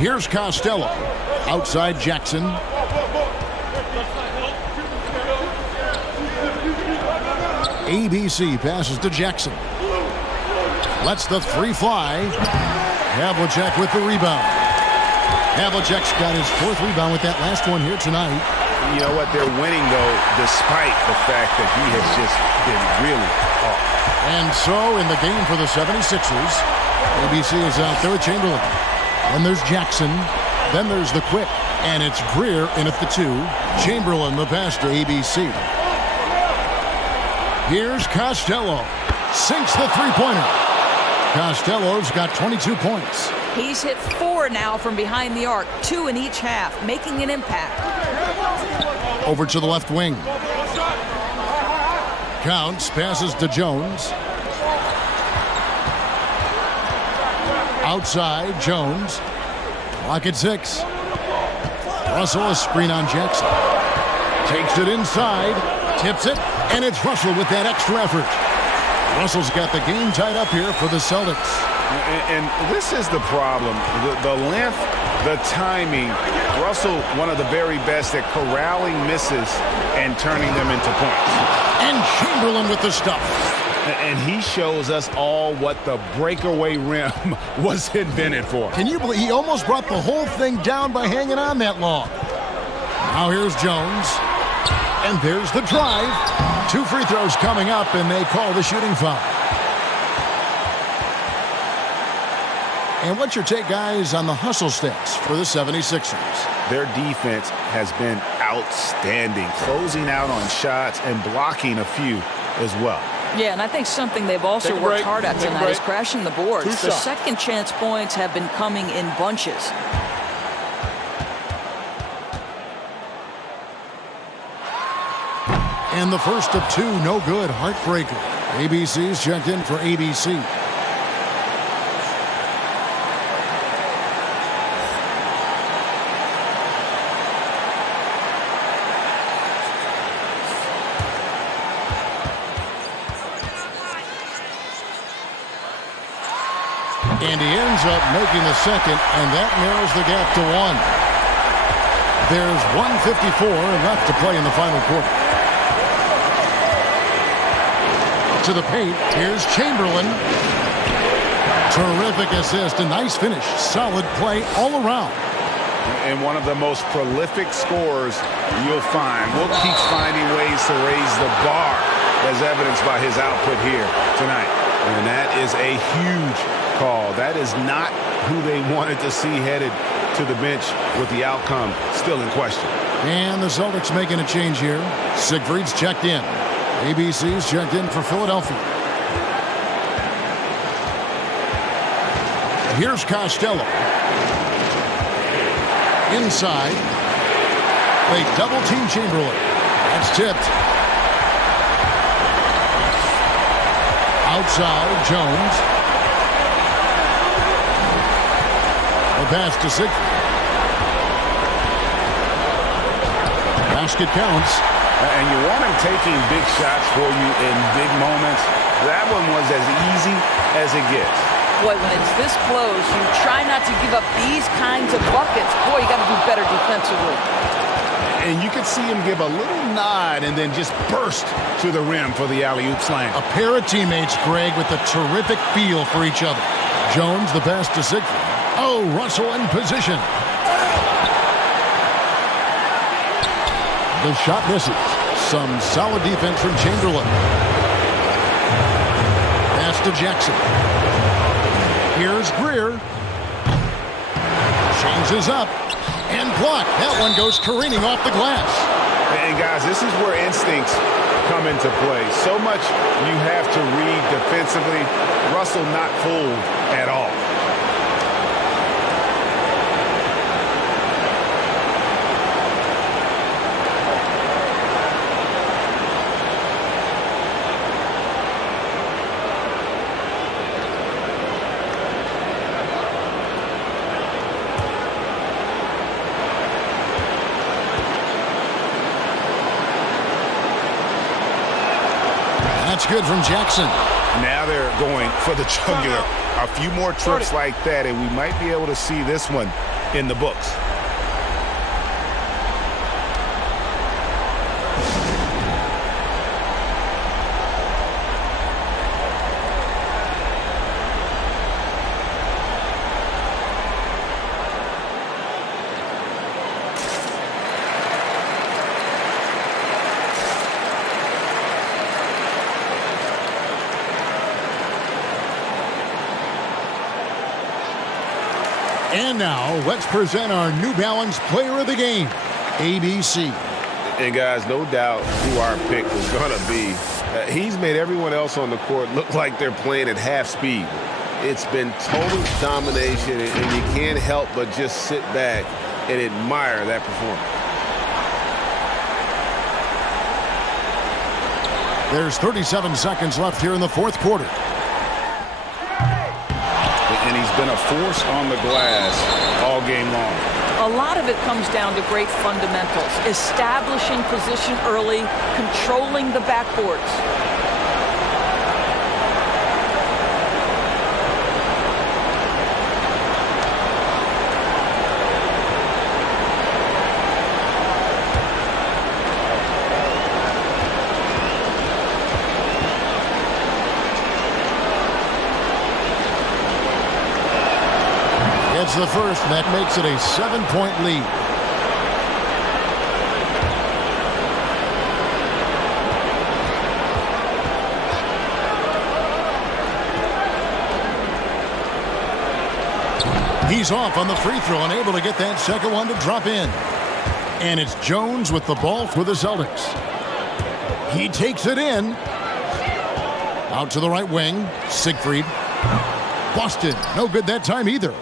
Here's Costello. Outside Jackson. ABC passes to Jackson. Lets the three fly. Havlicek with the rebound. Havlicek's got his 4th rebound with that last one here tonight. You know what? They're winning, though, despite the fact that he has just been really off. And so, in the game for the 76ers, ABC is out there with Chamberlain. Then there's Jackson. Then there's the quick. And it's Greer in at the 2. Chamberlain the pass to ABC. Here's Costello. Sinks the three-pointer. Costello's got 22 points. He's hit 4 now from behind the arc, 2 in each half, making an impact. Over to the left wing. Counts, passes to Jones. Outside, Jones. Clock at 6. Russell, a screen on Jackson. Takes it inside, tips it, and it's Russell with that extra effort. Russell's got the game tied up here for the Celtics. And this is the problem. The length, the timing. Russell, one of the very best at corralling misses and turning them into points. And Chamberlain with the stuff. And he shows us all what the breakaway rim was invented for. Can you believe he almost brought the whole thing down by hanging on that long? Now here's Jones. And there's the drive. 2 free throws coming up, and they call the shooting foul. And what's your take, guys, on the hustle stats for the 76ers? Their defense has been outstanding, closing out on shots and blocking a few as well. Yeah, and I think something they've also worked hard at tonight is crashing the boards. The second chance points have been coming in bunches. And the first of 2, no good. Heartbreaker. ABC's checked in for ABC. And he ends up making the second, and that narrows the gap to 1. There's 1:54 left to play in the final quarter. To the paint, here's Chamberlain. Terrific assist, a nice finish. Solid play all around. And one of the most prolific scorers you'll find. Will keeps finding ways to raise the bar, as evidenced by his output here tonight. And that is a huge call. That is not who they wanted to see headed to the bench with the outcome still in question. And the Celtics making a change here. Siegfried's checked in. ABC's checked in for Philadelphia. Here's Costello. Inside. They double-team Chamberlain. That's tipped. Outside, Jones. The pass to Siegfried. Basket counts. And you want him taking big shots for you in big moments. That one was as easy as it gets. Boy, when it's this close, you try not to give up these kinds of buckets. Boy, you got to do better defensively. And you could see him give a little nod and then just burst to the rim for the alley-oop slam. A pair of teammates, Greg, with a terrific feel for each other. Jones, the pass to Siegfried. Oh, Russell in position. The shot misses. Some solid defense from Chamberlain. Pass to Jackson. Here's Greer. Changes up. And blocked. That one goes careening off the glass. And guys, this is where instincts come into play. So much you have to read defensively. Russell not fooled at all. That's good from Jackson. Now they're going for the jugular. A few more trips like that, and we might be able to see this one in the books. And now, let's present our New Balance Player of the Game, ABC. And guys, no doubt who our pick was going to be. He's made everyone else on the court look like they're playing at half speed. It's been total domination, and you can't help but just sit back and admire that performance. There's 37 seconds left here in the fourth quarter. And he's been a force on the glass all game long. A lot of it comes down to great fundamentals, establishing position early, controlling the backboards. It's the first, and that makes it a 7-point lead. He's off on the free throw, unable to get that second one to drop in. And it's Jones with the ball for the Celtics. He takes it in. Out to the right wing, Siegfried. Busted, no good that time either.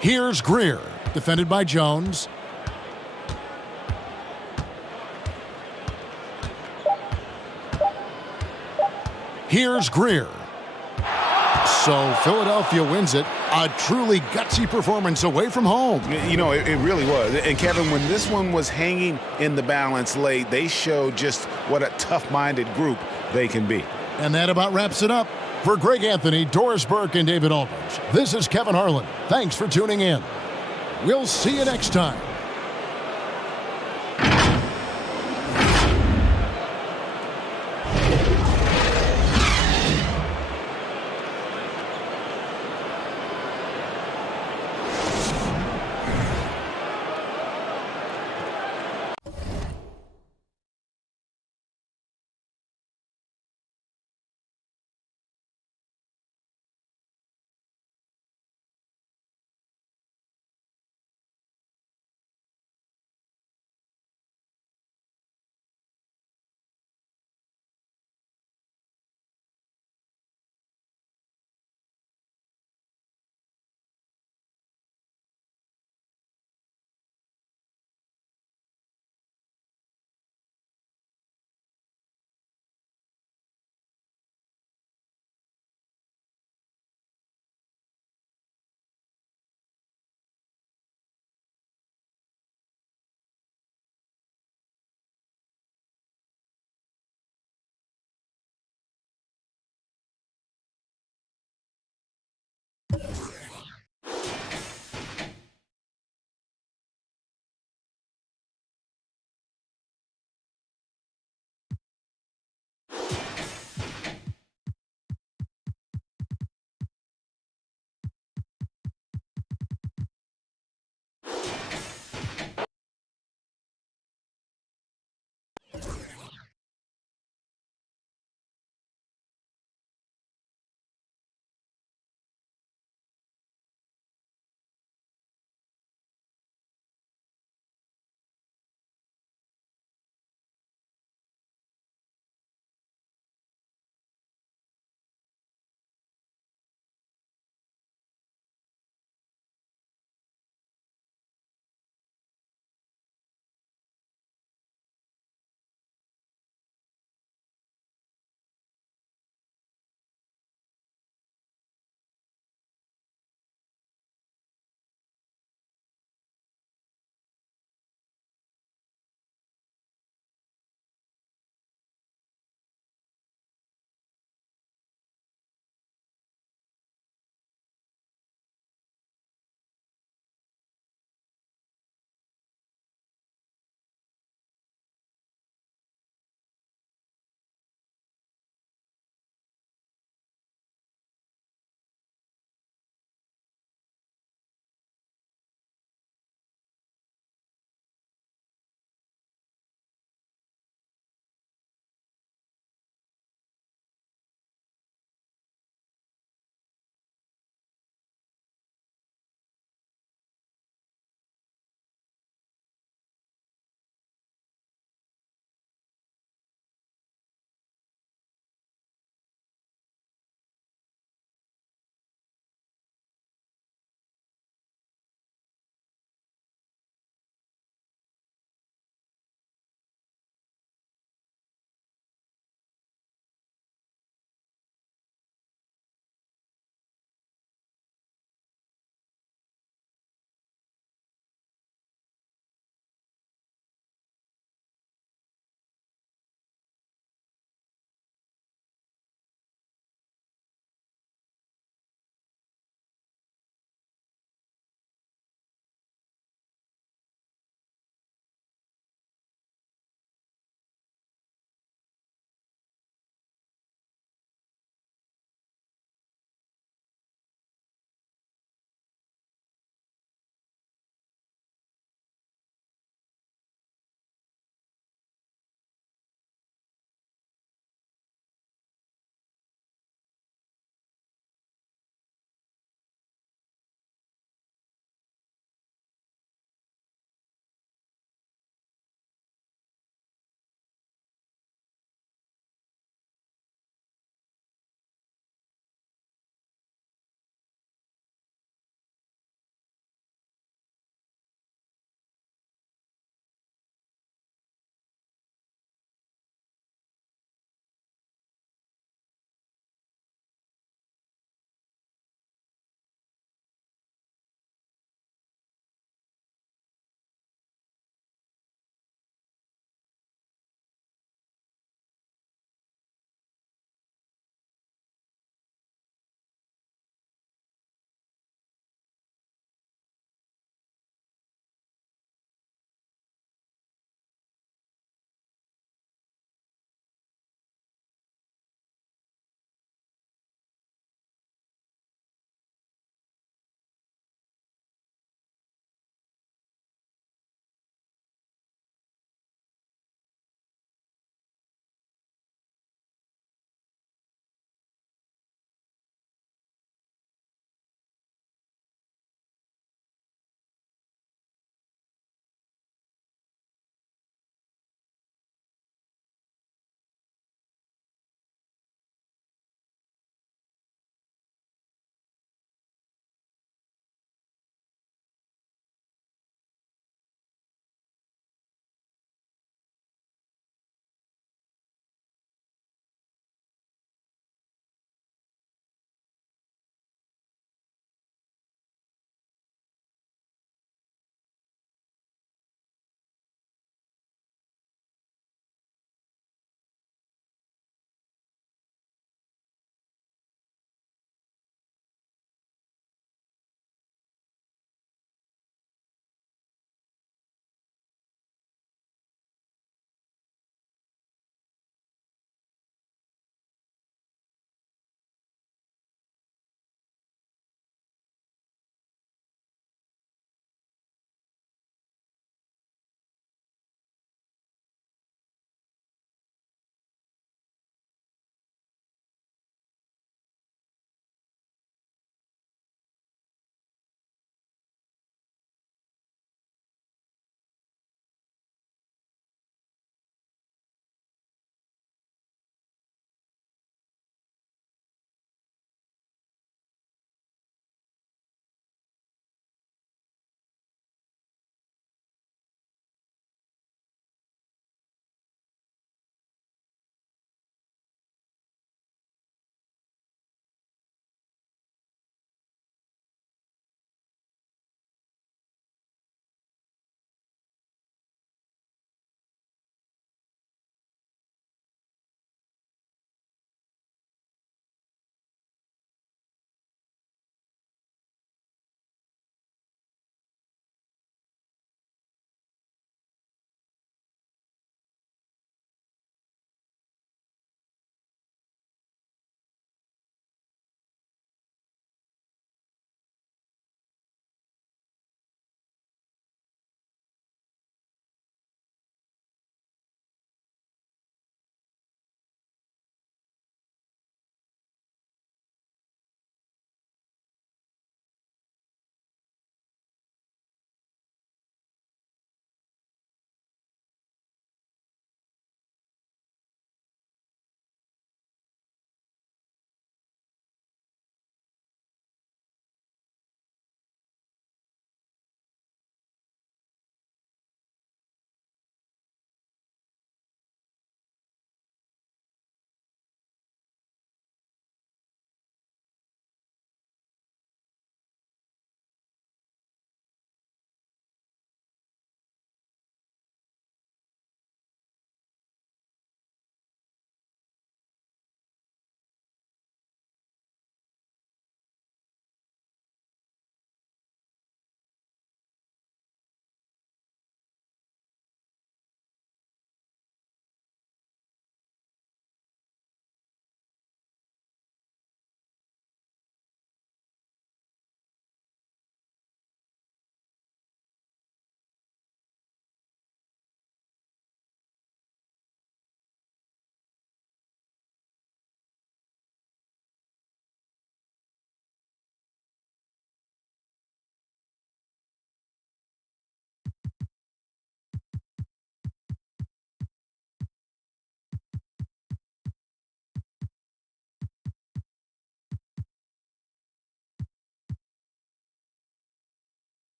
Here's Greer, defended by Jones. Here's Greer. So Philadelphia wins it. A truly gutsy performance away from home. You know, it really was. And Kevin, when this one was hanging in the balance late, they showed just what a tough-minded group they can be. And that about wraps it up. For Greg Anthony, Doris Burke, and David Aldridge, this is Kevin Harlan. Thanks for tuning in. We'll see you next time.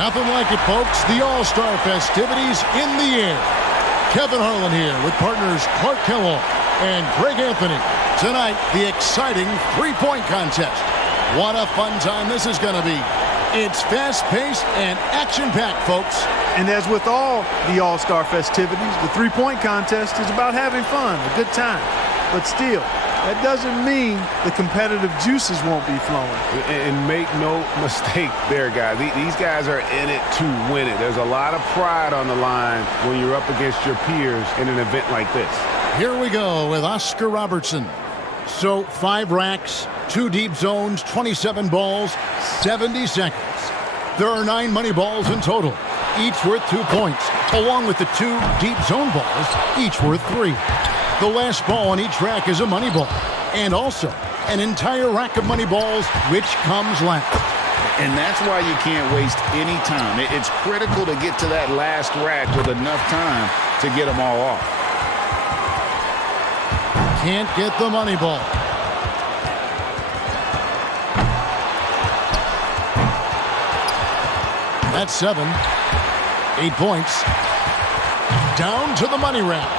Nothing like it, folks. The All-Star festivities in the air. Kevin Harlan here with partners Clark Kellogg and Greg Anthony. Tonight, the exciting three-point contest. What a fun time this is going to be. It's fast-paced and action-packed, folks. And as with all the All-Star festivities, the three-point contest is about having fun, a good time. But still, that doesn't mean the competitive juices won't be flowing. And make no mistake there, guys. These guys are in it to win it. There's a lot of pride on the line when you're up against your peers in an event like this. Here we go with Oscar Robertson. So 5 racks, 2 deep zones, 27 balls, 70 seconds. There are 9 money balls in total, each worth 2 points, along with the 2 deep zone balls, each worth 3. The last ball on each rack is a money ball, and also an entire rack of money balls, which comes last. And that's why you can't waste any time. It's critical to get to that last rack with enough time to get them all off. Can't get the money ball. That's 7. 8 points. Down to the money rack.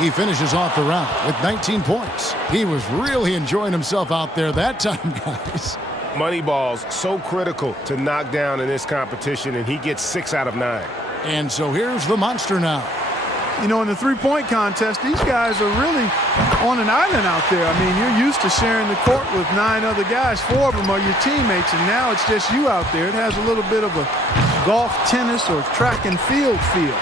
He finishes off the round with 19 points. He was really enjoying himself out there that time, guys. Money balls, so critical to knock down in this competition, and he gets 6 out of 9. And so here's the monster now. You know, in the three-point contest, these guys are really on an island out there. I mean, you're used to sharing the court with 9 other guys. 4 of them are your teammates, and now it's just you out there. It has a little bit of a golf, tennis, or track and field feel.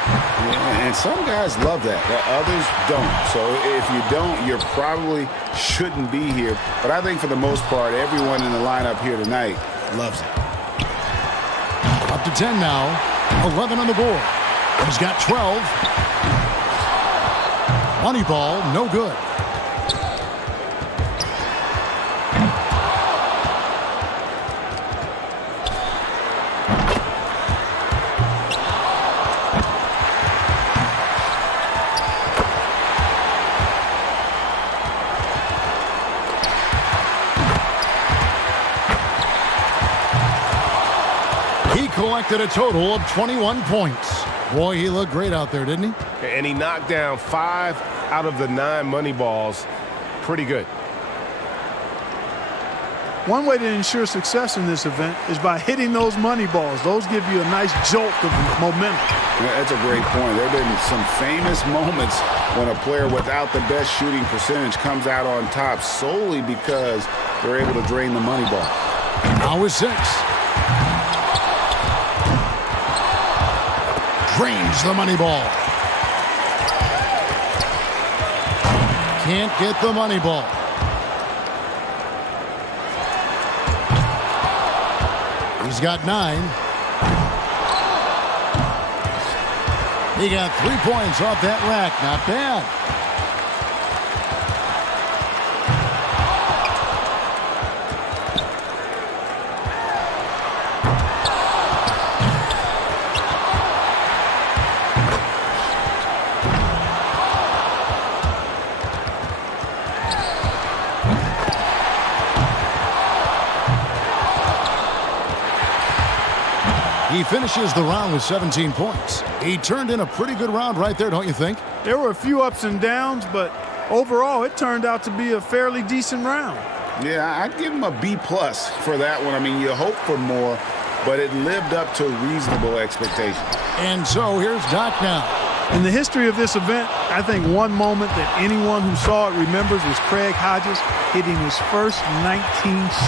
Yeah, and some guys love that. Others don't. So if you don't, you probably shouldn't be here. But I think for the most part, everyone in the lineup here tonight loves it. Up to 10 now. 11 on the board. He's got 12. Money ball, no good. He collected a total of 21 points. Boy, he looked great out there, didn't he? And he knocked down 5 out of the 9 money balls. Pretty good. One way to ensure success in this event is by hitting those money balls. Those give you a nice jolt of momentum. Yeah, that's a great point. There have been some famous moments when a player without the best shooting percentage comes out on top solely because they're able to drain the money ball. Now with 6. Drains the money ball. Can't get the money ball. He's got 9. He got 3 points off that rack. Not bad. He finishes the round with 17 points. He turned in a pretty good round right there, don't you think? There were a few ups and downs, but overall it turned out to be a fairly decent round. Yeah, I'd give him a B+ for that one. I mean, you hope for more, but it lived up to reasonable expectations. And so here's Doc now. In the history of this event, I think one moment that anyone who saw it remembers was Craig Hodges hitting his first 19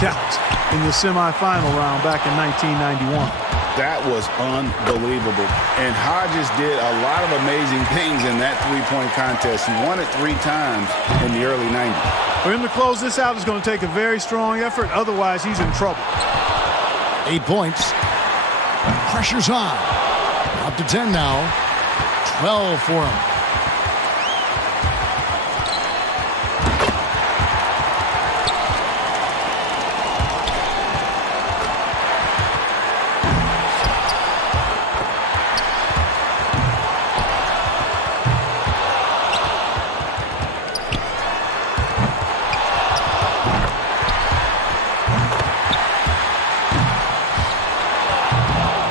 shots in the semifinal round back in 1991. That was unbelievable. And Hodges did a lot of amazing things in that three-point contest. He won it 3 times in the early 90s. For him to close this out is going to take a very strong effort. Otherwise, he's in trouble. 8 points. Pressure's on. Up to 10 now. 12 for him.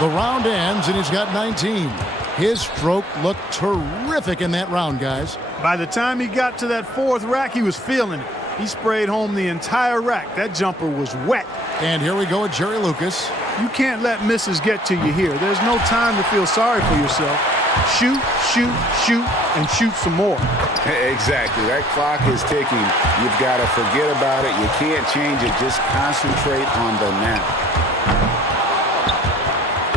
The round ends, and he's got 19. His stroke looked terrific in that round, guys. By the time he got to that fourth rack, he was feeling it. He sprayed home the entire rack. That jumper was wet. And here we go with Jerry Lucas. You can't let misses get to you here. There's no time to feel sorry for yourself. Shoot, shoot, shoot, and shoot some more. Exactly. That clock is ticking. You've got to forget about it. You can't change it. Just concentrate on the now.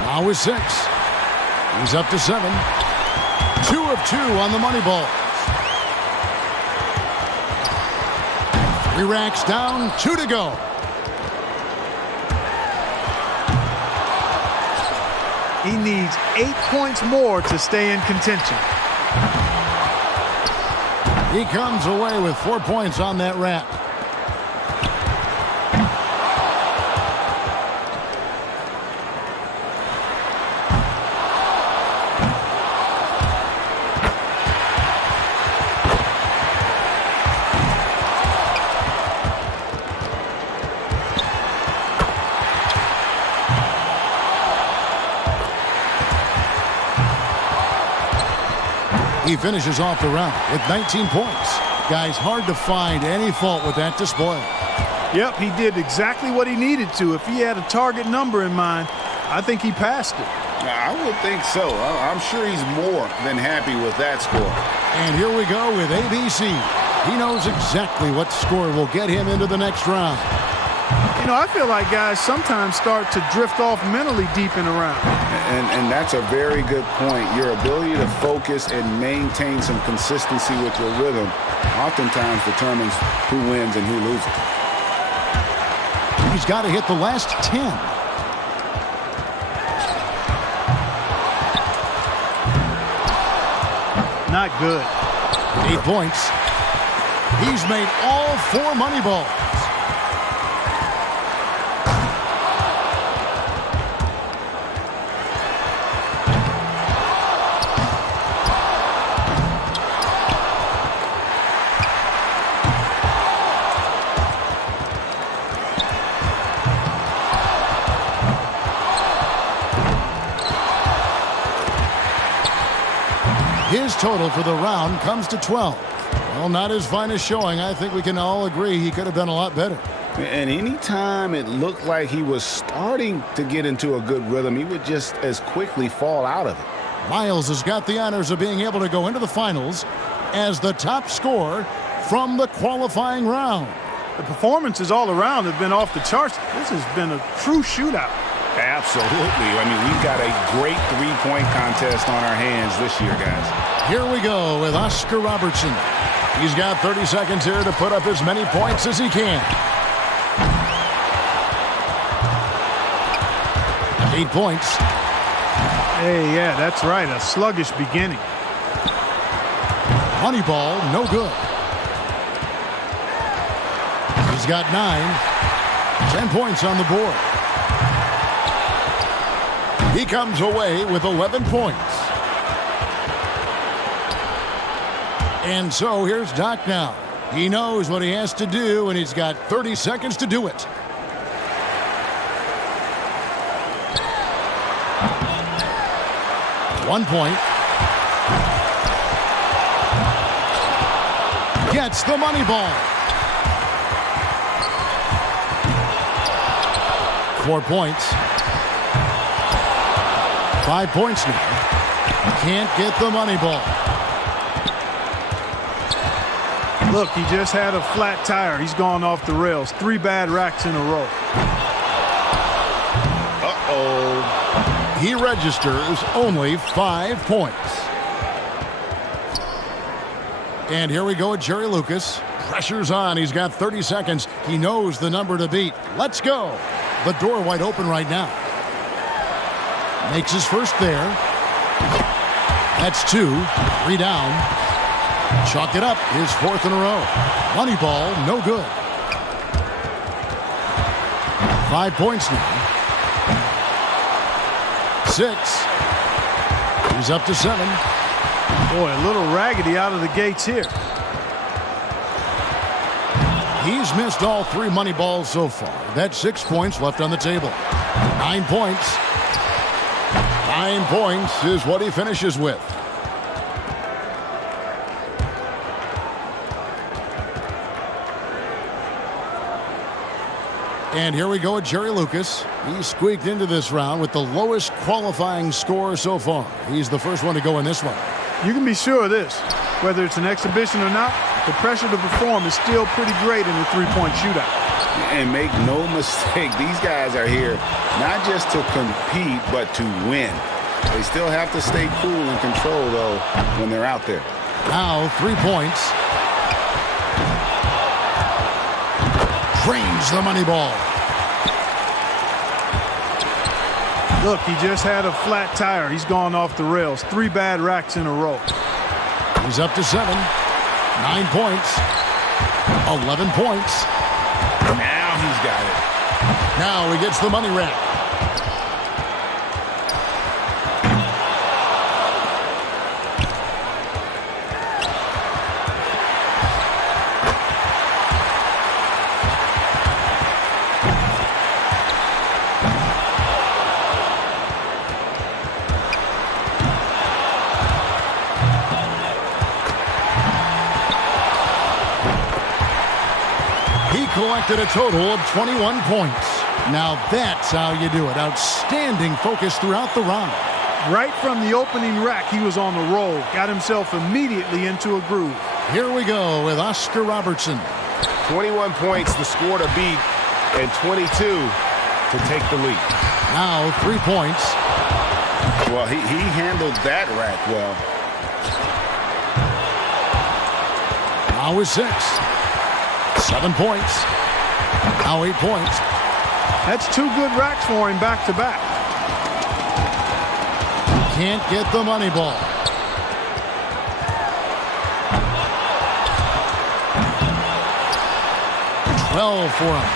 Now with 6. He's up to 7. 2 of 2 on the money ball. 3 racks down, 2 to go. He needs 8 points more to stay in contention. He comes away with 4 points on that rack. He finishes off the round with 19 points. Guys, hard to find any fault with that display. Yep, he did exactly what he needed to. If he had a target number in mind, I think he passed it. I would think so. I'm sure he's more than happy with that score. And here we go with ABC. He knows exactly what score will get him into the next round. You know, I feel like guys sometimes start to drift off mentally deep in a round. And that's a very good point. Your ability to focus and maintain some consistency with your rhythm oftentimes determines who wins and who loses. He's got to hit the last 10. Not good. 8 points. He's made all 4 money balls. His total for the round comes to 12. Well, not his finest showing. I think we can all agree he could have done a lot better. And anytime it looked like he was starting to get into a good rhythm, he would just as quickly fall out of it. Miles has got the honors of being able to go into the finals as the top scorer from the qualifying round. The performances all around have been off the charts. This has been a true shootout. Absolutely. I mean, we've got a great three-point contest on our hands this year, guys. Here we go with Oscar Robertson. He's got 30 seconds here to put up as many points as he can. 8 points. Hey, yeah, that's right. A sluggish beginning. Money ball, no good. He's got 9. 10 points on the board. He comes away with 11 points. And so here's Doc now. He knows what he has to do, and he's got 30 seconds to do it. One point. Gets the money ball. 4 points. 5 points now. Can't get the money ball. Look, he just had a flat tire. He's gone off the rails. 3 bad racks in a row. Uh-oh. He registers only 5 points. And here we go with Jerry Lucas. Pressure's on. He's got 30 seconds. He knows the number to beat. Let's go. The door wide open right now. Makes his first there. That's 2. 3 down. Chalk it up. His 4th in a row. Money ball, no good. 5 points now. 6. He's up to 7. Boy, a little raggedy out of the gates here. He's missed all 3 money balls so far. That's 6 points left on the table. 9 points. 9 points is what he finishes with. And here we go at Jerry Lucas. He squeaked into this round with the lowest qualifying score so far. He's the first one to go in this one. You can be sure of this. Whether it's an exhibition or not, the pressure to perform is still pretty great in the three-point shootout. And make no mistake, these guys are here not just to compete, but to win. They still have to stay cool and control, though, when they're out there. Now 3 points. Drains the money ball. Look, he just had a flat tire. He's gone off the rails. 3 bad racks in a row. He's up to 7. 9 points. 11 points. Now he's got it. Now he gets the money rack. Collected a total of 21 points. Now that's how you do it. Outstanding focus throughout the round. Right from the opening rack, he was on the roll. Got himself immediately into a groove. Here we go with Oscar Robertson. 21 points, the score to beat, and 22 to take the lead. Now 3 points. Well, he handled that rack well. Now with 6. 7 points. Now 8 points. That's 2 good racks for him back to back. Can't get the money ball. $12 for him.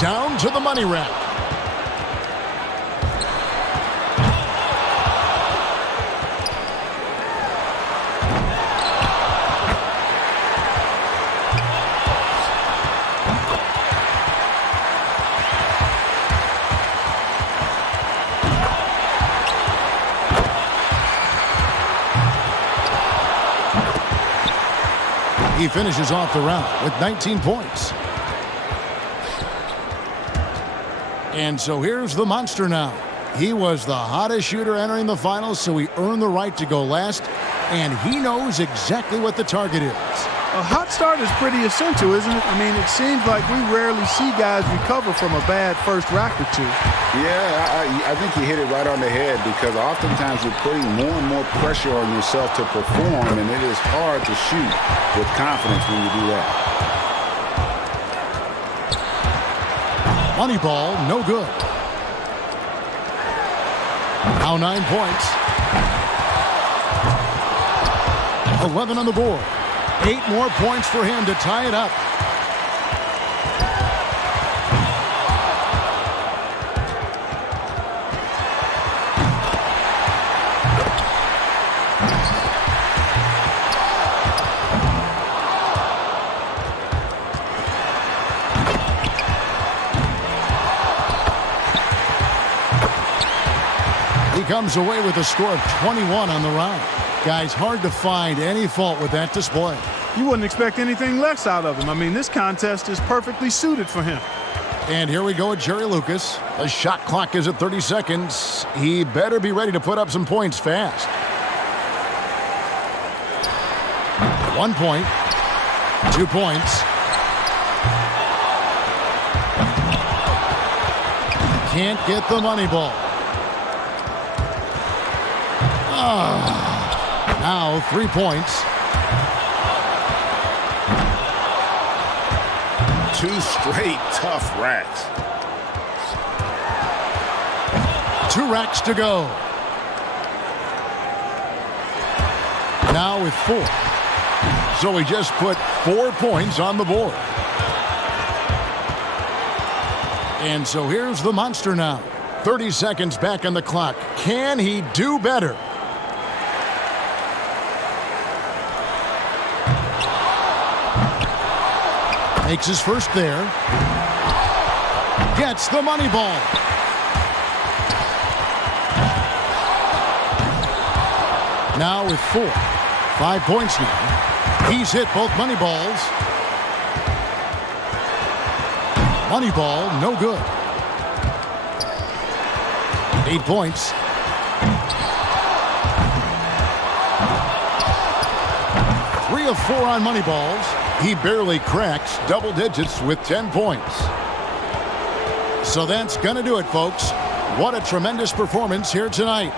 Down to the money rack. He finishes off the round with 19 points. And so here's the monster now. He was the hottest shooter entering the finals, so he earned the right to go last, and he knows exactly what the target is. A hot start is pretty essential, isn't it? I mean, it seems like we rarely see guys recover from a bad first rack or two. Yeah, I think you hit it right on the head, because oftentimes you're putting more and more pressure on yourself to perform, and it is hard to shoot with confidence when you do that. Money ball, no good. Now 9 points. 11 on the board. 8 more points for him to tie it up. He comes away with a score of 21 on the round. Guys, hard to find any fault with that display. You wouldn't expect anything less out of him. I mean, this contest is perfectly suited for him. And here we go at Jerry Lucas. The shot clock is at 30 seconds. He better be ready to put up some points fast. 1 point. 2 points. Can't get the money ball. Now 3 points. 2 straight tough racks. 2 racks to go. Now with 4. So he just put 4 points on the board. And so here's the monster now. 30 seconds back on the clock. Can he do better? Makes his first there. Gets the money ball. Now with 4. 5 points now. He's hit both money balls. Money ball, no good. 8 points. Three of 4 on money balls. He barely cracks double digits with 10 points. So that's going to do it, folks. What a tremendous performance here tonight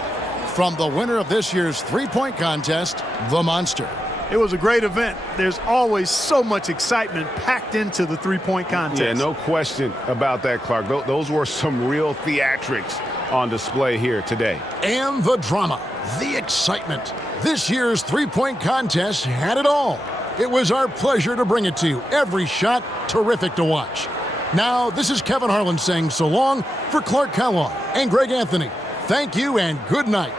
from the winner of this year's three-point contest, the Monster. It was a great event. There's always so much excitement packed into the three-point contest. Yeah, no question about that, Clark. Those were some real theatrics on display here today. And the drama, the excitement. This year's three-point contest had it all. It was our pleasure to bring it to you. Every shot, terrific to watch. Now, this is Kevin Harlan saying so long for Clark Kellogg and Greg Anthony. Thank you and good night.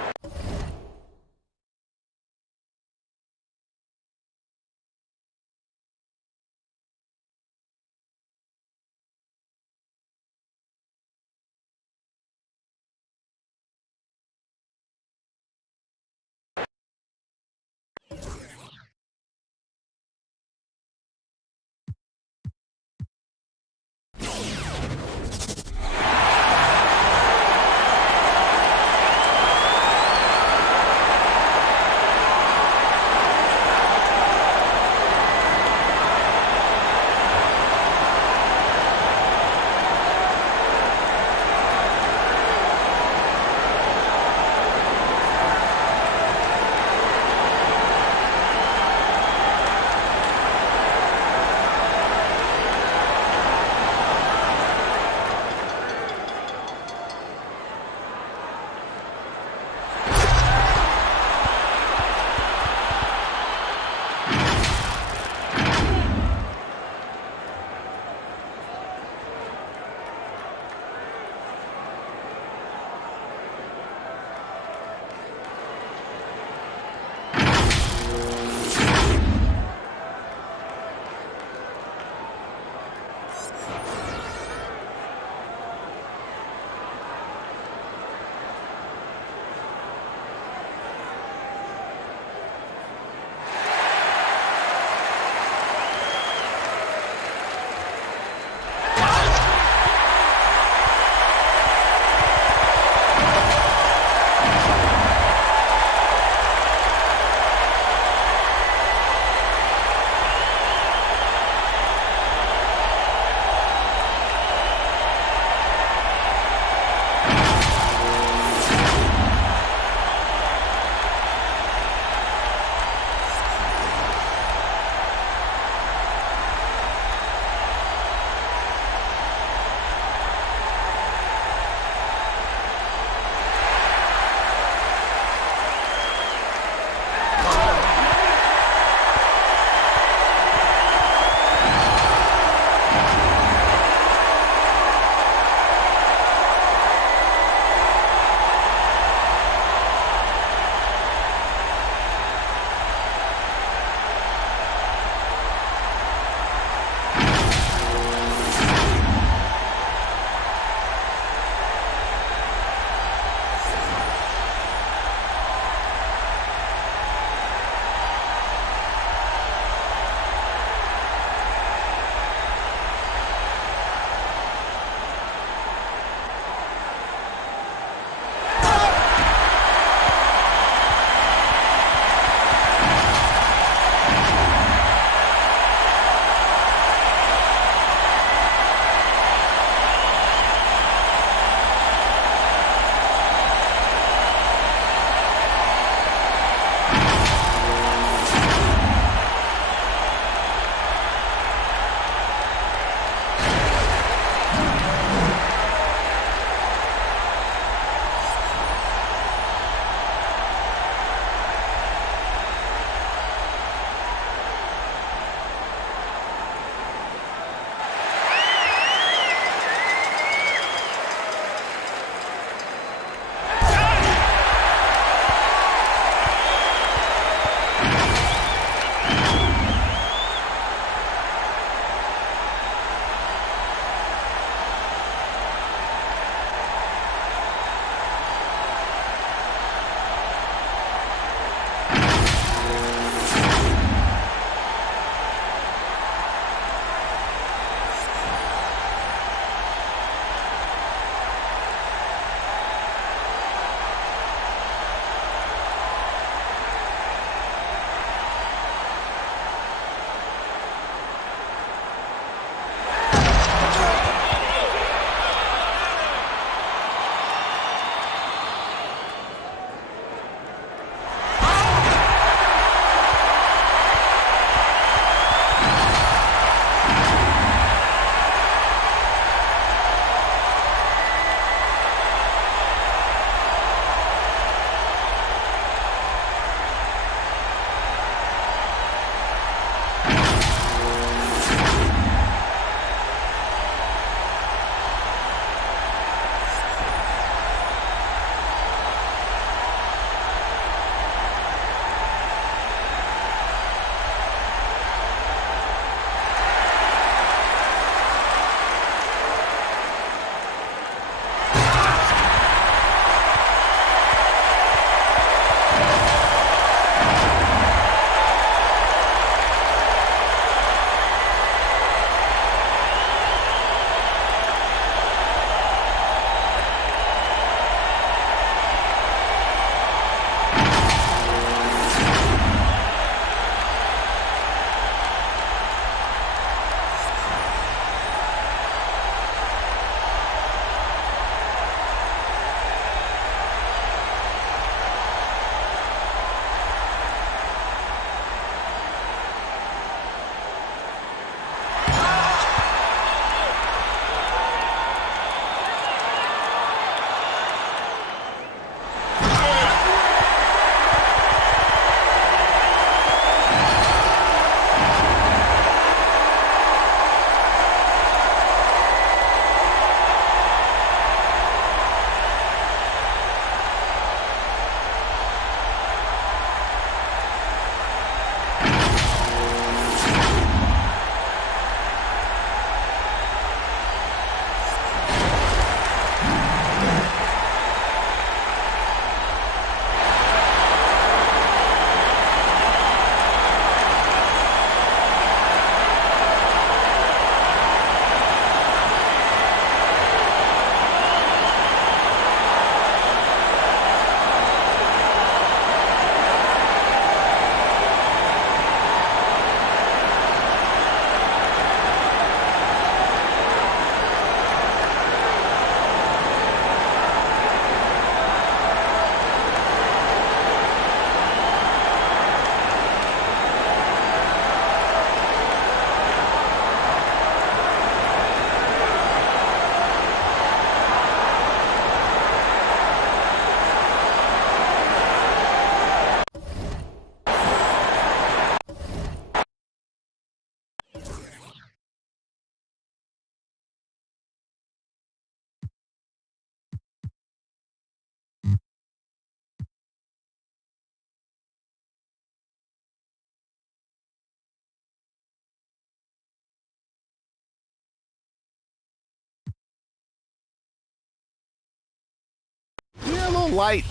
little light.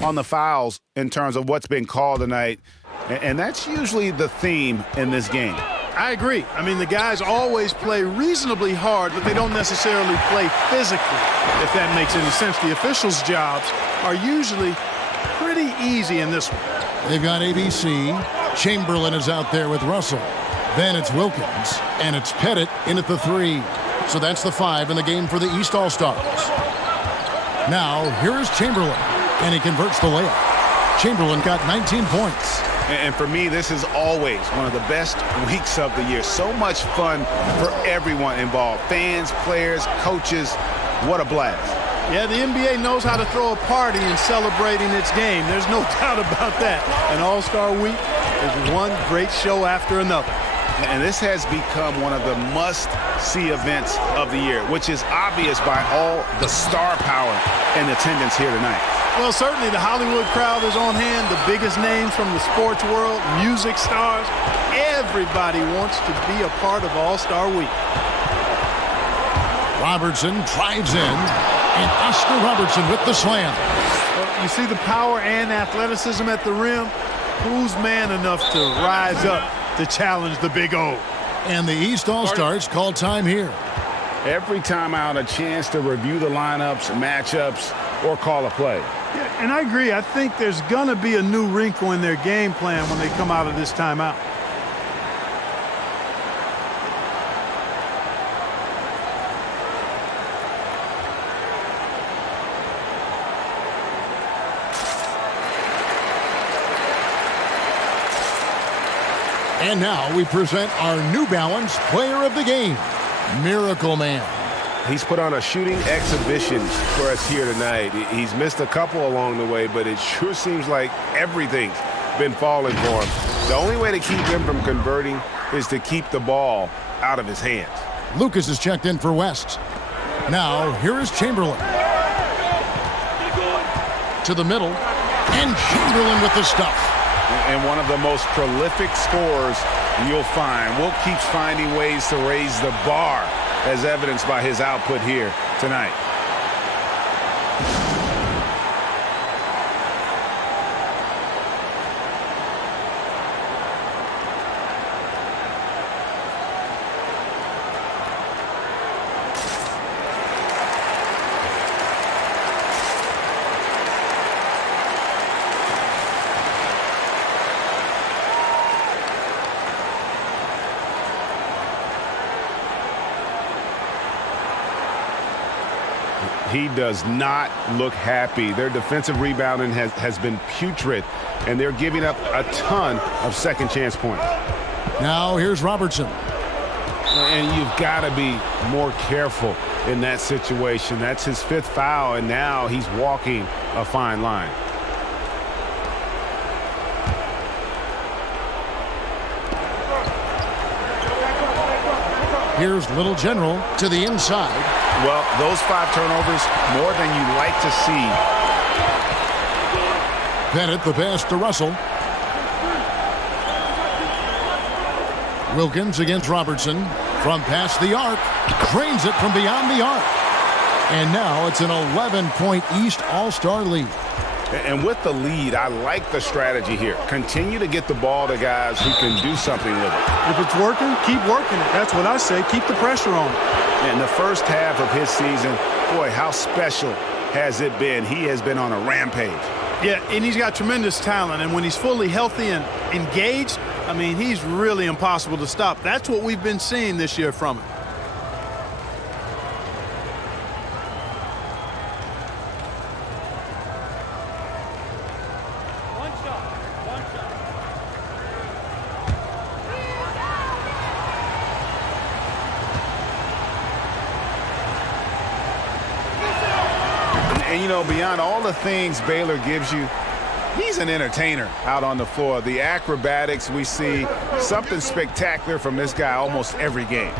On the fouls in terms of what's been called tonight, and that's usually the theme in this game. I agree. I mean, the guys always play reasonably hard, but they don't necessarily play physically, if that makes any sense. The officials' jobs are usually pretty easy in this one. They've got ABC. Chamberlain is out there with Russell. Then it's Wilkins, and it's Pettit in at the 3. So that's the 5 in the game for the East All-Stars. Now, here is Chamberlain, and he converts the layup. Chamberlain got 19 points. And for me, this is always one of the best weeks of the year. So much fun for everyone involved. Fans, players, coaches. What a blast. Yeah, the NBA knows how to throw a party in celebrating its game. There's no doubt about that. An All-Star Week is one great show after another. And this has become one of the must-see events of the year, which is obvious by all the star power and attendance here tonight. Well, certainly the Hollywood crowd is on hand, the biggest names from the sports world, music stars. Everybody wants to be a part of All-Star Week. Robertson drives in, and Oscar Robertson with the slam. Well, you see the power and athleticism at the rim. Who's man enough to rise up to challenge the Big O? And the East All-Stars call time here. Every time out, a chance to review the lineups, matchups, or call a play. Yeah, and I agree. I think there's going to be a new wrinkle in their game plan when they come out of this timeout. And now we present our New Balance Player of the Game, Miracle Man. He's put on a shooting exhibition for us here tonight. He's missed a couple along the way, but it sure seems like everything's been falling for him. The only way to keep him from converting is to keep the ball out of his hands. Lucas is checked in for West. Now, here is Chamberlain. To the middle, and Chamberlain with the stuff. And one of the most prolific scorers you'll find. Wilt keeps finding ways to raise the bar, as evidenced by his output here tonight. He does not look happy. Their defensive rebounding has been putrid, and they're giving up a ton of second chance points. Now here's Robertson. And you've got to be more careful in that situation. That's his 5th foul, and now he's walking a fine line. Here's Little General to the inside. Well, those 5 turnovers, more than you like to see. Pettit the pass to Russell. Wilkins against Robertson. From past the arc. Drains it from beyond the arc. And now it's an 11-point East All-Star lead. And with the lead, I like the strategy here. Continue to get the ball to guys who can do something with it. If it's working, keep working it. That's what I say. Keep the pressure on. In the first half of his season, boy, how special has it been? He has been on a rampage. Yeah, and he's got tremendous talent. And when he's fully healthy and engaged, I mean, he's really impossible to stop. That's what we've been seeing this year from him. And, you know, beyond all the things Baylor gives you, he's an entertainer out on the floor. The acrobatics we see, something spectacular from this guy almost every game.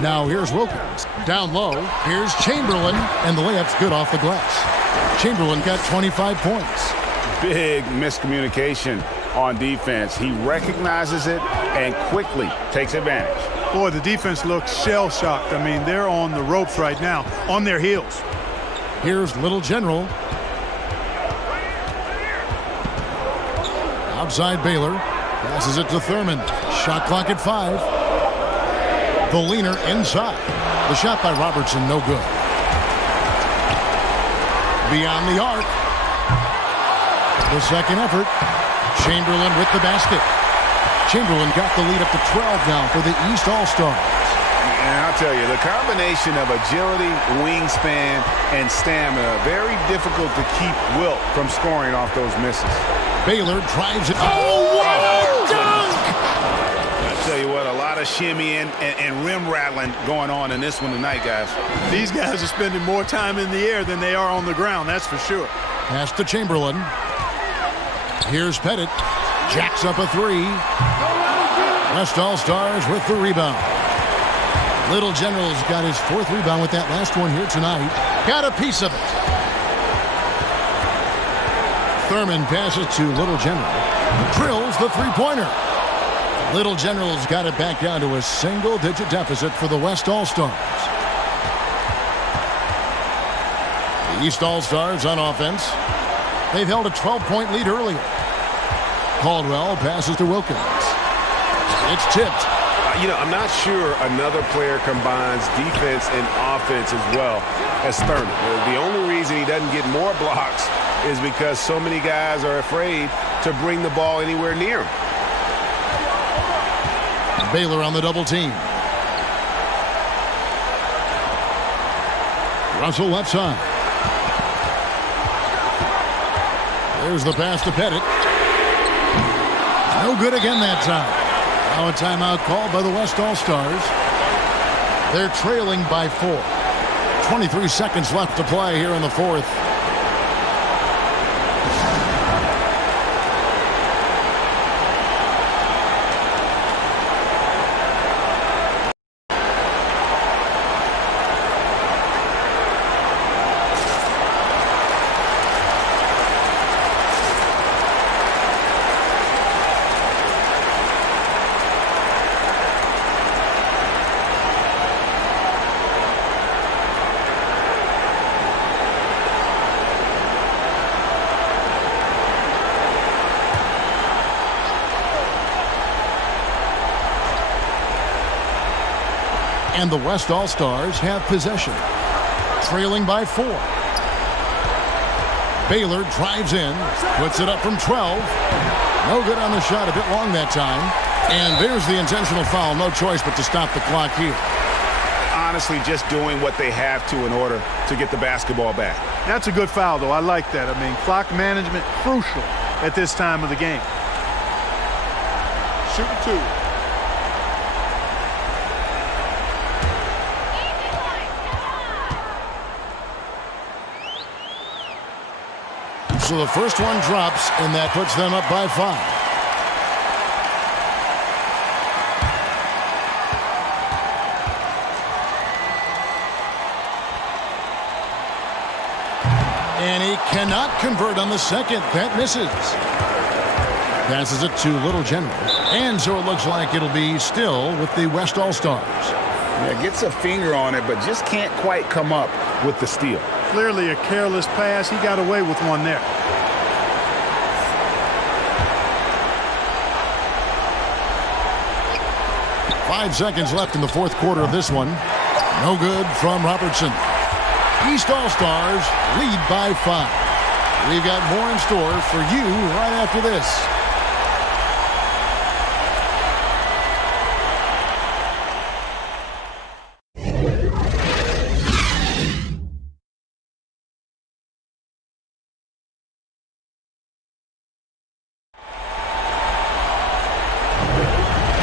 Now here's Wilkins. Down low, here's Chamberlain, and the layup's good off the glass. Chamberlain got 25 points. big miscommunication on defense. He recognizes it and quickly takes advantage. Boy, the defense looks shell-shocked. I mean, they're on the ropes right now, on their heels. Here's Little General. Outside Baylor. Passes it to Thurman. Shot clock at 5. The leaner inside. The shot by Robertson, no good. Beyond the arc. The second effort. Chamberlain with the basket. Chamberlain got the lead up to 12 now for the East All-Stars. And I'll tell you, the combination of agility, wingspan, and stamina, very difficult to keep Wilt from scoring off those misses. Baylor drives it. Oh, what a dunk! I'll tell you what, a lot of shimmying and rim rattling going on in this one tonight, guys. These guys are spending more time in the air than they are on the ground, that's for sure. Pass to Chamberlain. Here's Pettit. Jacks up a 3. West All-Stars with the rebound. Little General's got his 4th rebound with that last one here tonight. Got a piece of it. Thurman passes to Little General. Drills the 3-pointer. Little General's got it back down to a single-digit deficit for the West All-Stars. The East All-Stars on offense. They've held a 12-point lead earlier. Caldwell passes to Wilkins. It's tipped. I'm not sure another player combines defense and offense as well as Thurman. The only reason he doesn't get more blocks is because so many guys are afraid to bring the ball anywhere near him. Baylor on the double team. Russell left side. There's the pass to Pettit. No good again that time. Now a timeout called by the West All-Stars. They're trailing by 4. 23 seconds left to play here in the 4th. And the West All-Stars have possession. Trailing by 4. Baylor drives in. Puts it up from 12. No good on the shot. A bit long that time. And there's the intentional foul. No choice but to stop the clock here. Honestly, just doing what they have to in order to get the basketball back. That's a good foul, though. I like that. I mean, clock management crucial at this time of the game. Shoot 2. So the first one drops, and that puts them up by 5. And he cannot convert on the second. That misses. Passes it to Little General. And so it looks like it'll be still with the West All-Stars. Yeah, gets a finger on it, but just can't quite come up with the steal. Clearly a careless pass. He got away with one there. Five seconds left in the 4th quarter of this one. No good from Robertson. East All-Stars lead by 5. We've got more in store for you right after this.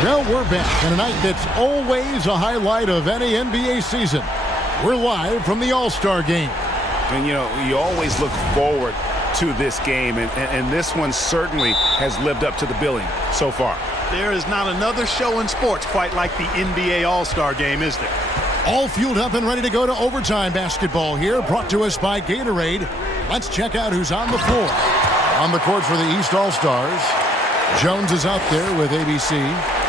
Well, we're back on a night that's always a highlight of any NBA season. We're live from the All-Star game. And, you always look forward to this game, and this one certainly has lived up to the billing so far. There is not another show in sports quite like the NBA All-Star game, is there? All fueled up and ready to go to overtime basketball here, brought to us by Gatorade. Let's check out who's on the floor. On the court for the East All-Stars, Jones is out there with ABC.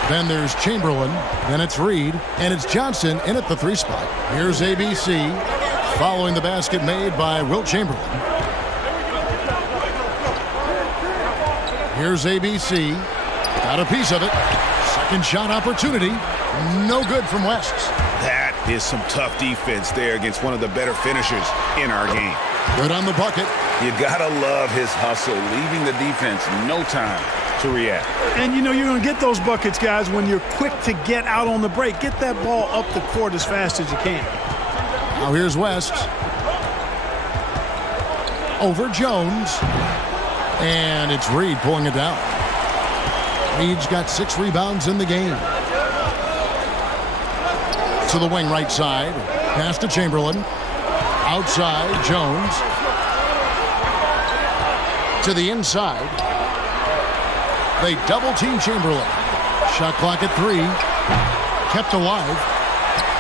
Then there's Chamberlain. Then it's Reed. And it's Johnson in at the 3 spot. Here's ABC following the basket made by Wilt Chamberlain. Here's ABC. Got a piece of it. Second shot opportunity. No good from West. That is some tough defense there against one of the better finishers in our game. Good on the bucket. You gotta love his hustle, leaving the defense no time to react. And you know you're going to get those buckets, guys, when you're quick to get out on the break. Get that ball up the court as fast as you can. Now here's West. Over Jones. And it's Reed pulling it down. Reed's got 6 rebounds in the game. To the wing right side. Pass to Chamberlain. Outside, Jones. To the inside. They double-team Chamberlain. Shot clock at 3. Kept alive.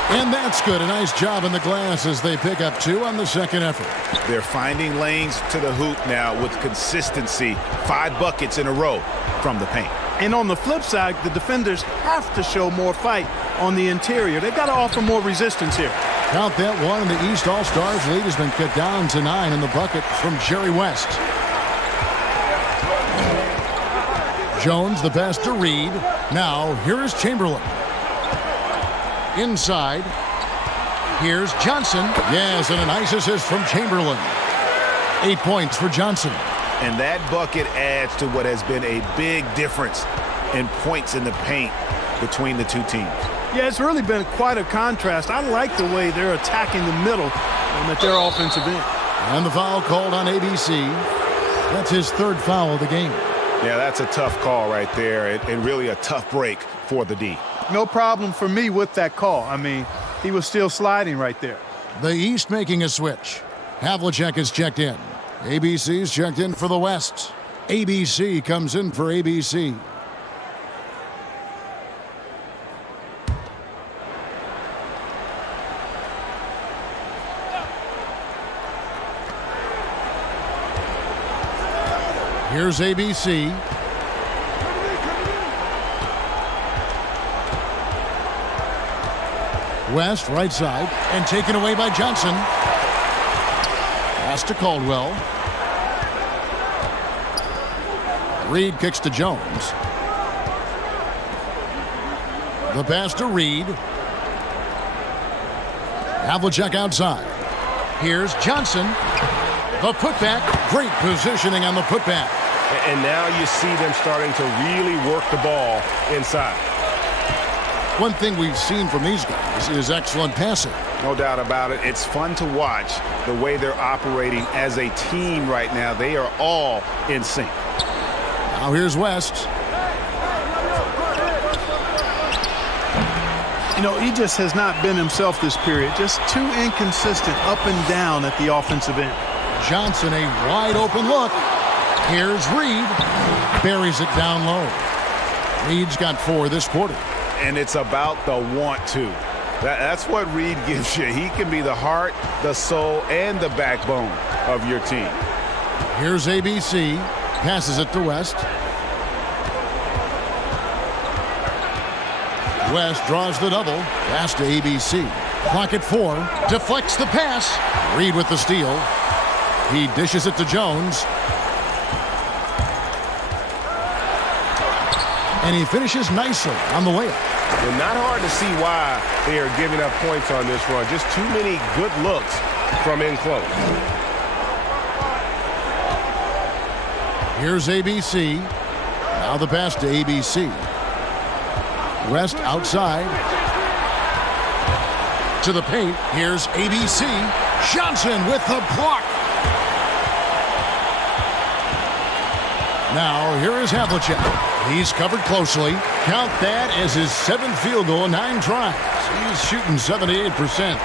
And that's good. A nice job in the glass as they pick up 2 on the second effort. They're finding lanes to the hoop now with consistency. 5 buckets in a row from the paint. And on the flip side, the defenders have to show more fight on the interior. They've got to offer more resistance here. Count that one, and the East All-Stars lead has been cut down to 9 in the bucket from Jerry West. Jones, the pass to Reed. Now, here is Chamberlain. Inside. Here's Johnson. Yes, and a nice assist from Chamberlain. 8 points for Johnson. And that bucket adds to what has been a big difference in points in the paint between the two teams. Yeah, it's really been quite a contrast. I like the way they're attacking the middle and at their offensive end. And the foul called on ABC. That's his 3rd foul of the game. Yeah, that's a tough call right there, and really a tough break for the D. No problem for me with that call. I mean, he was still sliding right there. The East making a switch. Havlicek is checked in. ABC's checked in for the West. ABC comes in for ABC. Here's ABC. West, right side, and taken away by Johnson. Pass to Caldwell. Reed kicks to Jones. The pass to Reed. Havlicek outside. Here's Johnson. The putback. Great positioning on the putback. And now you see them starting to really work the ball inside. One thing we've seen from these guys is excellent passing. No doubt about it. It's fun to watch the way they're operating as a team right now. They are all in sync. Now here's West. You know, he just has not been himself this period. Just too inconsistent up and down at the offensive end. Johnson, a wide open look. Here's Reed. Buries it down low. Reed's got 4 this quarter. And it's about the want to. That's what Reed gives you. He can be the heart, the soul, and the backbone of your team. Here's ABC. Passes it to West. West draws the double. Pass to ABC. Clock at 4. Deflects the pass. Reed with the steal. He dishes it to Jones. And he finishes nicely on the layup. And not hard to see why they are giving up points on this run. Just too many good looks from in close. Here's ABC. Now the pass to ABC. West outside. To the paint. Here's ABC. Johnson with the block. Now here is Havlicek. He's covered closely. Count that as his 7th field goal in 9 tries. He's shooting 78%.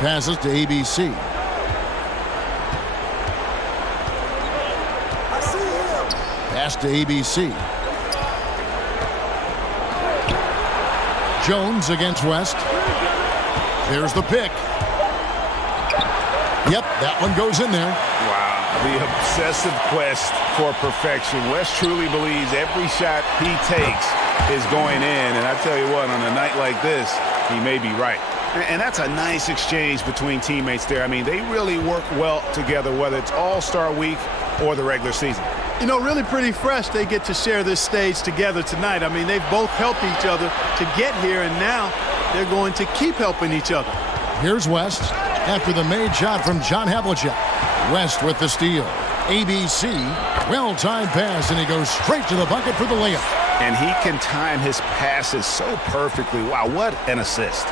Passes to ABC. Pass to ABC. Jones against West. There's the pick. Yep, that one goes in there. Wow, the obsessive quest for perfection. West truly believes every shot he takes is going in. And I tell you what, on a night like this, he may be right. And that's a nice exchange between teammates there. I mean, they really work well together, whether it's All-Star Week or the regular season. You know, really pretty fresh they get to share this stage together tonight. I mean, they've both helped each other to get here, and now they're going to keep helping each other. Here's West after the made shot from John Havlicek. West with the steal. ABC, well-timed pass, and he goes straight to the bucket for the layup. And he can time his passes so perfectly. Wow, what an assist.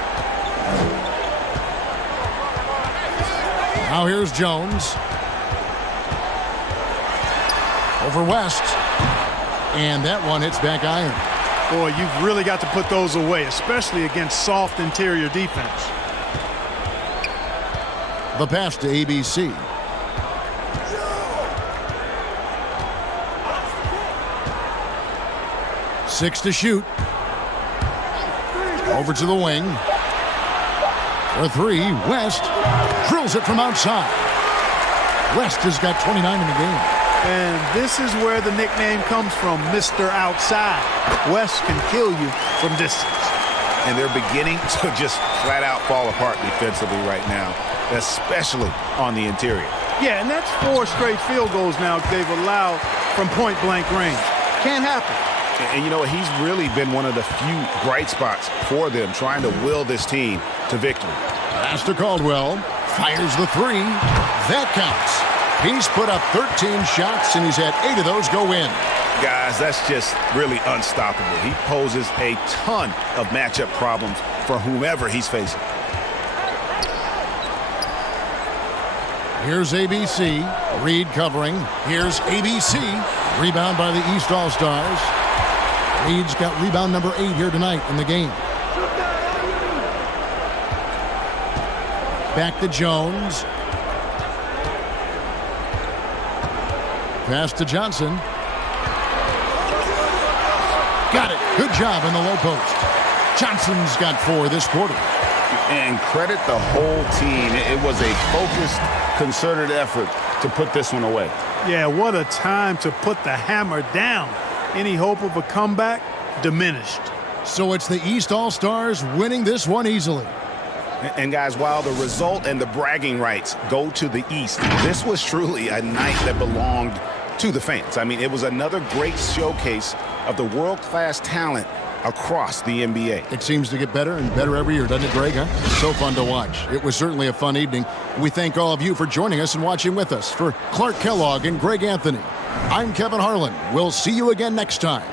Now here's Jones. Over West. And that one hits back iron. Boy, you've really got to put those away, especially against soft interior defense. The pass to ABC. Six to shoot. Over to the wing. For three, West drills it from outside. West has got 29 in the game. And this is where the nickname comes from, Mr. Outside. West can kill you from distance. And they're beginning to just flat out fall apart defensively right now, especially on the interior. Yeah, and that's 4 straight field goals now they've allowed from point-blank range. Can't happen. And you know, he's really been one of the few bright spots for them, trying to will this team to victory. Pass to Caldwell. Fires the three. That counts. He's put up 13 shots, and he's had 8 of those go in. Guys, that's just really unstoppable. He poses a ton of matchup problems for whomever he's facing. Here's ABC. Reed covering. Here's ABC. Rebound by the East All-Stars. Reed's got rebound number 8 here tonight in the game. Back to Jones. Pass to Johnson. Got it. Good job in the low post. Johnson's got 4 this quarter. And credit the whole team. It was a focused, concerted effort to put this one away. Yeah, what a time to put the hammer down. Any hope of a comeback diminished. So it's the East All-Stars winning this one easily. And guys, while the result and the bragging rights go to the East, this was truly a night that belonged to the fans. I mean, it was another great showcase of the world-class talent across the NBA. It seems to get better and better every year, doesn't it, Greg? Huh? So fun to watch. It was certainly a fun evening. We thank all of you for joining us and watching with us. For Clark Kellogg and Greg Anthony, I'm Kevin Harlan. We'll see you again next time.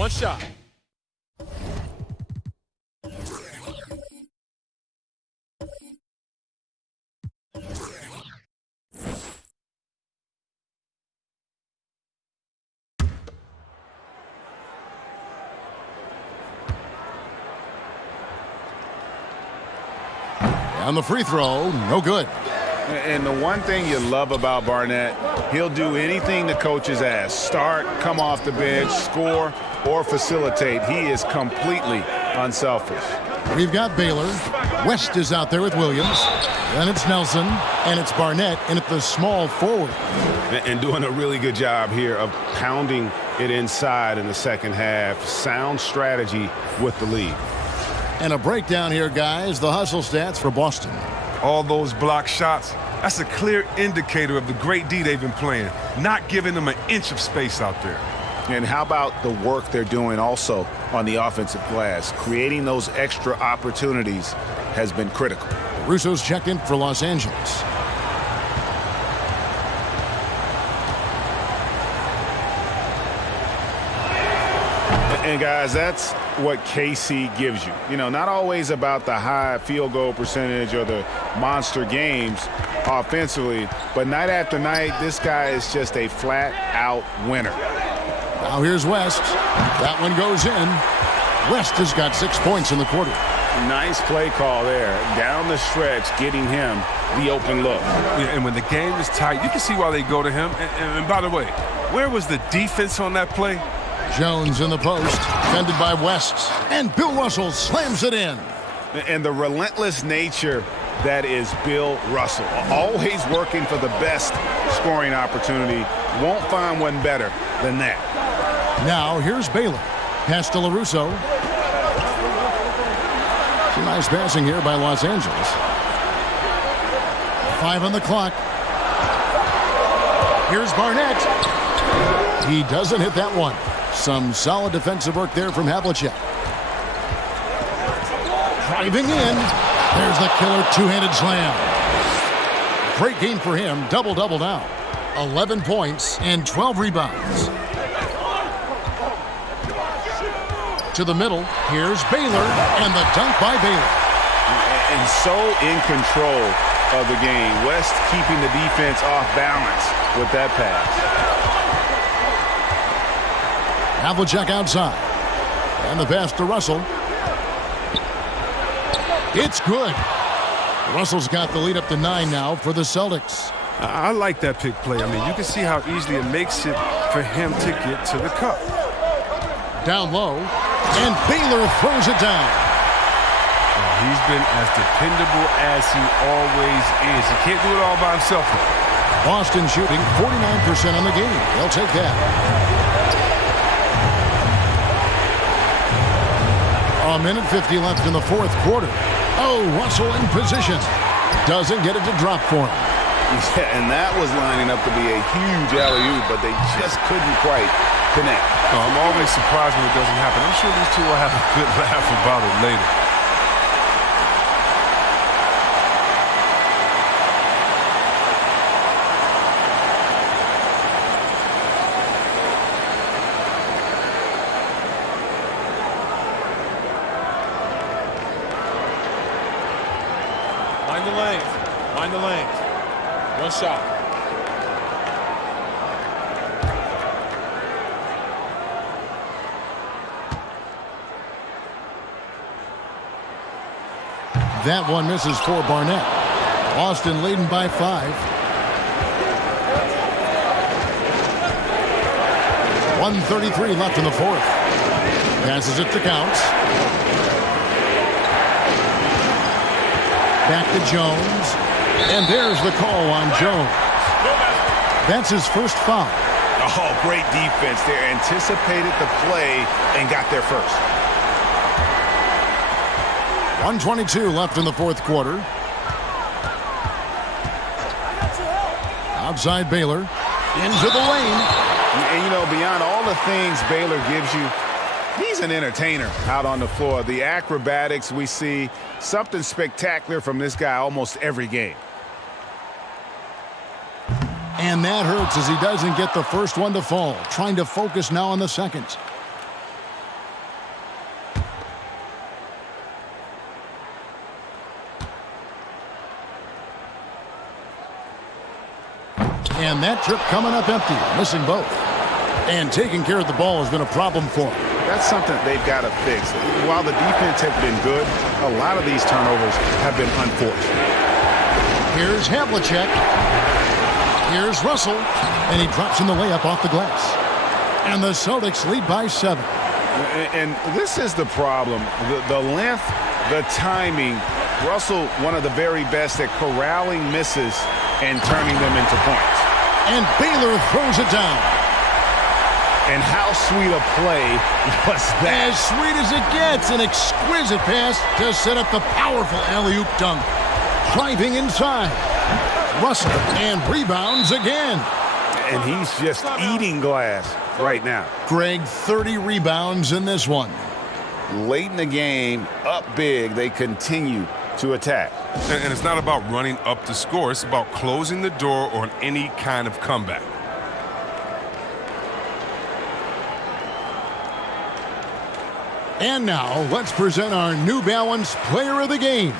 One shot. And the free throw, no good. And the one thing you love about Barnett, he'll do anything the coaches ask. Start, come off the bench, score, or facilitate. He is completely unselfish. We've got Baylor. West is out there with Williams. Then it's Nelson. And it's Barnett in at the small forward. And doing a really good job here of pounding it inside in the second half. Sound strategy with the lead. And a breakdown here, guys. The hustle stats for Boston. All those block shots, that's a clear indicator of the great D they've been playing, not giving them an inch of space out there. And how about the work they're doing also on the offensive glass? Creating those extra opportunities has been critical. Russo's checked in for Los Angeles. And guys, that's what KC gives you. You know, not always about the high field goal percentage or the monster games offensively, but night after night, this guy is just a flat-out winner. Now here's West. That one goes in. West has got 6 points in the quarter. Nice play call there. Down the stretch, getting him the open look. Yeah, and when the game is tight, you can see why they go to him. And by the way, where was the defense on that play? Jones in the post, defended by West, and Bill Russell slams it in. And the relentless nature that is Bill Russell, always working for the best scoring opportunity. Won't find one better than that. Now here's Baylor. Pass to LaRusso. Some nice passing here by Los Angeles. 5 on the clock. Here's Barnett. He doesn't hit that one. Some solid defensive work there from Havlicek. Driving in. There's the killer two-handed slam. Great game for him. Double-double now. 11 points and 12 rebounds. To the middle. Here's Baylor. And the dunk by Baylor. And so in control of the game. West keeping the defense off balance with that pass. Havlicek outside. And the pass to Russell. It's good. Russell's got the lead up to 9 now for the Celtics. I like that pick play. I mean, you can see how easily it makes it for him to get to the cup. Down low. And Baylor throws it down. He's been as dependable as he always is. He can't do it all by himself. Boston shooting 49% on the game. They'll take that. A minute 50 left in the fourth quarter. Oh, Russell in position. Doesn't get it to drop for him. Yeah, and that was lining up to be a huge alley-oop, but they just couldn't quite connect. I'm always surprised when it doesn't happen. I'm sure these two will have a good laugh about it later. Mind the lanes. One shot. That one misses for Barnett. Boston leading by 5. 1:33 left in the fourth. Passes it to Counts. Back to Jones. And there's the call on Jones. That's his first foul. Oh, great defense there. Anticipated the play and got there first. 1:22 left in the fourth quarter. Outside Baylor. Into the lane. And, you know, beyond all the things Baylor gives you, he's an entertainer out on the floor. The acrobatics we see, something spectacular from this guy almost every game. And that hurts as he doesn't get the first one to fall. Trying to focus now on the second. And that trip coming up empty, missing both. And taking care of the ball has been a problem for them. That's something they've got to fix. While the defense has been good, a lot of these turnovers have been unfortunate. Here's Havlicek. Here's Russell. And he drops in the layup off the glass. And the Celtics lead by 7. And this is the problem. The length, the timing. Russell, one of the very best at corralling misses and turning them into points. And Baylor throws it down. And how sweet a play was that? As sweet as it gets. An exquisite pass to set up the powerful alley-oop dunk. Driving inside. Russell and rebounds again. And he's just eating glass right now. Greg, 30 rebounds in this one. Late in the game, up big, they continue to attack. And it's not about running up the score. It's about closing the door on any kind of comeback. And now, let's present our New Balance Player of the Game,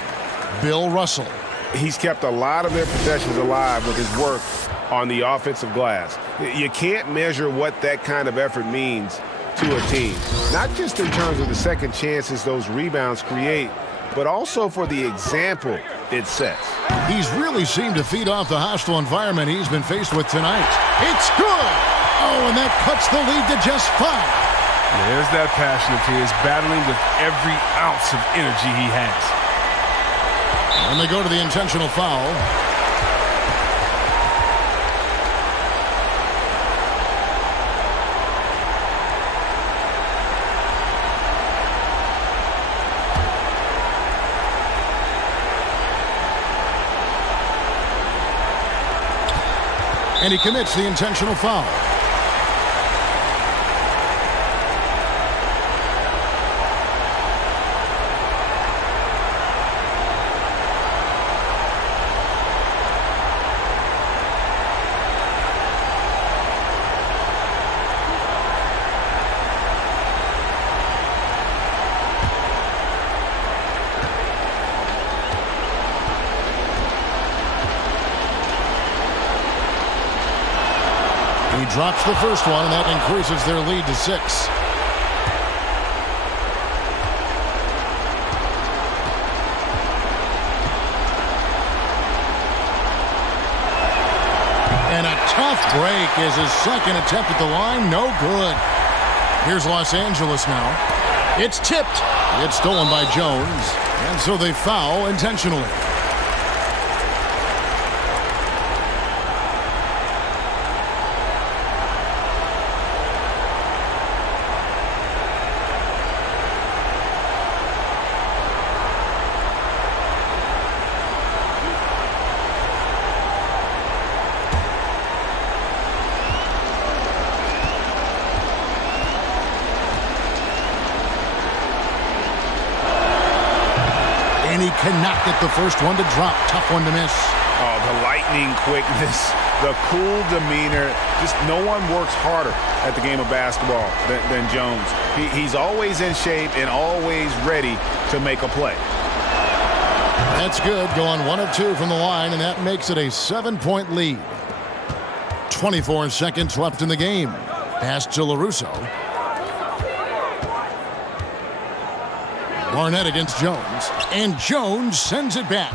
Bill Russell. He's kept a lot of their possessions alive with his work on the offensive glass. You can't measure what that kind of effort means to a team. Not just in terms of the second chances those rebounds create, but also for the example it sets. He's really seemed to feed off the hostile environment he's been faced with tonight. It's good! Oh, and that cuts the lead to just 5. There's that passion of his, battling with every ounce of energy he has. And they go to the intentional foul. And he commits the intentional foul. He drops the first one, and that increases their lead to 6. And a tough break is his second attempt at the line. No good. Here's Los Angeles now. It's tipped. It's stolen by Jones. And so they foul intentionally. And he cannot get the first one to drop. Tough one to miss. Oh, the lightning quickness, the cool demeanor. Just no one works harder at the game of basketball than Jones. He's always in shape and always ready to make a play. That's good. Going 1 of 2 from the line, and that makes it a 7-point lead. 24 seconds left in the game. Pass to LaRusso. Barnett against Jones, and Jones sends it back.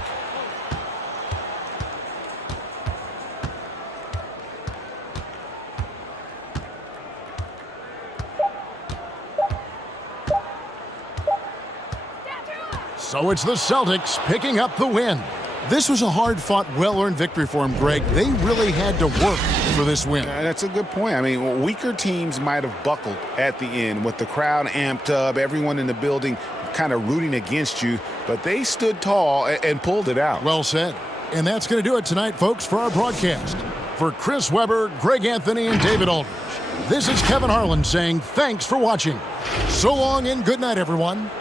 So it's the Celtics picking up the win. This was a hard-fought, well-earned victory for them, Greg. They really had to work for this win. That's a good point. I mean, weaker teams might have buckled at the end with the crowd amped up, everyone in the building kind of rooting against you, but they stood tall and pulled it out. Well said. And that's going to do it tonight, folks, for our broadcast. For Chris Webber, Greg Anthony, and David Aldridge, this is Kevin Harlan saying thanks for watching. So long and good night, everyone.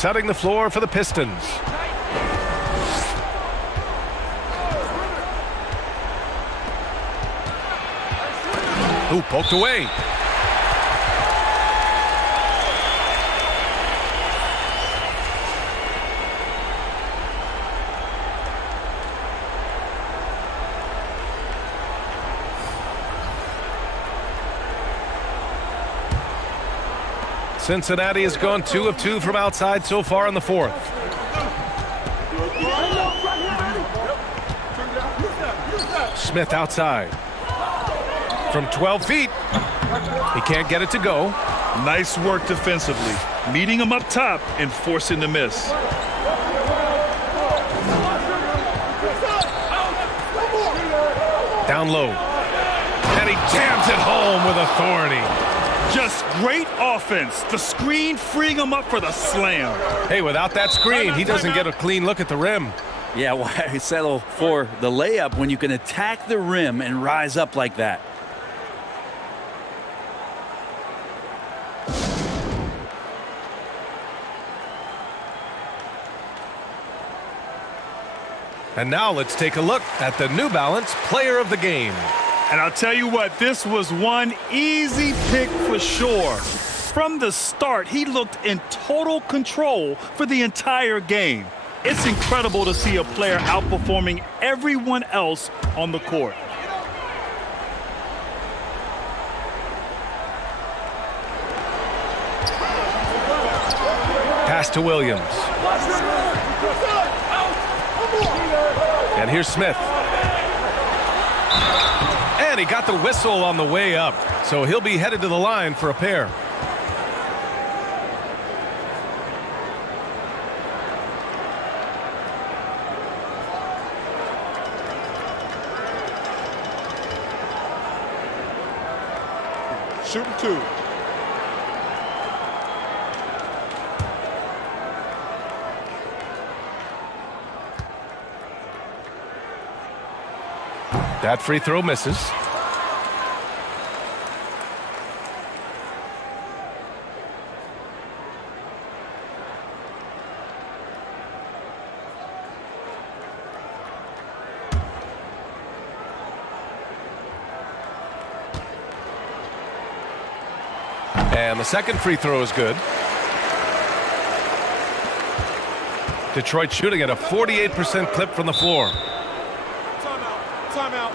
setting the floor for the Pistons. Ooh, poked away. Cincinnati has gone 2 of 2 from outside so far in the fourth. Smith outside. From 12 feet. He can't get it to go. Nice work defensively. Meeting him up top and forcing the miss. Down low. And he jams it home with authority. Just great offense. The screen freeing him up for the slam. Hey, without that screen, he doesn't get a clean look at the rim. Yeah, why settle for the layup when you can attack the rim and rise up like that? And now let's take a look at the New Balance Player of the Game. And I'll tell you what, this was one easy pick for sure. From the start, he looked in total control for the entire game. It's incredible to see a player outperforming everyone else on the court. Pass to Williams. And here's Smith. And he got the whistle on the way up, so he'll be headed to the line for a pair. Shooting 2. That free throw misses. And the second free throw is good. Detroit shooting at a 48% clip from the floor. Timeout.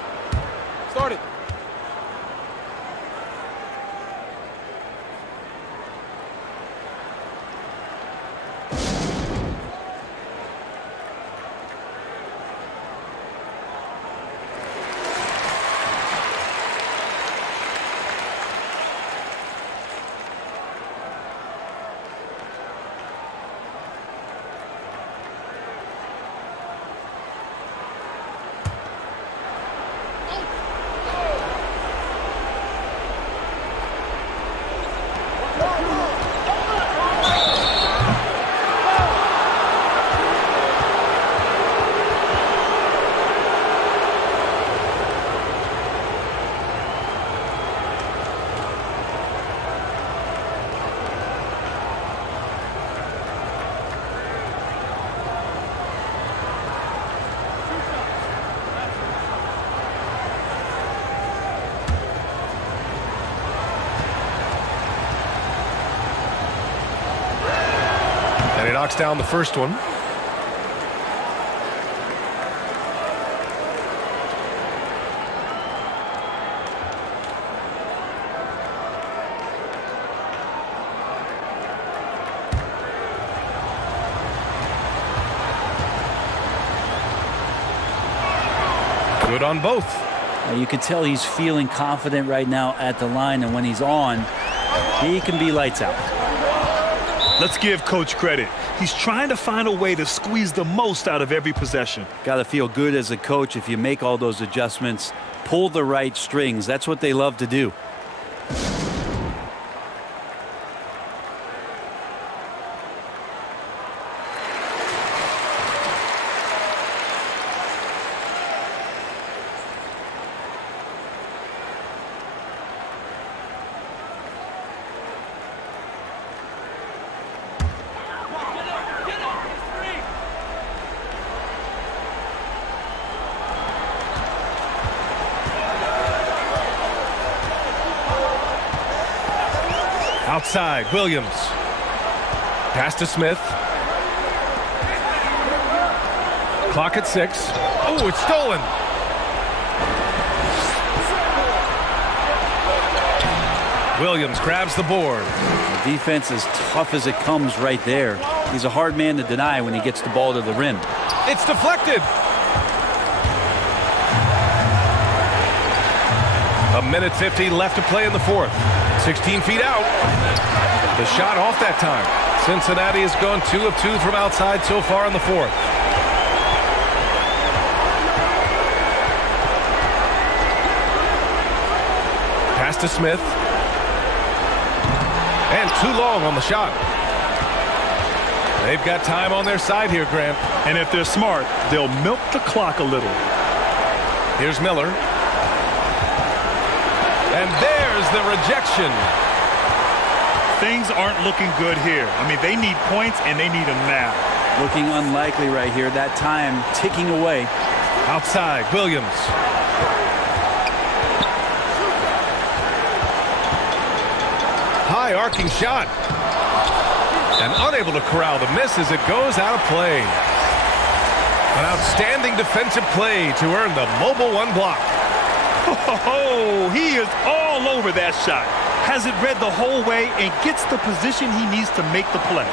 Start it. And he knocks down the first one. Good on both. You can tell he's feeling confident right now at the line, and when he's on, he can be lights out. Let's give Coach credit. He's trying to find a way to squeeze the most out of every possession. Got to feel good as a coach if you make all those adjustments, pull the right strings. That's what they love to do. Outside, Williams. Pass to Smith. Clock at 6. Oh, it's stolen. Williams grabs the board. The defense is tough as it comes right there. He's a hard man to deny when he gets the ball to the rim. It's deflected. A minute 50 left to play in the fourth. 16 feet out. The shot off that time. Cincinnati has gone 2 of 2 from outside so far in the fourth. Pass to Smith. And too long on the shot. They've got time on their side here, Grant. And if they're smart, they'll milk the clock a little. Here's Miller. And there's the rejection. Things aren't looking good here. I mean, they need points, and they need them now. Looking unlikely right here. That time ticking away. Outside, Williams. High arcing shot. And unable to corral the miss as it goes out of play. An outstanding defensive play to earn the mobile 1 block. Oh, he is all over that shot. Has it read the whole way and gets the position he needs to make the play.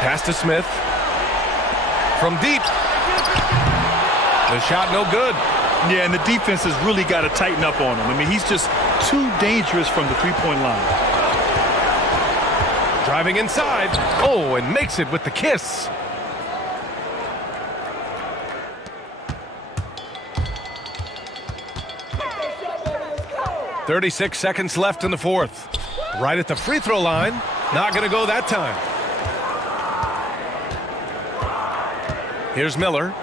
Pass to Smith. From deep. The shot no good. Yeah, and the defense has really got to tighten up on him. I mean, he's just too dangerous from the three-point line. Driving inside. Oh, and makes it with the kiss. "36 seconds left in the fourth. Right at the free throw line. Not going to go that time. Here's Miller.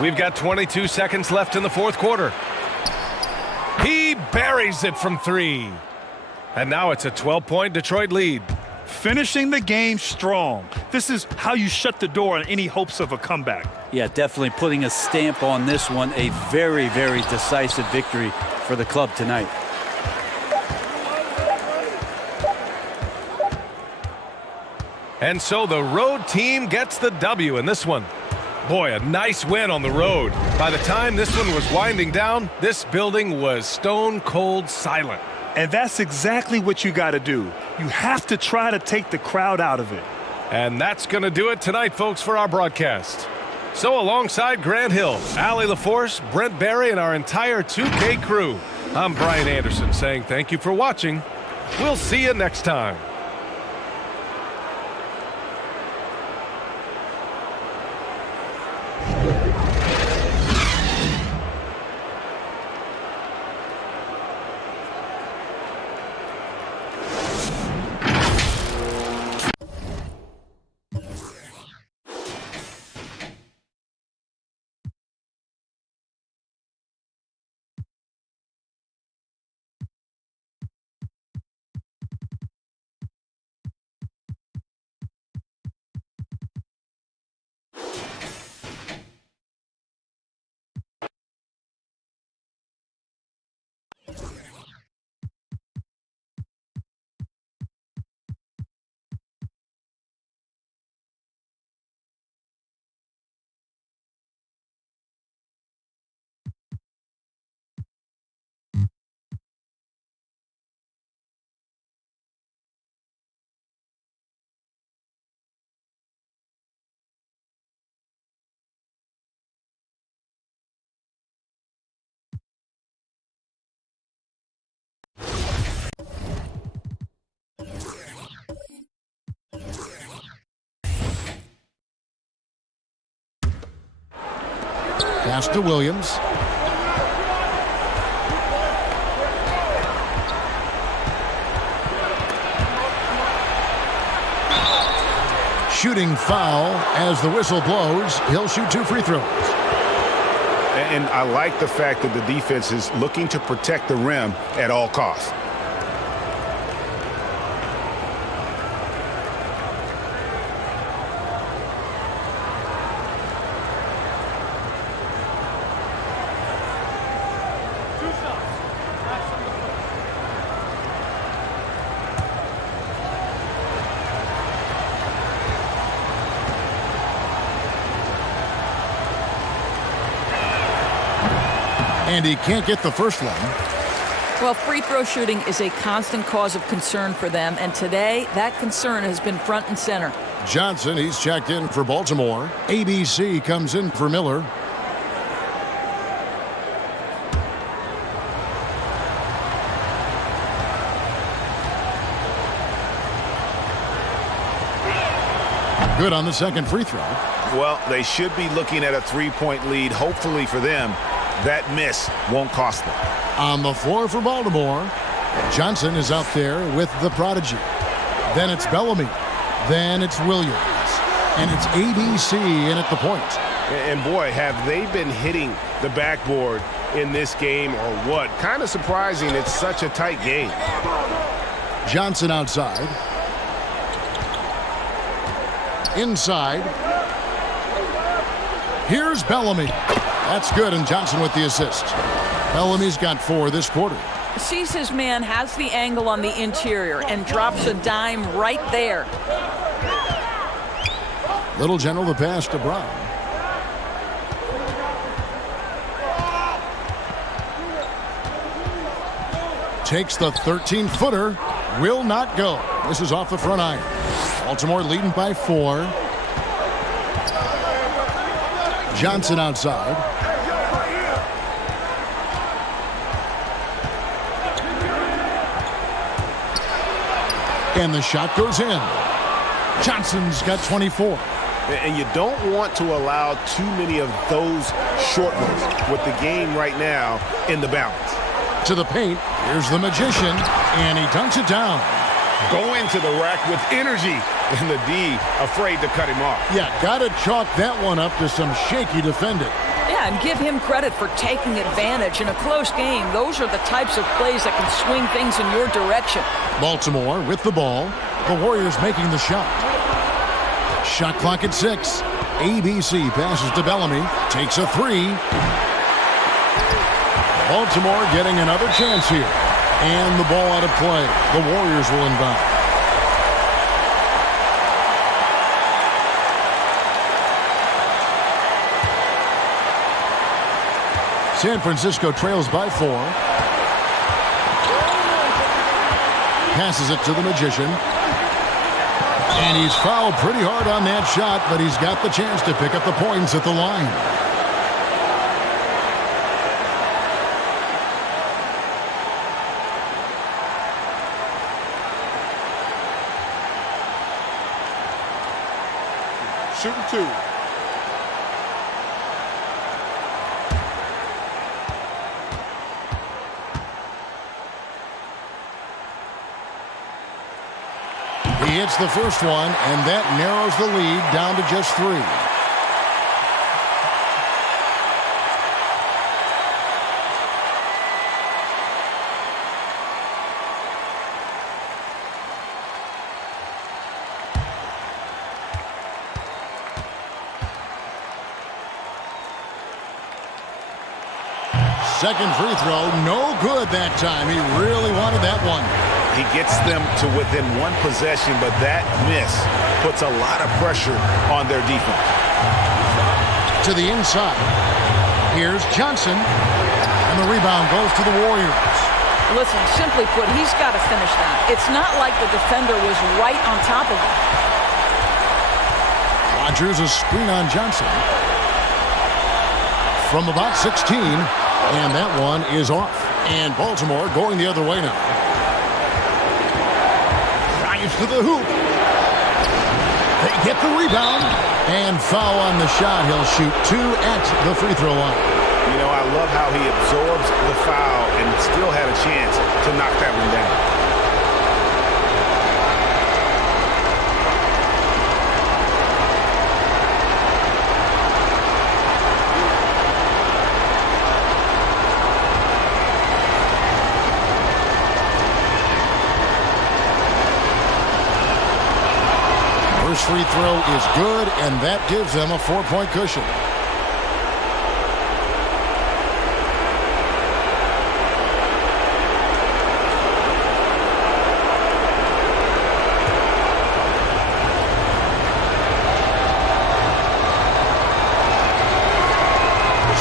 We've got 22 seconds left in the fourth quarter. He buries it from 3. And now it's a 12-point Detroit lead. Finishing the game strong. This is how you shut the door on any hopes of a comeback. Yeah, definitely putting a stamp on this one. A very, very decisive victory for the club tonight. And so the road team gets the W in this one. Boy, a nice win on the road. By the time this one was winding down, this building was stone cold silent. And that's exactly what you got to do. You have to try to take the crowd out of it. And that's going to do it tonight, folks, for our broadcast. So alongside Grant Hill, Allie LaForce, Brent Barry, and our entire 2K crew, I'm Brian Anderson saying thank you for watching. We'll see you next time. Pass to Williams. Shooting foul as the whistle blows. He'll shoot 2 free throws. And I like the fact that the defense is looking to protect the rim at all costs. And he can't get the first one. Well, free throw shooting is a constant cause of concern for them, and today that concern has been front and center. Johnson, he's checked in for Baltimore. ABC comes in for Miller. Good on the second free throw. Well, they should be looking at a three-point lead, hopefully for them. That miss won't cost them. On the floor for Baltimore, Johnson is out there with the prodigy. Then it's Bellamy. Then it's Williams. And it's ABC in at the point. And boy, have they been hitting the backboard in this game or what? Kind of surprising it's such a tight game. Johnson outside. Inside. Here's Bellamy. That's good, and Johnson with the assist. Bellamy's got 4 this quarter. Sees his man, has the angle on the interior, and drops a dime right there. Little General the pass to Brown. Takes the 13-footer. Will not go. This is off the front iron. Baltimore leading by 4. Johnson outside. And the shot goes in. Johnson's got 24. And you don't want to allow too many of those short ones with the game right now in the balance. To the paint. Here's the magician. And he dunks it down. Go into the rack with energy. And the D afraid to cut him off. Yeah, got to chalk that one up to some shaky defending. Yeah, and give him credit for taking advantage. In a close game, those are the types of plays that can swing things in your direction. Baltimore with the ball. The Warriors making the shot. Shot clock at 6. ABC passes to Bellamy. Takes a 3. Baltimore getting another chance here. And the ball out of play. The Warriors will inbound. San Francisco trails by 4. Passes it to the magician. And he's fouled pretty hard on that shot, but he's got the chance to pick up the points at the line. Shooting 2. He hits the first one, and that narrows the lead down to just 3. Second free throw, no good that time. He really wanted that one. He gets them to within 1 possession, but that miss puts a lot of pressure on their defense. To the inside. Here's Johnson. And the rebound goes to the Warriors. Listen, simply put, he's got to finish that. It's not like the defender was right on top of him. Rodgers a screen on Johnson. From about 16. And that one is off. And Baltimore going the other way now. Drives to the hoop. They get the rebound. And foul on the shot. He'll shoot 2 at the free throw line. You know, I love how he absorbs the foul and still had a chance to knock that one down. First free throw is good, and that gives them a 4-point cushion.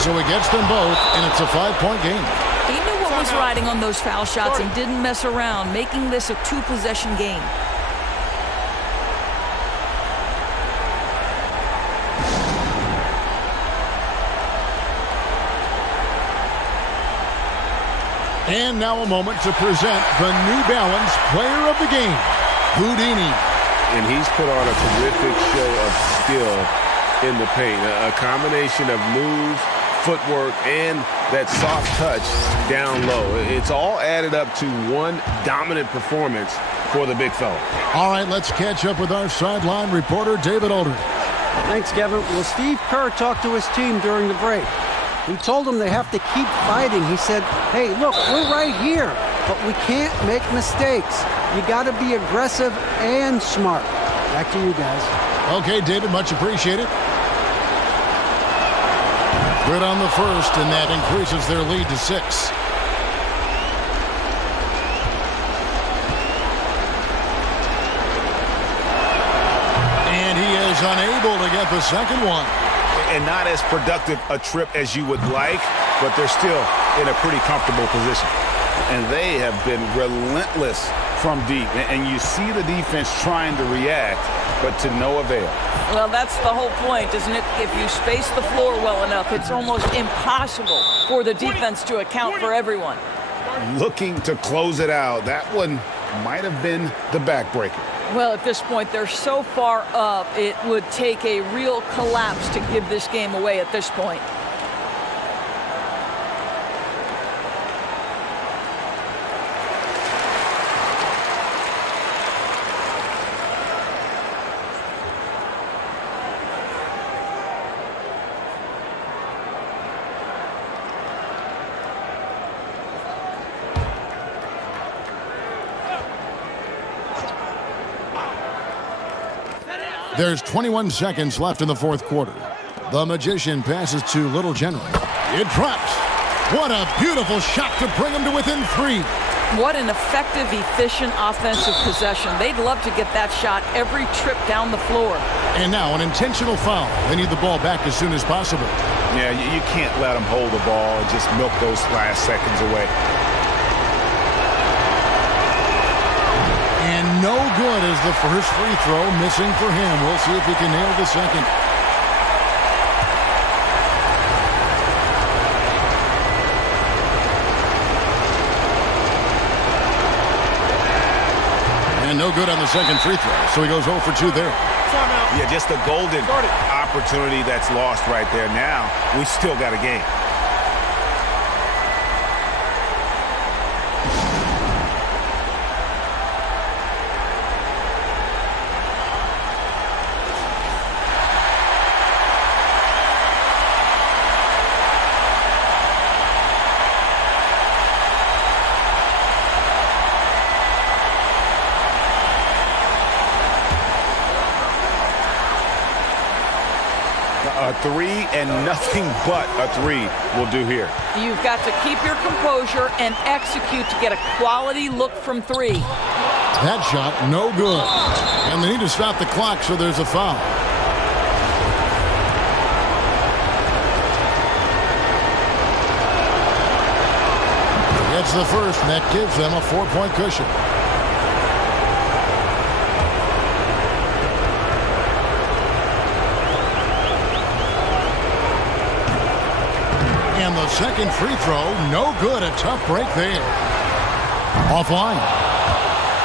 So he gets them both, and it's a 5-point game. He knew what was riding on those foul shots and didn't mess around, making this a 2-possession game. And now a moment to present the New Balance Player of the Game, Houdini. And he's put on a terrific show of skill in the paint. A combination of moves, footwork, and that soft touch down low. It's all added up to one dominant performance for the big fella. All right, let's catch up with our sideline reporter, David Aldridge. Thanks, Kevin. Well, Steve Kerr talked to his team during the break. He told them they have to keep fighting. He said, hey, look, we're right here, but we can't make mistakes. You got to be aggressive and smart. Back to you guys. Okay, David, much appreciated. Good on the first, and that increases their lead to 6. And he is unable to get the second one. And not as productive a trip as you would like, but they're still in a pretty comfortable position. And they have been relentless from deep. And you see the defense trying to react, but to no avail. Well, that's the whole point, isn't it? If you space the floor well enough, it's almost impossible for the defense to account for everyone. Looking to close it out. That one might have been the backbreaker. Well, at this point, they're so far up, it would take a real collapse to give this game away at this point. There's 21 seconds left in the fourth quarter. The Magician passes to Little General. It drops. What a beautiful shot to bring him to within 3. What an effective, efficient offensive possession. They'd love to get that shot every trip down the floor. And now an intentional foul. They need the ball back as soon as possible. Yeah, you can't let them hold the ball and just milk those last seconds away. And no good as the first free throw missing for him. We'll see if he can nail the second. And no good on the second free throw, so he goes 0 for 2 there. Yeah, just a golden opportunity that's lost right there. Now, we still got a game. A 3 and nothing but a 3 will do here. You've got to keep your composure and execute to get a quality look from 3. That shot, no good. And they need to stop the clock, so there's a foul. Gets the first, and that gives them a 4-point cushion. And the second free throw, no good. A tough break there. Offline.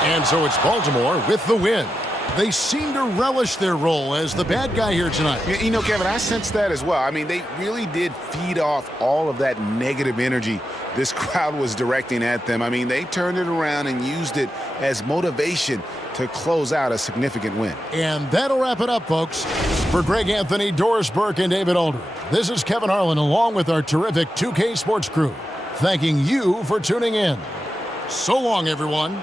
And so it's Baltimore with the win. They seem to relish their role as the bad guy here tonight. You know, Kevin, I sense that as well. I mean, they really did feed off all of that negative energy this crowd was directing at them. I mean, they turned it around and used it as motivation to close out a significant win. And that'll wrap it up, folks. For Greg Anthony, Doris Burke, and David Aldridge, this is Kevin Harlan along with our terrific 2K Sports crew, thanking you for tuning in. So long, everyone.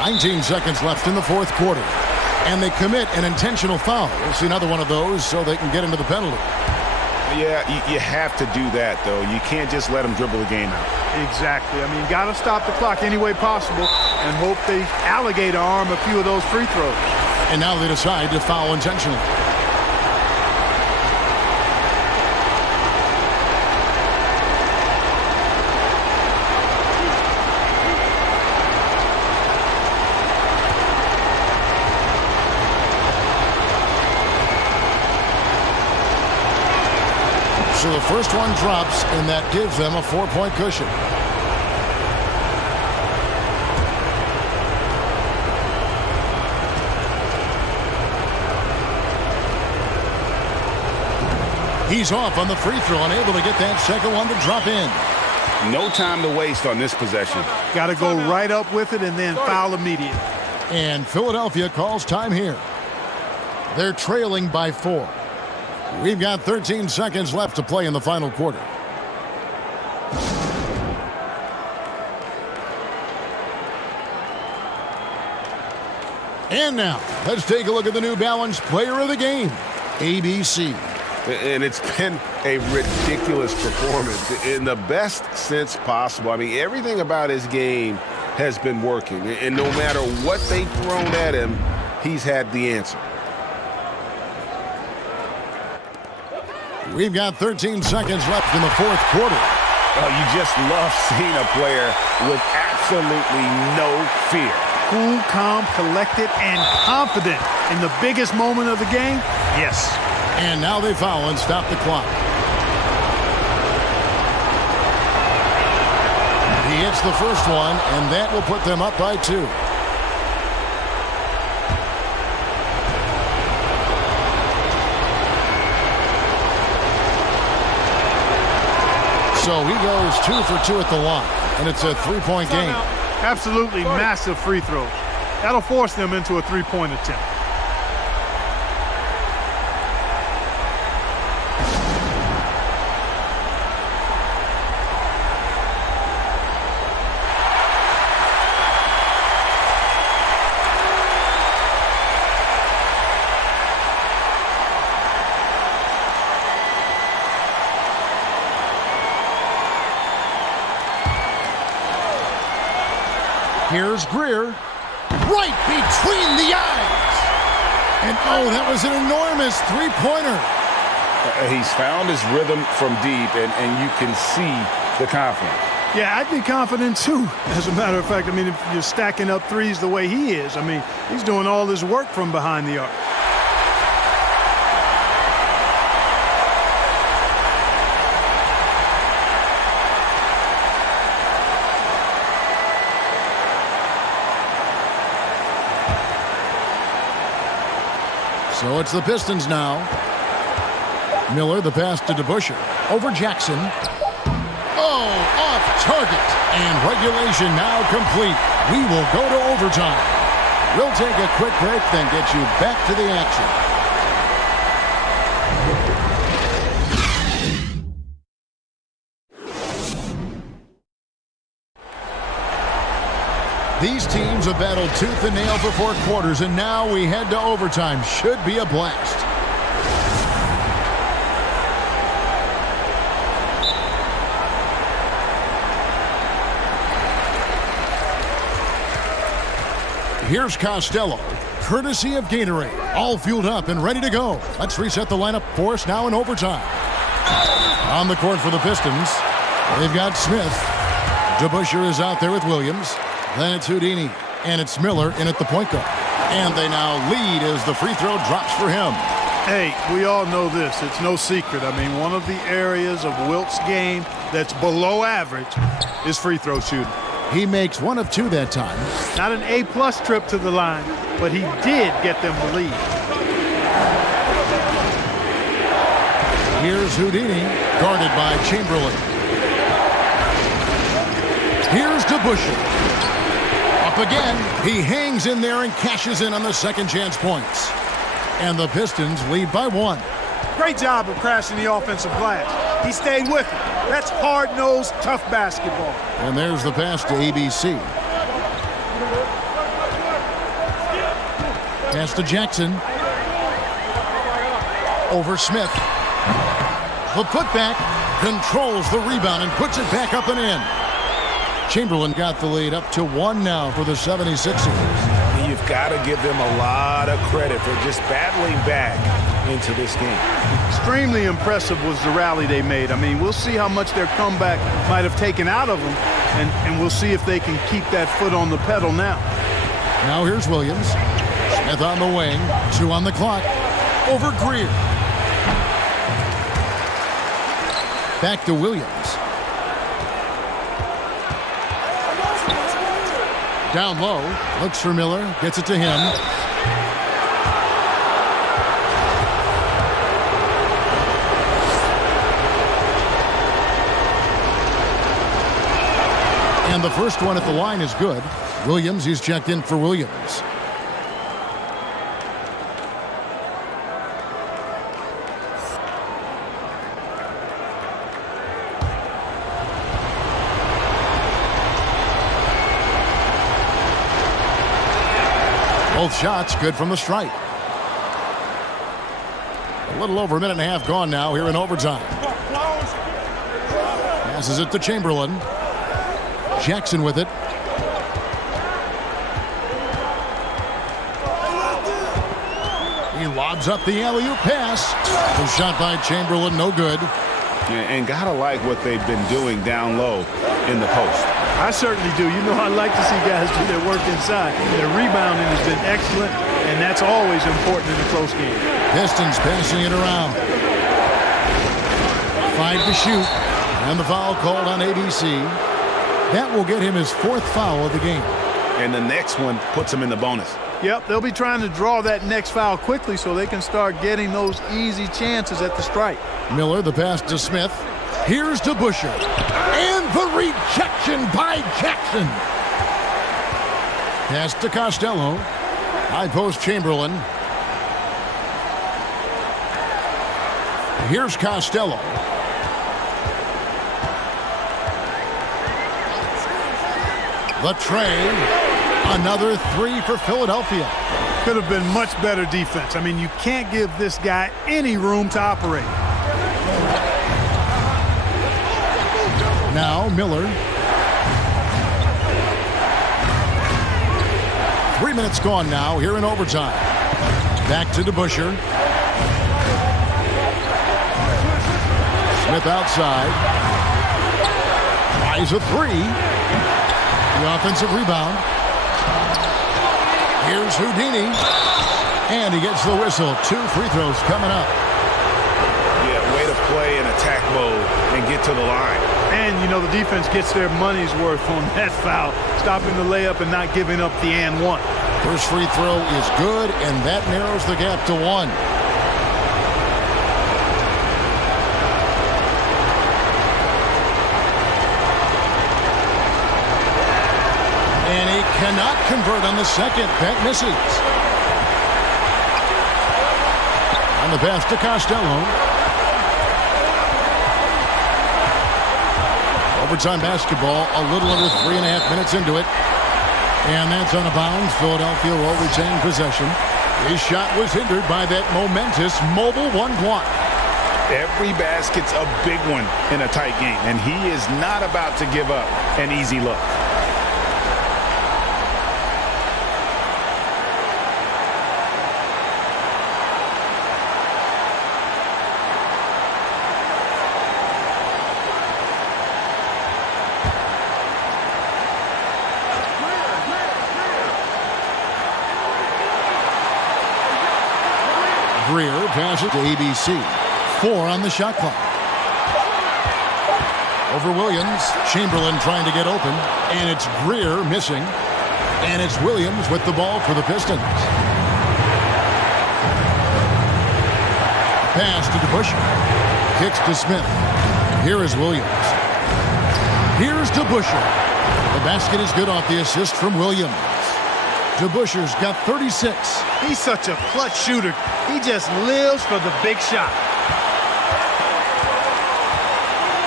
19 seconds left in the fourth quarter. And they commit an intentional foul. We'll see another one of those so they can get into the penalty. Yeah, you have to do that, though. You can't just let them dribble the game out. Exactly. I mean, got to stop the clock any way possible and hope they alligator arm a few of those free throws. And now they decide to foul intentionally. So the first one drops, and that gives them a 4-point cushion. He's off on the free throw, unable to get that second one to drop in. No time to waste on this possession. Got to go right up with it and then foul immediately. And Philadelphia calls time here. They're trailing by 4. We've got 13 seconds left to play in the final quarter. And now, let's take a look at the New Balance Player of the Game, ABC. And it's been a ridiculous performance in the best sense possible. I mean, everything about his game has been working. And no matter what they've thrown at him, he's had the answer. We've got 13 seconds left in the fourth quarter. Oh, you just love seeing a player with absolutely no fear. Cool, calm, collected, and confident in the biggest moment of the game? Yes. And now they foul and stop the clock. He hits the first one, and that will put them up by 2. So he goes 2 for 2 at the line, and it's a 3-point game. Absolutely massive free throws. That'll force them into a 3-point attempt. Here's Greer. Right between the eyes. And oh, that was an enormous three-pointer. He's found his rhythm from deep, and you can see the confidence. Yeah, I'd be confident too. As a matter of fact, I mean, if you're stacking up threes the way he is, I mean, he's doing all his work from behind the arc. So it's the Pistons now. Miller, the pass to DeBusschere. Over Jackson. Oh, off target. And regulation now complete. We will go to overtime. We'll take a quick break, then get you back to the action. These teams have battled tooth and nail for 4 quarters, and now we head to overtime. Should be a blast. Here's Costello, courtesy of Gatorade. All fueled up and ready to go. Let's reset the lineup for us now in overtime. On the court for the Pistons, they've got Smith. DeBusschere is out there with Williams. Then it's Houdini, and it's Miller in at the point guard. And they now lead as the free throw drops for him. Hey, we all know this. It's no secret. I mean, one of the areas of Wilt's game that's below average is free throw shooting. He makes 1 of 2 that time. Not an A-plus trip to the line, but he did get them the lead. Here's Houdini, guarded by Chamberlain. Here's DeBusschere. Up again, he hangs in there and cashes in on the second chance points. And the Pistons lead by 1. Great job of crashing the offensive glass. He stayed with it. That's hard-nosed, tough basketball. And there's the pass to ABC. Pass to Jackson. Over Smith. The putback controls the rebound and puts it back up and in. Chamberlain got the lead up to 1 now for the 76ers. You've got to give them a lot of credit for just battling back into this game. Extremely impressive was the rally they made. I mean, we'll see how much their comeback might have taken out of them, and we'll see if they can keep that foot on the pedal now. Now here's Williams. Smith on the wing. 2 on the clock. Over Greer. Back to Williams. Down low, looks for Miller, gets it to him. And the first one at the line is good. Williams, he's checked in for Williams. Both shots good from the stripe. A little over a minute and a half gone now here in overtime. Passes it to Chamberlain. Jackson with it. He lobs up the alley-oop pass. The shot by Chamberlain, no good. And gotta like what they've been doing down low in the post. I certainly do. You know, I like to see guys do their work inside. Their rebounding has been excellent, and that's always important in a close game. Pistons passing it around. 5 to shoot. And the foul called on ABC. That will get him his 4th foul of the game. And the next one puts him in the bonus. Yep, they'll be trying to draw that next foul quickly so they can start getting those easy chances at the stripe. Miller, the pass to Smith. Here's DeBusschere. And the rejection by Jackson. Pass to Costello. High post Chamberlain. Here's Costello. The tray. Another 3 for Philadelphia. Could have been much better defense. I mean, you can't give this guy any room to operate. Now Miller. 3 minutes gone now here in overtime. Back to DeBusschere. Smith outside. Tries a three. The offensive rebound. Here's Houdini. And he gets the whistle. 2 free throws coming up. Yeah, way to play in attack mode and get to the line. And, you know, the defense gets their money's worth on that foul, stopping the layup and not giving up the and one. First free throw is good, and that narrows the gap to 1. And he cannot convert on the second. That misses. On the pass to Costello. Overtime basketball, a little under 3.5 minutes into it. And that's on a bounds. Philadelphia will retain possession. His shot was hindered by that momentous mobile one block. Every basket's a big one in a tight game, and he is not about to give up an easy look. Greer passes to ABC. 4 on the shot clock. Over Williams. Chamberlain trying to get open. And it's Greer missing. And it's Williams with the ball for the Pistons. Pass to DeBusschere. Kicks to Smith. Here is Williams. Here's DeBusschere. The basket is good off the assist from Williams. DeBusschere's got 36. He's such a clutch shooter. He just lives for the big shot.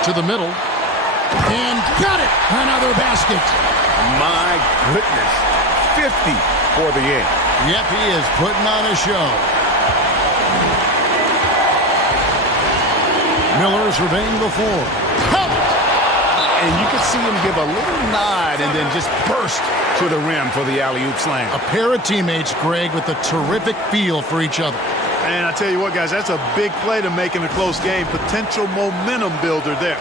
To the middle. And got it! Another basket. My goodness. 50 for the game. Yep, he is putting on a show. Miller surveying the floor. And you can see him give a little nod and then just burst to the rim for the alley-oop slam. A pair of teammates, Greg, with a terrific feel for each other. And I tell you what, guys, that's a big play to make in a close game. Potential momentum builder there.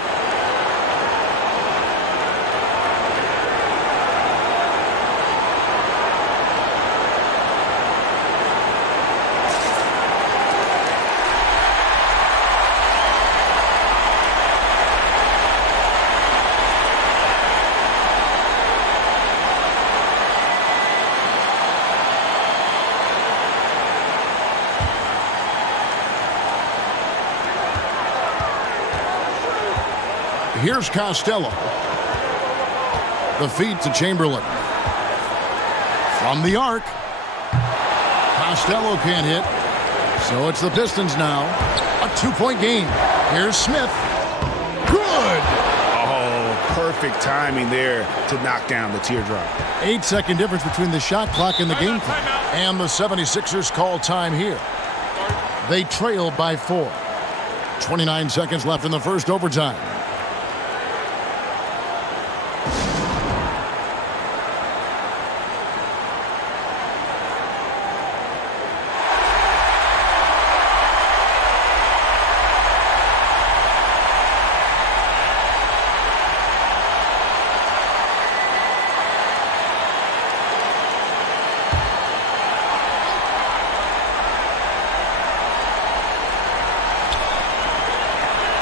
Here's Costello. The feed to Chamberlain. From the arc. Costello can't hit. So it's the Pistons now. A 2-point game. Here's Smith. Good! Oh, perfect timing there to knock down the teardrop. 8-second difference between the shot clock and the game clock. And the 76ers call time here. They trail by 4. 29 seconds left in the first overtime.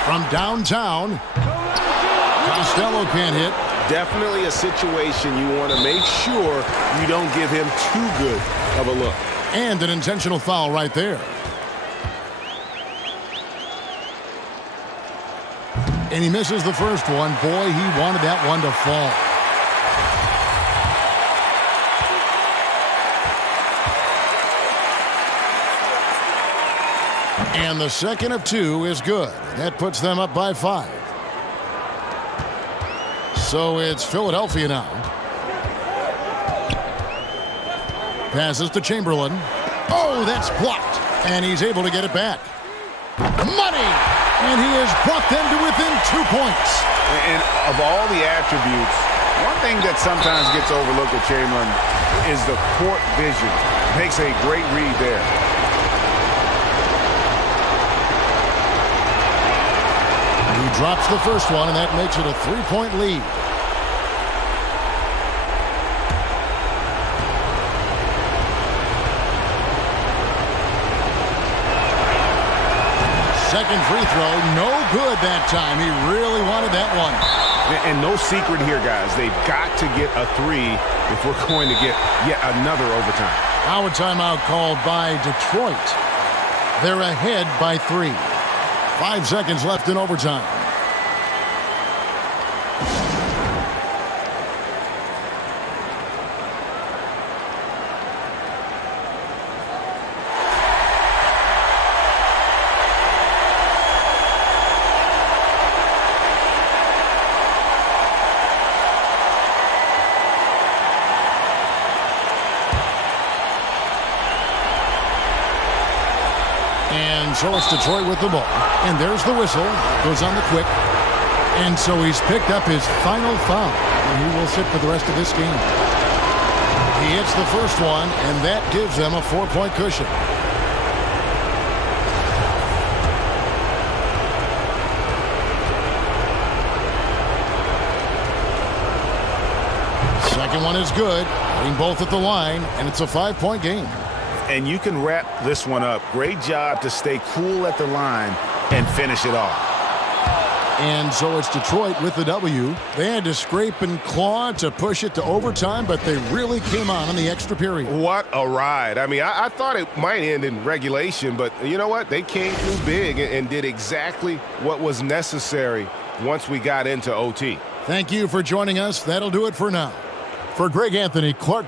From downtown, Costello can't hit. Definitely a situation you want to make sure you don't give him too good of a look. And an intentional foul right there. And he misses the first one. Boy, he wanted that one to fall. And the second of 2 is good. That puts them up by 5. So it's Philadelphia now. Passes to Chamberlain. Oh, that's blocked. And he's able to get it back. Money! And he has brought them to within 2 points. And of all the attributes One thing that sometimes gets overlooked with Chamberlain is the court vision. Makes a great read there. He drops the first one, and that makes it a 3-point lead. Second free throw, no good that time. He really wanted that one. And no secret here, guys. They've got to get a 3 if we're going to get yet another overtime. Now a timeout called by Detroit. They're ahead by 3. 5 seconds left in overtime. And so it's Detroit with the ball. And there's the whistle. Goes on the quick. And so he's picked up his final foul. And he will sit for the rest of this game. He hits the first one, and that gives them a 4-point cushion. Second one is good. Hitting both at the line, and it's a 5-point game. And you can wrap this one up. Great job to stay cool at the line and finish it off. And so it's Detroit with the W. They had to scrape and claw to push it to overtime, but they really came on in the extra period. What a ride. I mean, I thought it might end in regulation, but you know what? They came through big and did exactly what was necessary once we got into OT. Thank you for joining us. That'll do it for now. For Greg Anthony, Clark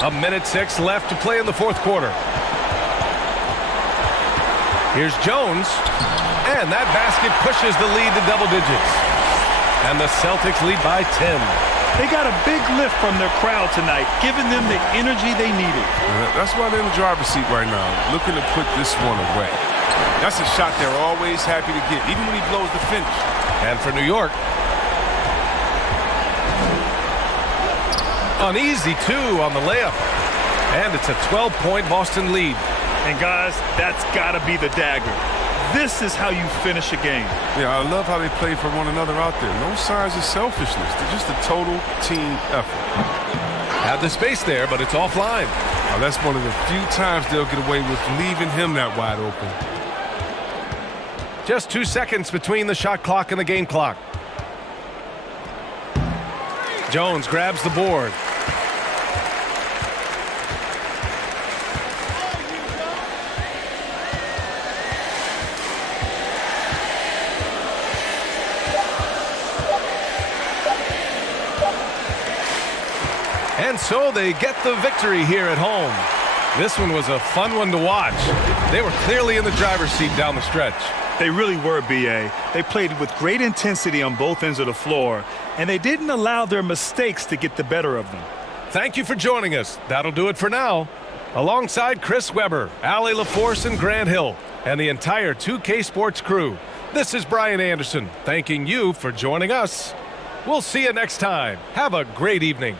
1:06 left to play in the fourth quarter. Here's Jones, and that basket pushes the lead to double digits. And the Celtics lead by 10. They got a big lift from their crowd tonight, giving them the energy they needed. That's why they're in the driver's seat right now, looking to put this one away. That's a shot they're always happy to get, even when he blows the finish. And for New York, an easy 2 on the layup. And it's a 12-point Boston lead. And guys, that's got to be the dagger. This is how you finish a game. Yeah, I love how they play for one another out there. No signs of selfishness. They're just a total team effort. Had the space there, but it's offline. Now, that's one of the few times they'll get away with leaving him that wide open. Just 2 seconds between the shot clock and the game clock. Jones grabs the board. And so they get the victory here at home. This one was a fun one to watch. They were clearly in the driver's seat down the stretch. They really were, B.A. They played with great intensity on both ends of the floor, and they didn't allow their mistakes to get the better of them. Thank you for joining us. That'll do it for now. Alongside Chris Webber, Allie LaForce, and Grant Hill, and the entire 2K Sports crew, this is Brian Anderson, thanking you for joining us. We'll see you next time. Have a great evening.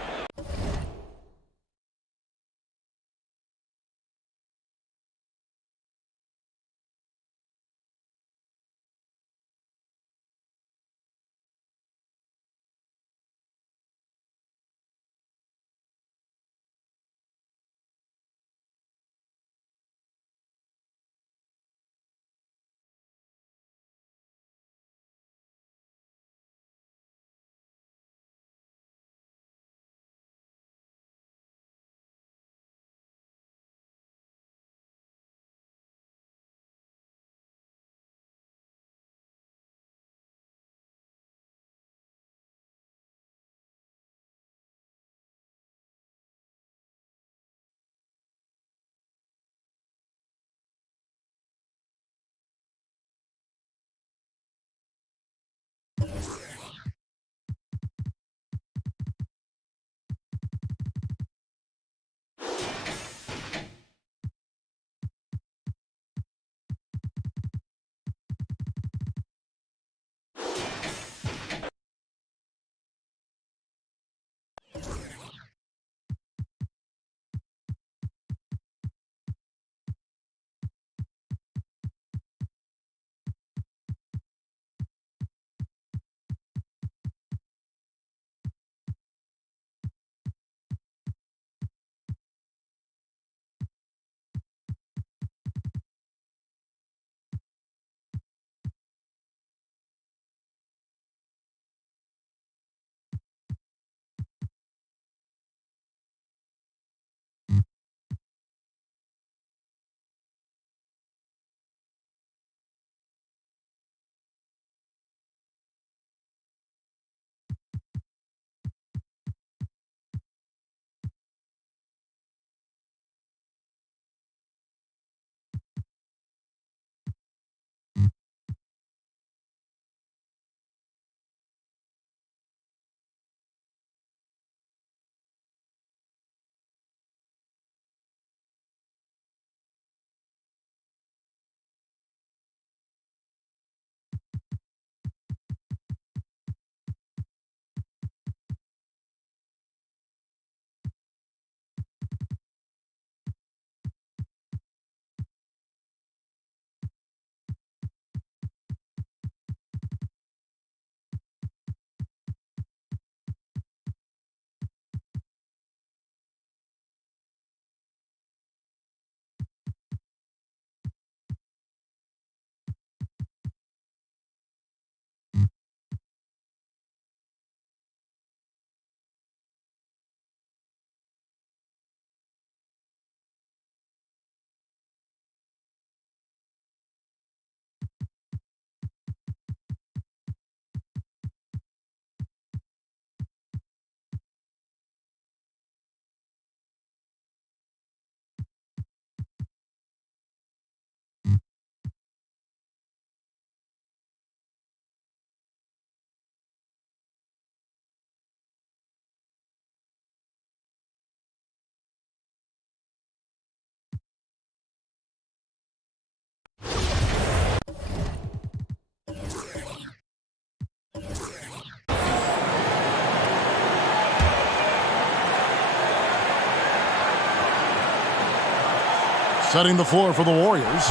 Setting the floor for the Warriors.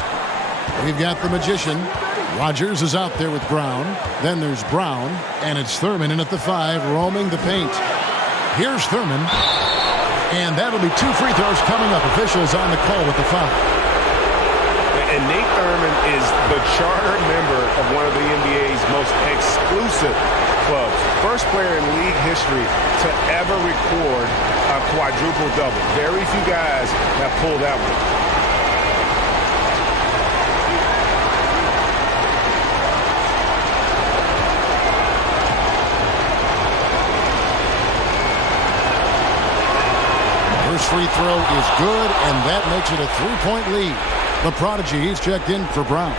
We've got the Magician. Rogers is out there with Brown. Then there's Brown, and it's Thurman in at the 5, roaming the paint. Here's Thurman, and that'll be 2 free throws coming up. Officials on the call with the foul. And Nate Thurman is the charter member of one of the NBA's most exclusive clubs. First player in league history to ever record a quadruple-double. Very few guys have pulled that one. First free throw is good, and that makes it a 3-point lead. The prodigy, he's checked in for Brown.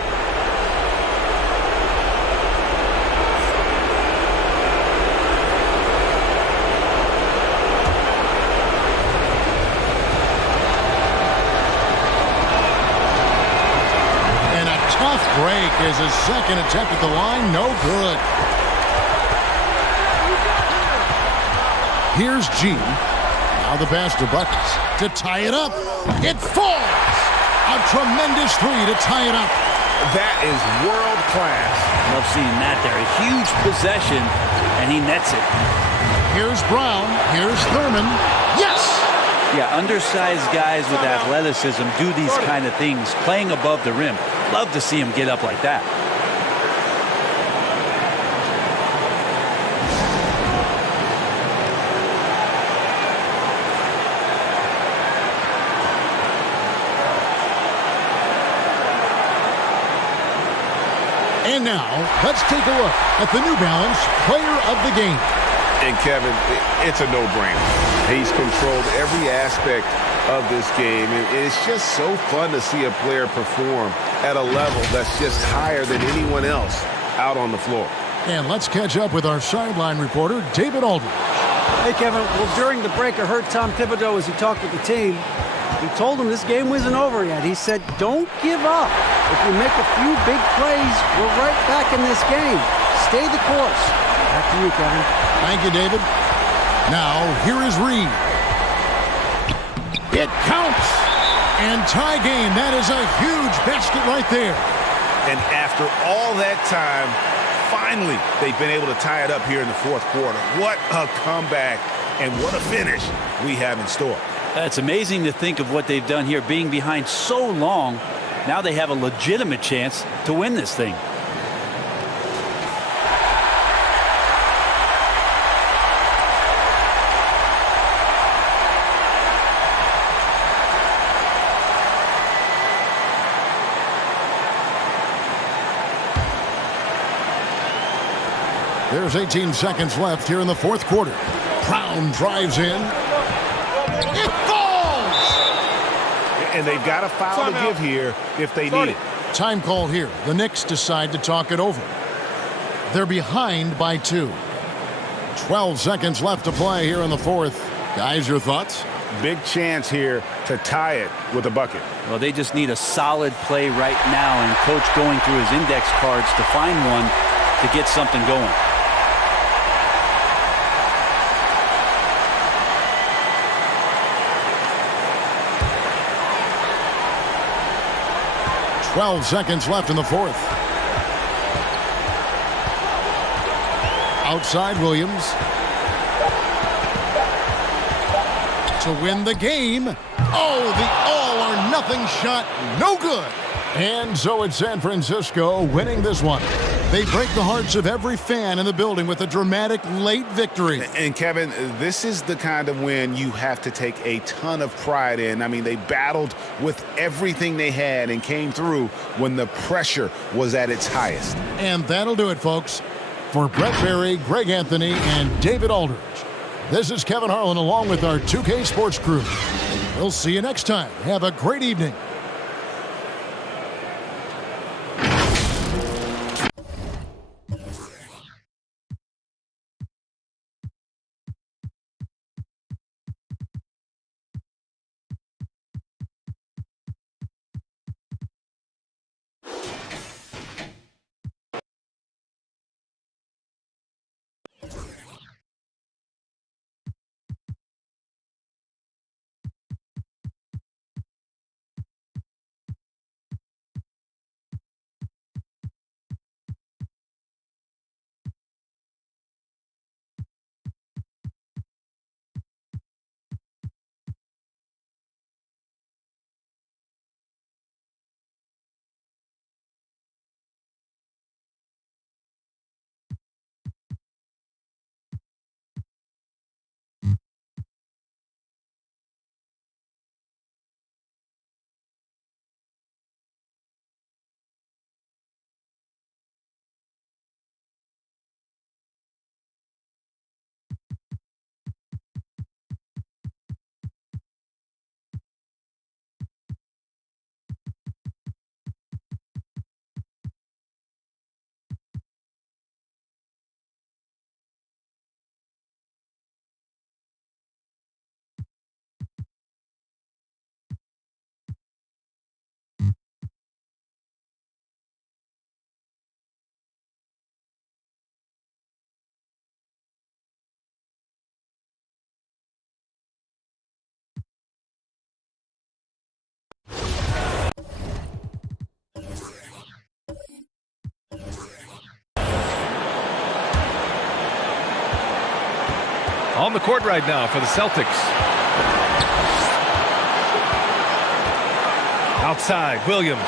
And a tough break is his second attempt at the line. No good. Here's G. Now the pass to Buckets to tie it up. It falls. A tremendous 3 to tie it up. That is world class. Love seeing that there. A huge possession, and he nets it. Here's Brown. Here's Thurman. Yes! Yeah, undersized guys with athleticism do these kind of things, playing above the rim. Love to see him get up like that. And now, let's take a look at the New Balance Player of the Game. And Kevin, it's a no-brainer. He's controlled every aspect of this game. It's just so fun to see a player perform at a level that's just higher than anyone else out on the floor. And let's catch up with our sideline reporter, David Aldridge. Hey, Kevin. Well, during the break, I heard Tom Thibodeau as he talked with the team. He told them this game wasn't over yet. He said, don't give up. If we make a few big plays, we're right back in this game. Stay the course. Back to you, Kevin. Thank you, David. Now, here is Reed. It counts. And tie game. That is a huge basket right there. And after all that time, finally, they've been able to tie it up here in the fourth quarter. What a comeback and what a finish we have in store. It's amazing to think of what they've done here, being behind so long. Now they have a legitimate chance to win this thing. There's 18 seconds left here in the fourth quarter. Brown drives in. It falls! And they've got a foul to give here if they need it. Time call here. The Knicks decide to talk it over. They're behind by 2. 12 seconds left to play here in the fourth. Guys, your thoughts? Big chance here to tie it with a bucket. Well, they just need a solid play right now, and Coach going through his index cards to find one to get something going. 12 seconds left in the fourth. Outside Williams. To win the game. Oh, the all-or-nothing shot. No good. And so it's San Francisco winning this one. They break the hearts of every fan in the building with a dramatic late victory. And Kevin, this is the kind of win you have to take a ton of pride in. I mean, they battled with everything they had and came through when the pressure was at its highest. And that'll do it, folks. For Brett Berry, Greg Anthony, and David Aldridge, this is Kevin Harlan along with our 2K Sports crew. We'll see you next time. Have a great evening. On the court right now for the Celtics. Outside, Williams.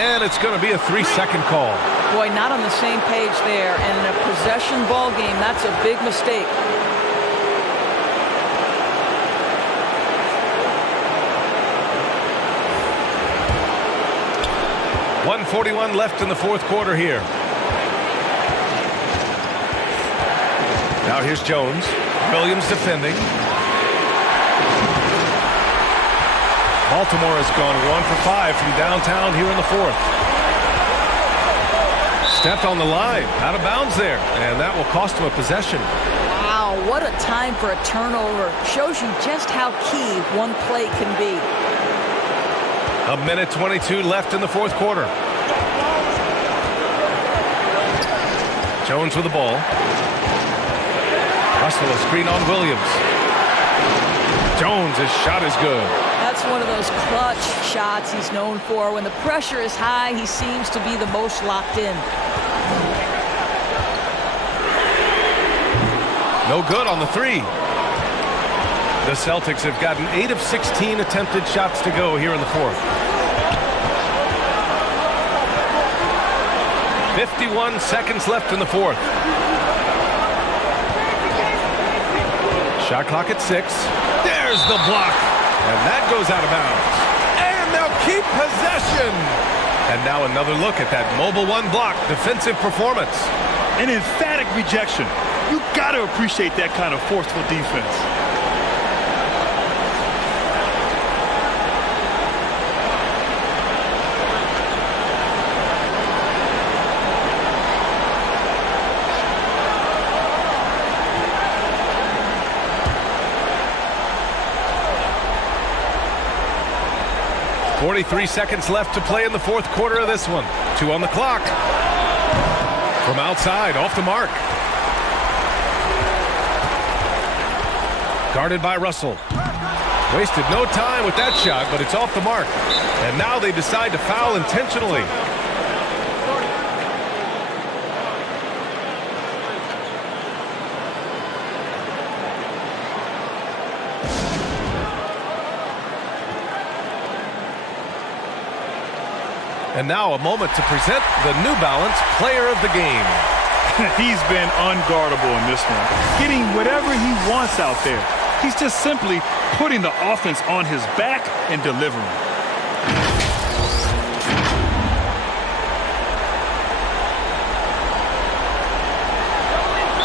And it's going to be a 3-second call. Boy, not on the same page there. And in a possession ball game, that's a big mistake. .141 left in the fourth quarter here. Now here's Jones. Williams defending. Baltimore has gone 1 for 5 from downtown here in the fourth. Stepped on the line, out of bounds there, and that will cost him a possession. Wow, what a time for a turnover. Shows you just how key one play can be. 1:22 left in the fourth quarter. Jones with the ball. Russell a screen on Williams. Jones' shot is good. That's one of those clutch shots he's known for. When the pressure is high, he seems to be the most locked in. No good on the three. The Celtics have gotten 8 of 16 attempted shots to go here in the fourth. 51 seconds left in the fourth. Shot clock at 6. There's the block. And that goes out of bounds. And they'll keep possession. And now another look at that mobile one block defensive performance. An emphatic rejection. You got to appreciate that kind of forceful defense. .43 seconds left to play in the fourth quarter of this one. 2 on the clock. From outside, off the mark. Guarded by Russell. Wasted no time with that shot, but it's off the mark. And now they decide to foul intentionally. And now a moment to present the New Balance Player of the Game. He's been unguardable in this one, getting whatever he wants out there. He's just simply putting the offense on his back and delivering.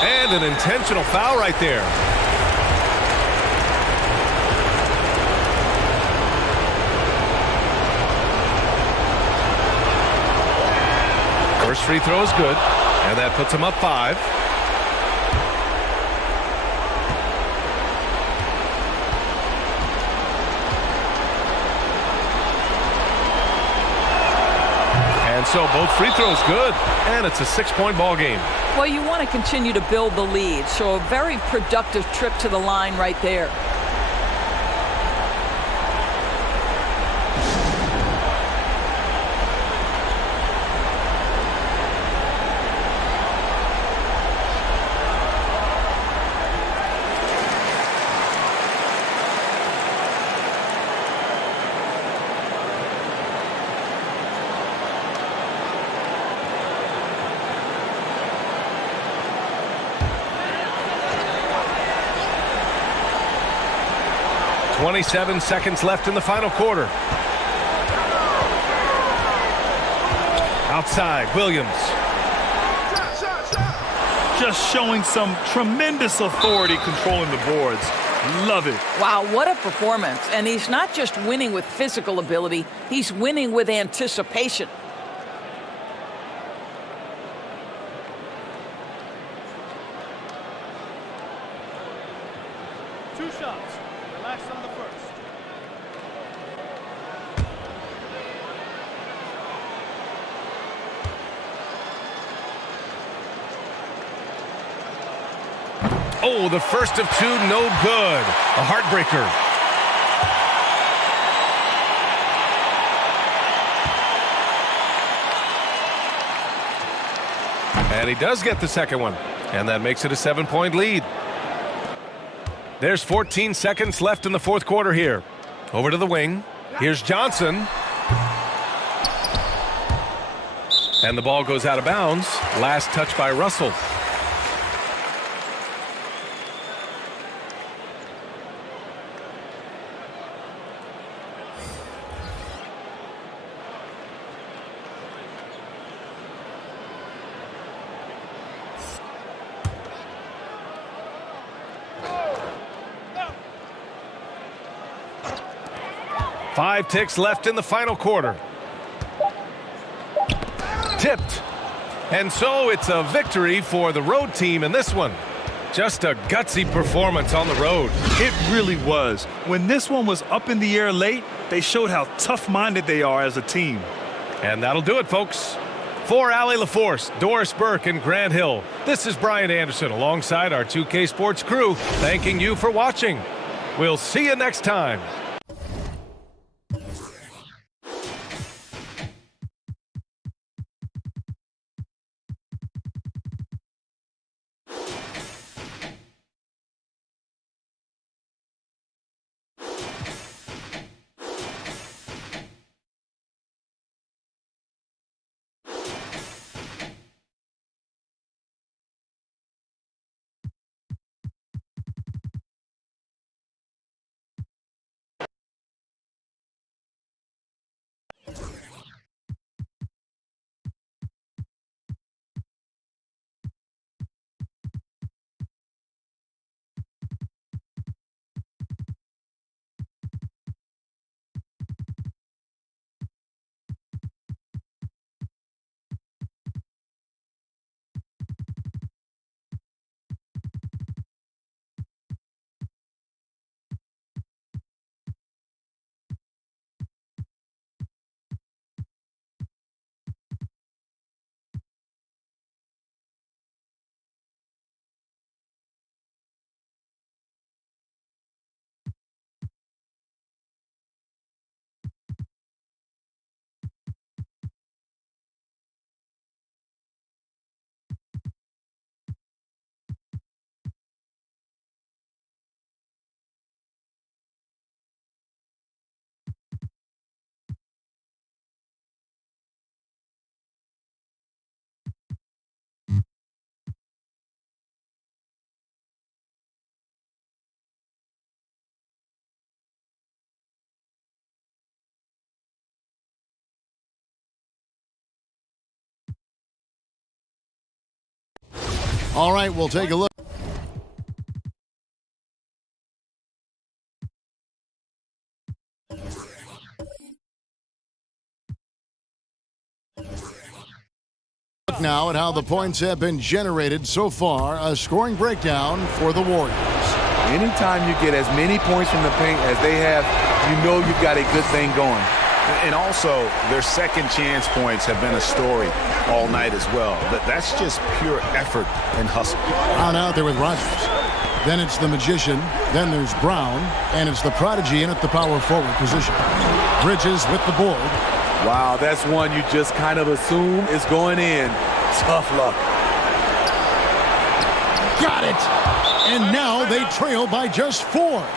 And an intentional foul right there. First free throw is good, and that puts him up 5. And so both free throws good, and it's a 6-point ball game. Well, you want to continue to build the lead, so a very productive trip to the line right there. .27 seconds left in the final quarter. Outside, Williams. Just showing some tremendous authority controlling the boards. Love it. Wow, what a performance. And he's not just winning with physical ability, he's winning with anticipation. Two shots. Relax on the first. Oh, the first of 2, no good. A heartbreaker. And he does get the second one. And that makes it a 7-point lead. There's 14 seconds left in the fourth quarter here. Over to the wing. Here's Johnson. And the ball goes out of bounds. Last touch by Russell. Five ticks left in the final quarter. Tipped. And so it's a victory for the road team in this one. Just a gutsy performance on the road. It really was. When this one was up in the air late, they showed how tough-minded they are as a team. And that'll do it, folks. For Allie LaForce, Doris Burke, and Grant Hill, this is Brian Anderson alongside our 2K Sports crew, thanking you for watching. We'll see you next time. All right, we'll take a look. Look now at how the points have been generated so far. A scoring breakdown for the Warriors. Anytime you get as many points from the paint as they have, you know you've got a good thing going. And also, their second chance points have been a story all night as well. But that's just pure effort and hustle. Brown out there with Rogers. Then it's the Magician. Then there's Brown. And it's the Prodigy in at the power forward position. Bridges with the board. Wow, that's one you just kind of assume is going in. Tough luck. Got it. And now they trail by just 4.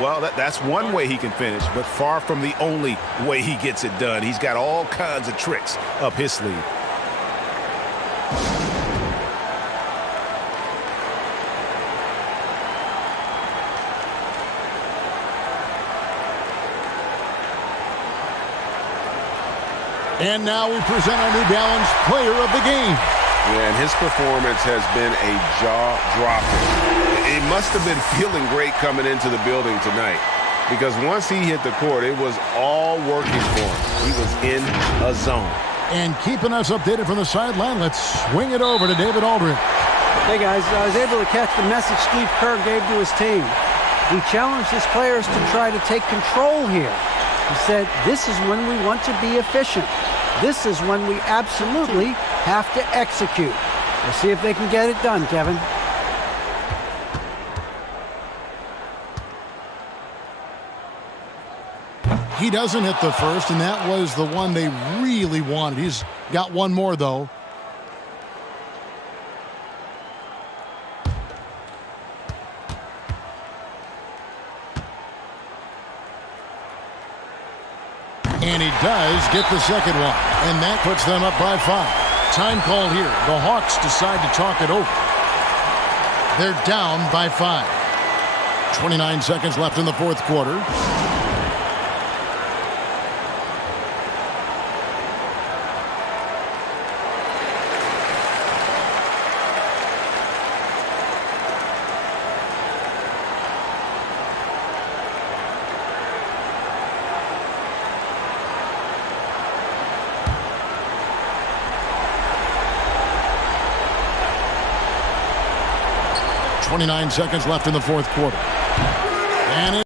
Well, that's one way he can finish, but far from the only way he gets it done. He's got all kinds of tricks up his sleeve. And now we present our New Balance player of the game. Yeah, and his performance has been a jaw-dropper. He must have been feeling great coming into the building tonight, because once he hit the court, it was all working for him. He was in a zone. And keeping us updated from the sideline, let's swing it over to David Aldridge. Hey, guys, I was able to catch the message Steve Kerr gave to his team. He challenged his players to try to take control here. He said, this is when we want to be efficient. This is when we absolutely have to execute. We'll see if they can get it done, Kevin. He doesn't hit the first, and that was the one they really wanted. He's got one more, though. And he does get the second one. And that puts them up by 5. Time called here. The Hawks decide to talk it over. They're down by 5. 29 seconds left in the fourth quarter. .29 seconds left in the fourth quarter. And it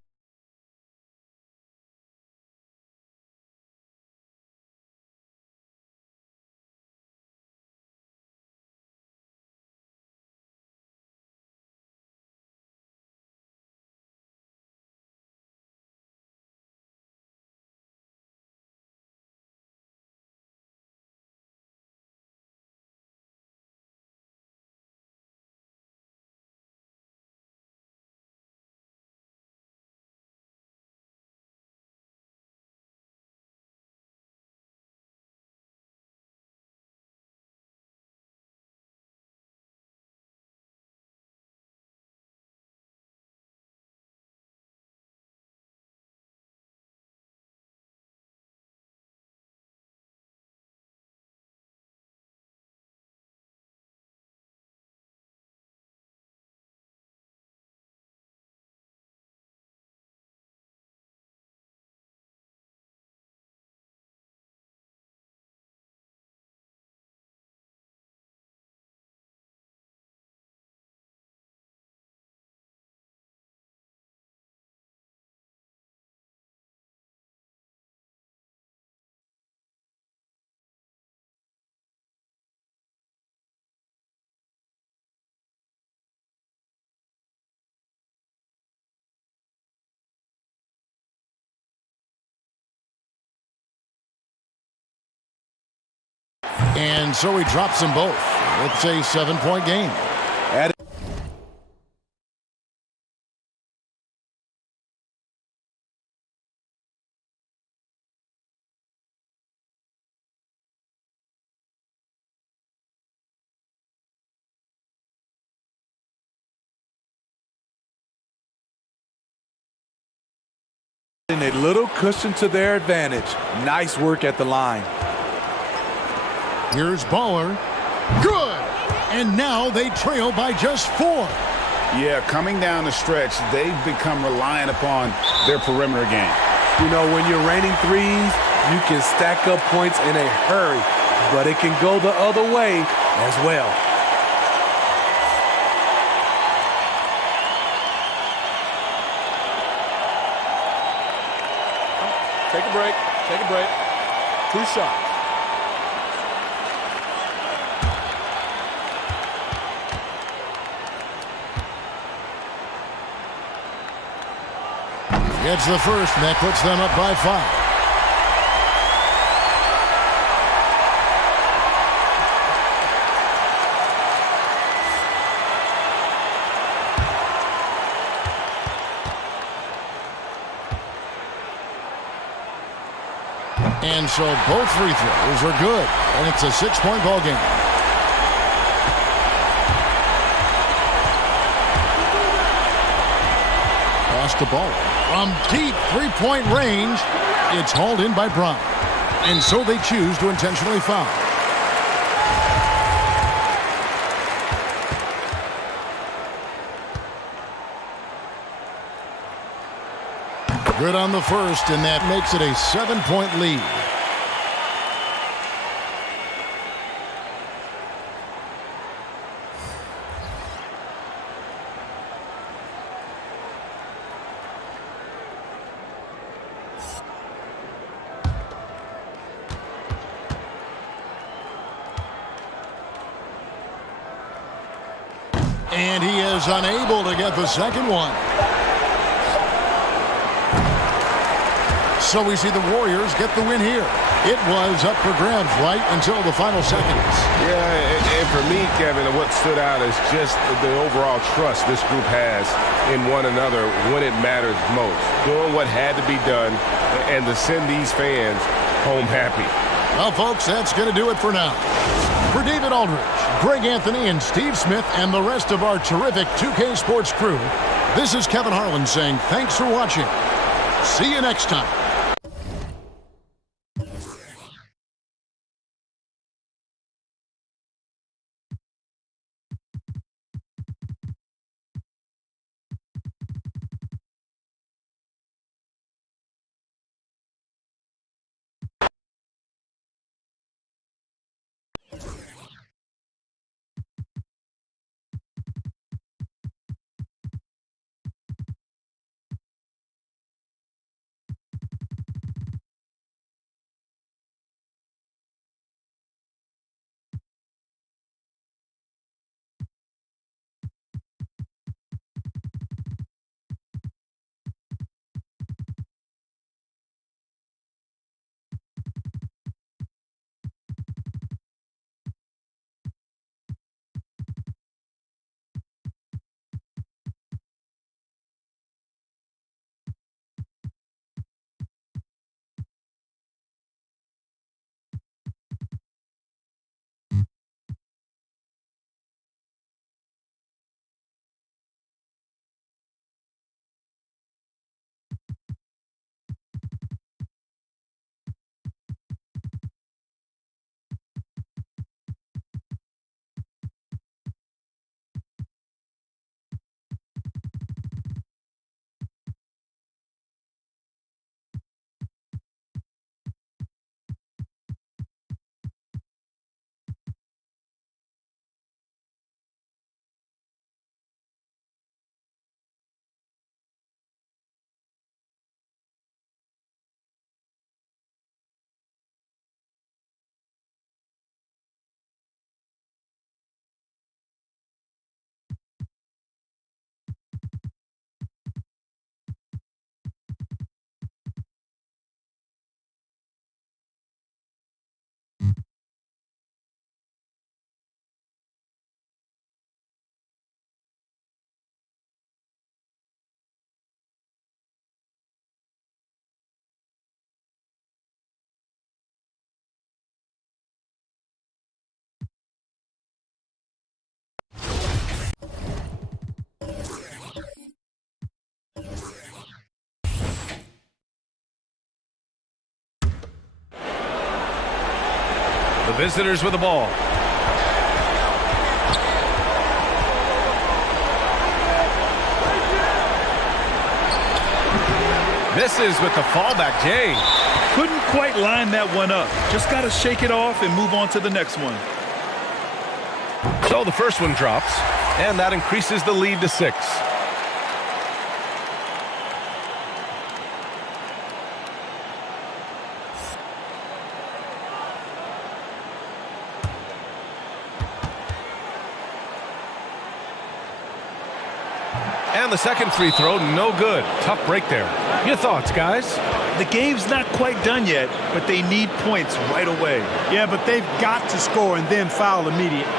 And so he drops them both. It's a 7-point game. A little cushion to their advantage. Nice work at the line. Here's Baller. Good! And now they trail by just 4. Yeah, coming down the stretch, they've become reliant upon their perimeter game. You know, when you're raining threes, you can stack up points in a hurry, but it can go the other way as well. Take a break. Take a break. 2 shots. Gets the first, and that puts them up by 5. And so both free throws are good, and it's a 6-point ball game. Pass the ball from deep 3-point range. It's hauled in by Brown, and so they choose to intentionally foul. Good on the first, and that makes it a 7-point lead. And he is unable to get the second one. So we see the Warriors get the win here. It was up for grabs right until the final seconds. Yeah, if for me, Kevin, what stood out is just the overall trust this group has in one another when it matters most. Doing what had to be done and to send these fans home happy. Well, folks, that's going to do it for now. For David Aldridge, Greg Anthony, and Steve Smith, and the rest of our terrific 2K Sports crew, this is Kevin Harlan saying thanks for watching. See you next time. The visitors with the ball. Misses with the fallback, Jay. Couldn't quite line that one up. Just got to shake it off and move on to the next one. So the first one drops, and that increases the lead to 6. And the second free throw, no good. Tough break there. Your thoughts, guys? The game's not quite done yet, but they need points right away. Yeah, but they've got to score and then foul immediately.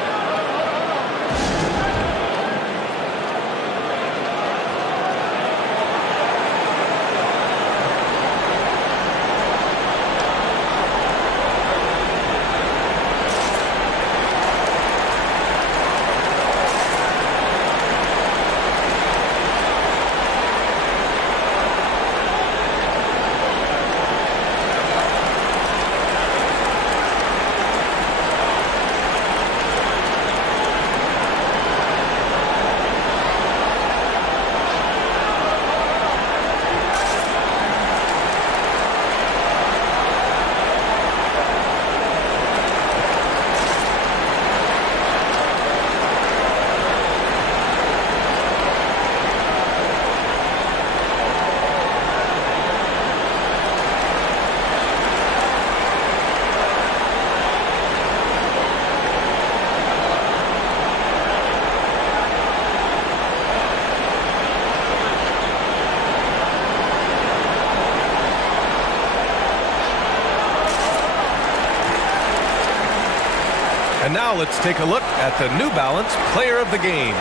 And now let's take a look at the New Balance Player of the Game.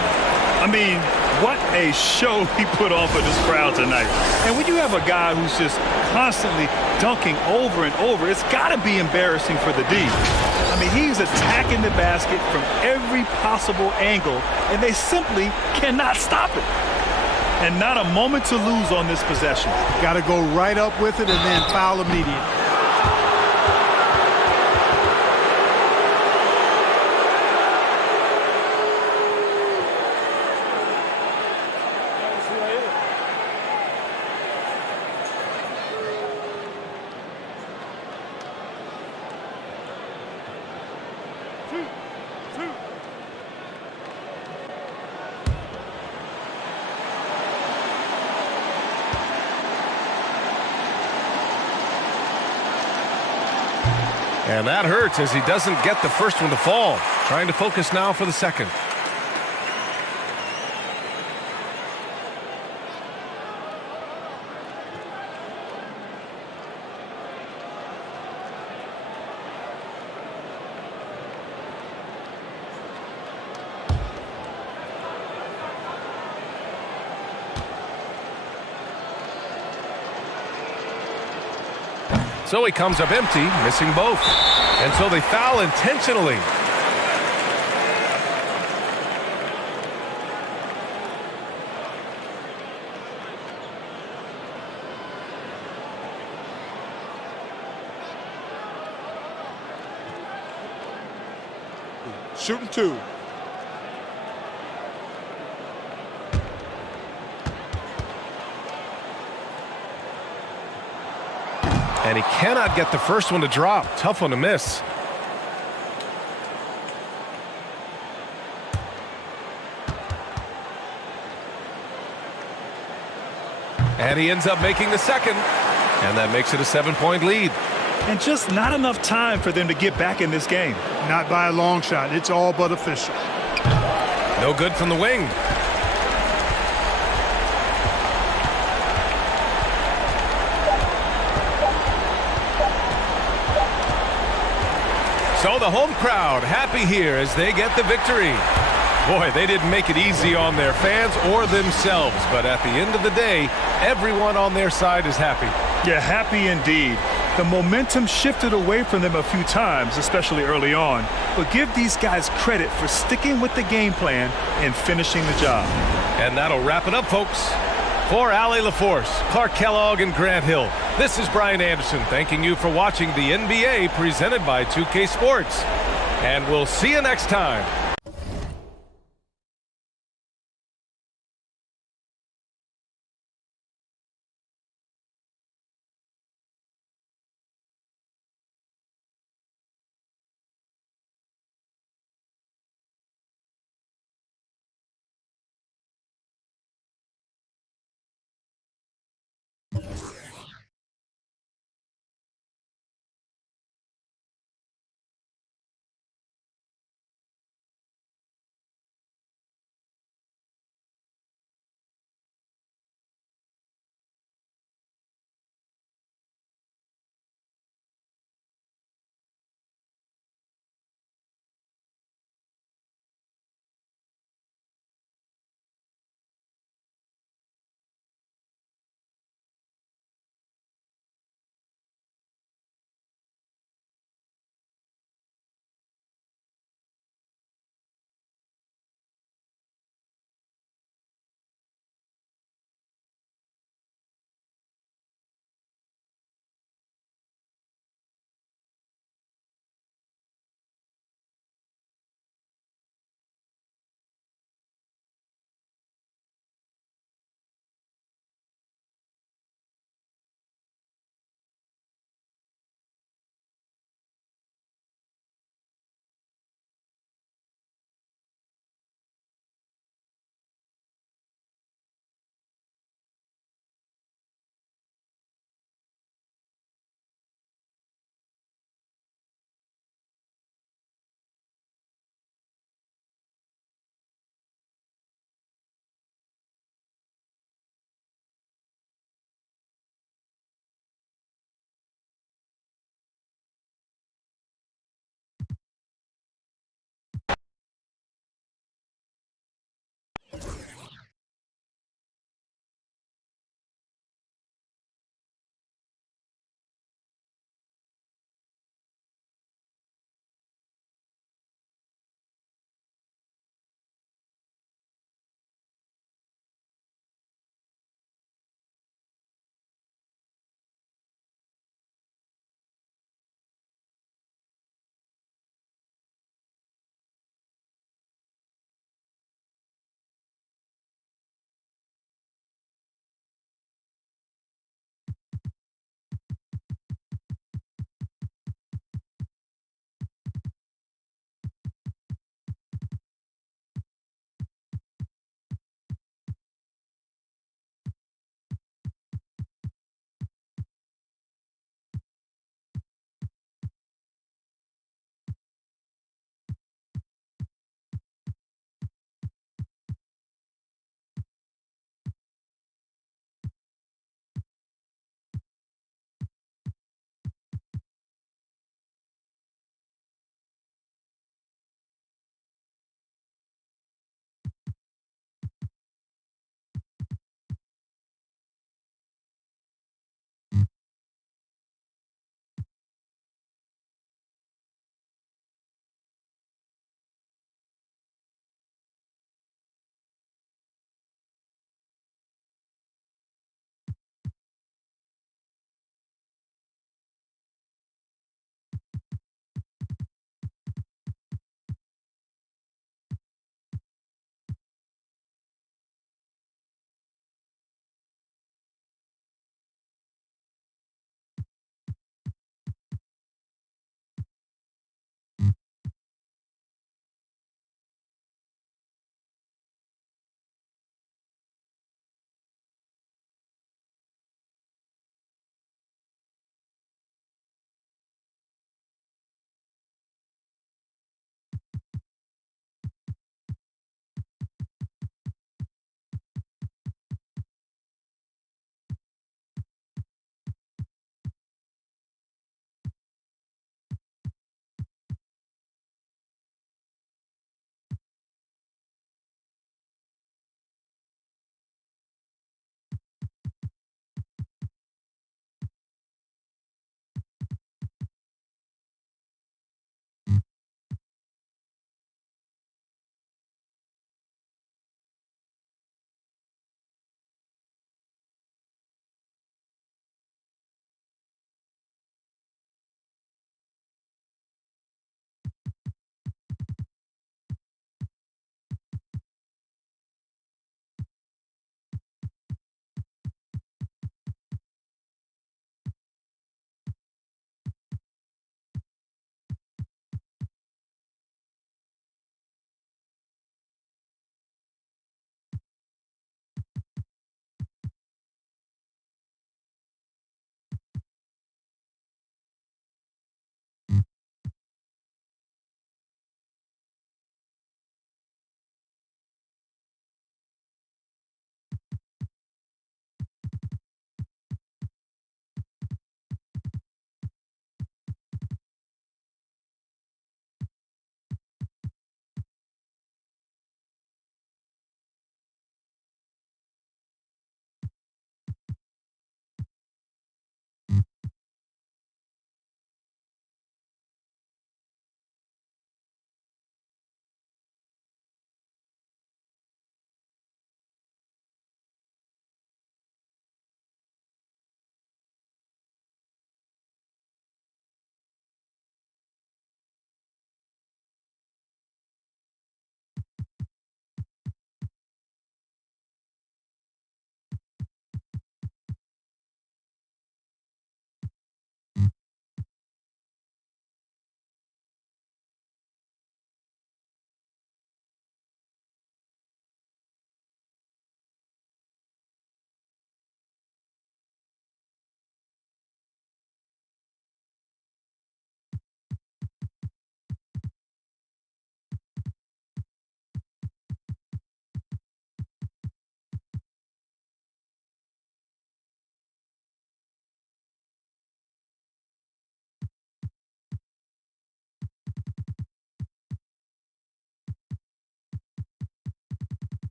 I mean, what a show he put on for this crowd tonight. And when you have a guy who's just constantly dunking over and over, it's got to be embarrassing for the D. I mean, he's attacking the basket from every possible angle, and they simply cannot stop it. And not a moment to lose on this possession. Got to go right up with it and then foul immediately. And that hurts as he doesn't get the first one to fall. Trying to focus now for the second. So he comes up empty, missing both. And so they foul intentionally. Shooting two. And he cannot get the first one to drop. Tough one to miss. And he ends up making the second. And that makes it a 7-point lead. And just not enough time for them to get back in this game. Not by a long shot. It's all but official. No good from the wing. So the home crowd happy here as they get the victory. Boy, they didn't make it easy on their fans or themselves, but at the end of the day, everyone on their side is happy. Yeah, happy indeed. The momentum shifted away from them a few times, especially early on. But give these guys credit for sticking with the game plan and finishing the job. And that'll wrap it up, folks. For Allie LaForce, Clark Kellogg, and Grant Hill, this is Brian Anderson thanking you for watching the NBA presented by 2K Sports. And we'll see you next time.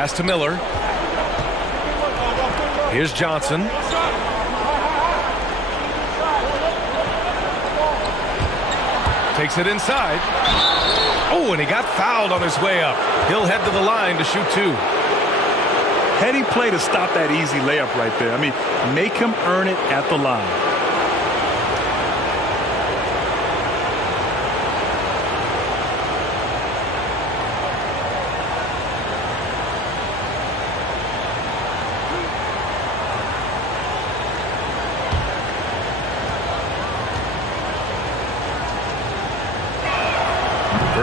Pass to Miller. Here's Johnson. Takes it inside. Oh, and he got fouled on his way up. He'll head to the line to shoot two. Heady play to stop that easy layup right there. I mean, make him earn it at the line.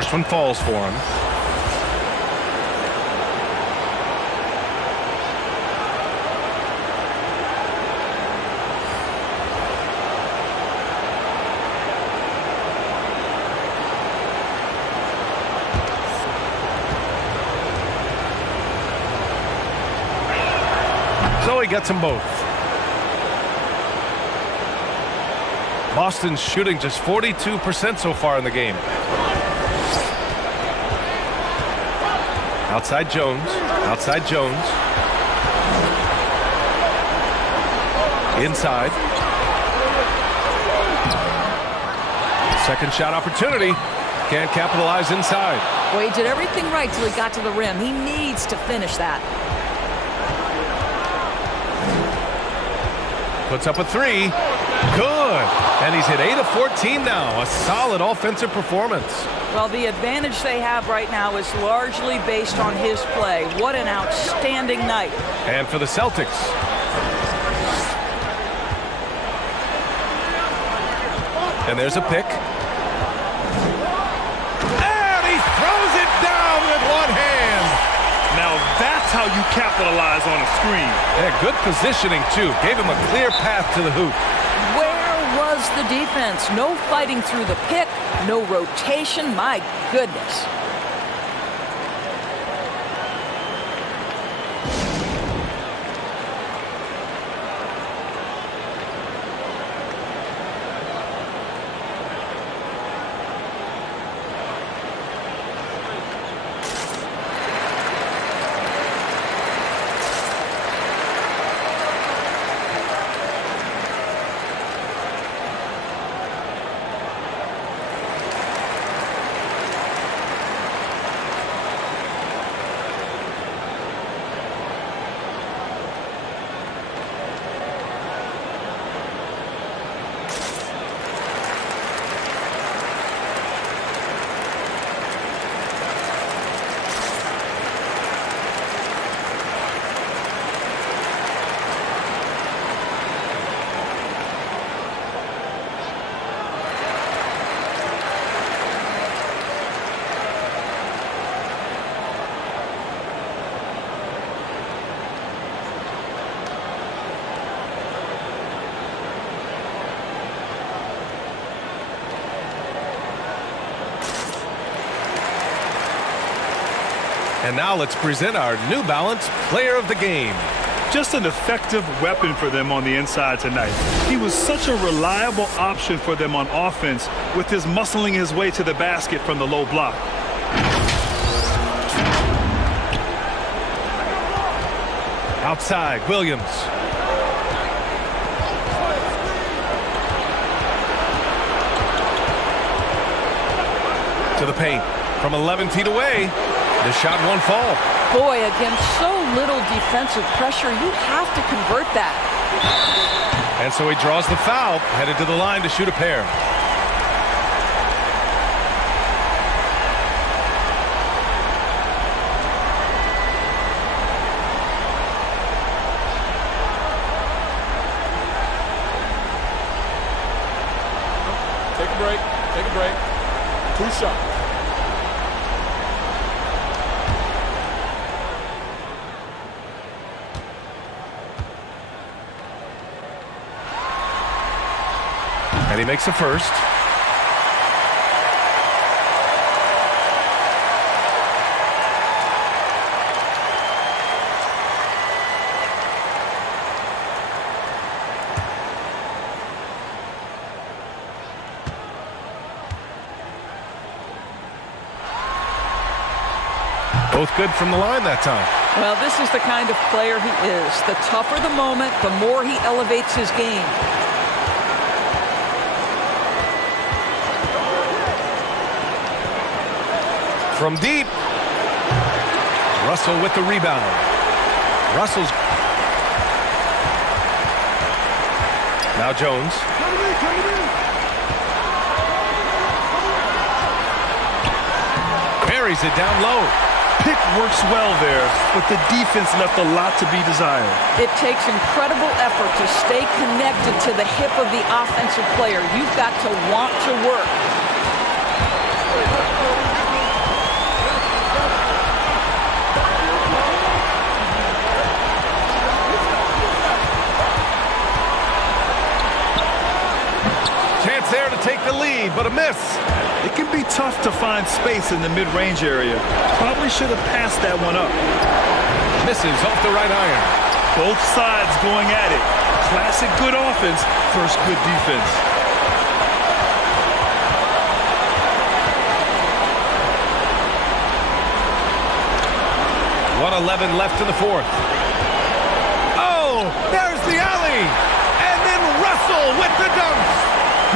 First one falls for him. So he gets them both. Boston's shooting just 42% so far in the game. Outside Jones. Outside Jones. Inside. Second shot opportunity. Can't capitalize inside. Well, he did everything right till he got to the rim. He needs to finish that. Puts up a three. Good. And he's hit 8 of 14 now. A solid offensive performance. Well, the advantage they have right now is largely based on his play. What an outstanding night. And for the Celtics. And there's a pick. And he throws it down with one hand. Now that's how you capitalize on a screen. Yeah, good positioning, too. Gave him a clear path to the hoop. Where was the defense? No fighting through the pick, no rotation. My goodness. And now let's present our New Balance Player of the Game. Just an effective weapon for them on the inside tonight. He was such a reliable option for them on offense with his muscling his way to the basket from the low block. Outside, Williams. To the paint. From 11 feet away. The shot won't fall. Boy, against so little defensive pressure, you have to convert that. And so he draws the foul, headed to the line to shoot a pair. Take a break. Take a break. 2 shots. And he makes the first. Both good from the line that time. Well, this is the kind of player he is. The tougher the moment, the more he elevates his game. From deep. Russell with the rebound. Russell's. Now Jones. Buries it down low. Pick works well there, but the defense left a lot to be desired. It takes incredible effort to stay connected to the hip of the offensive player. You've got to want to work. Chance there to take the lead, but a miss. It can be tough to find space in the mid-range area. Probably should have passed that one up. Misses off the right iron. Both sides going at it. Classic good offense versus good defense. .11 left in the fourth. Oh, there's the alley. And then Russell with the dunks.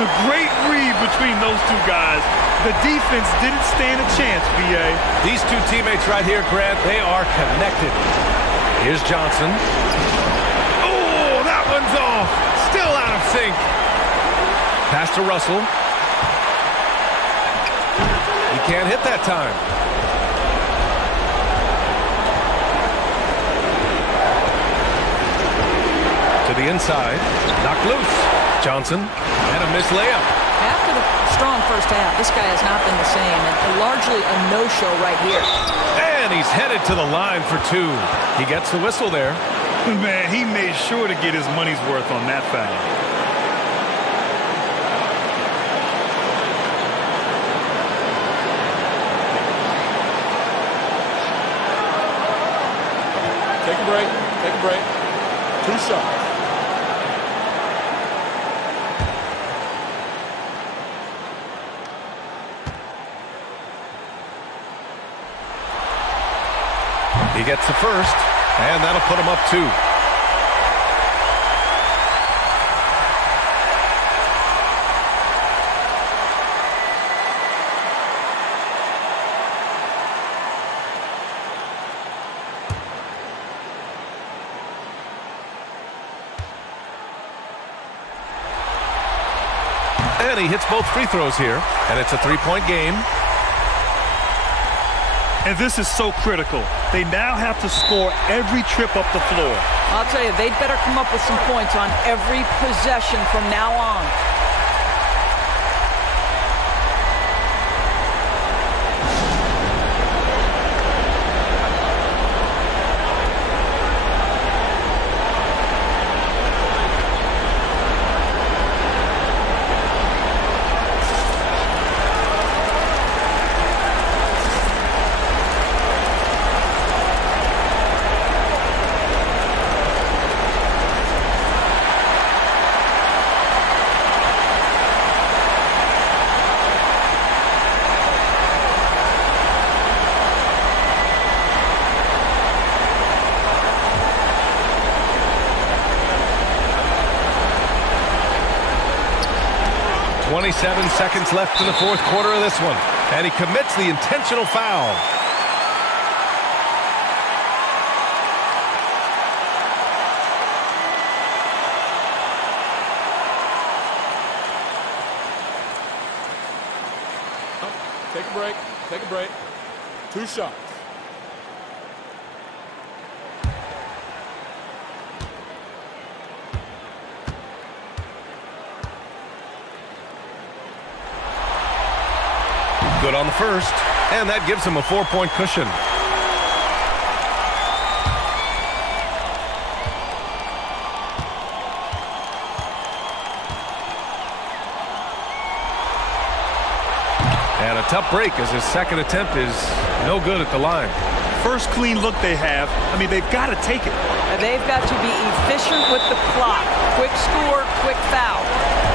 A great read between those two guys. The defense didn't stand a chance, B.A. These two teammates right here, Grant, they are connected. Here's Johnson. Oh, that one's off. Still out of sync. Pass to Russell. He can't hit that time. To the inside. Knocked loose. Johnson. And a missed layup. After the strong first half, this guy has not been the same, and largely a no-show right here. And he's headed to the line for two. He gets the whistle there. Man, he made sure to get his money's worth on that foul. Take a break. Take a break. 2 shots. He gets the first, and that'll put him up 2. And he hits both free throws here, and it's a 3-point game. And this is so critical. They now have to score every trip up the floor. I'll tell you, they'd better come up with some points on every possession from now on. .7 seconds left in the fourth quarter of this one. And he commits the intentional foul. Take a break. Take a break. 2 shots. Good on the first, and that gives him a 4-point cushion. And a tough break as his second attempt is no good at the line. First clean look they have. I mean, they've got to take it. They've got to be efficient with the clock. Quick score, quick foul.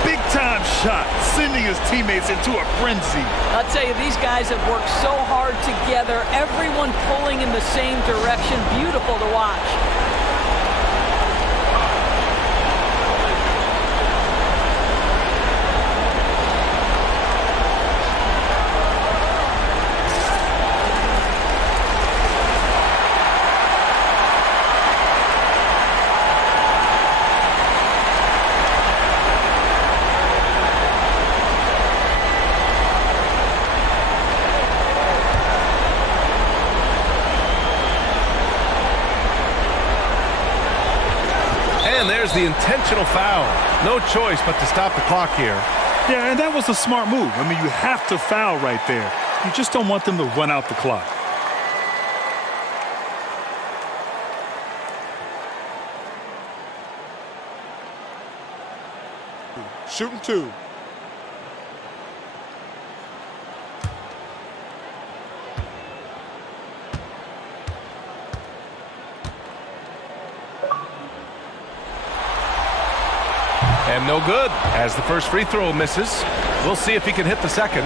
Big-time shot, sending his teammates into a frenzy. I'll tell you, these guys have worked so hard together, everyone pulling in the same direction. Beautiful to watch. The intentional foul. No choice but to stop the clock here. Yeah, and that was a smart move. I mean, you have to foul right there. You just don't want them to run out the clock. Shooting 2. And no good, as the first free throw misses. We'll see if he can hit the second.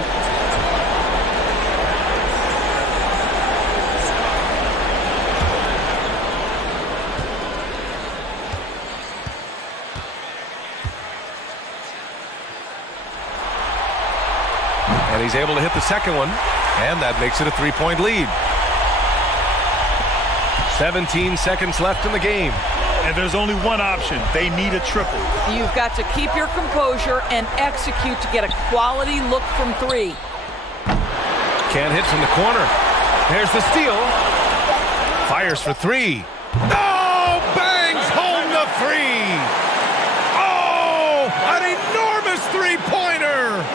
And he's able to hit the second one, and that makes it a 3-point lead. 17 seconds left in the game. And there's only one option. They need a triple. You've got to keep your composure and execute to get a quality look from 3. Can't hit from the corner. There's the steal. Fires for three. Oh, bangs home the three. Oh, an enormous three-pointer.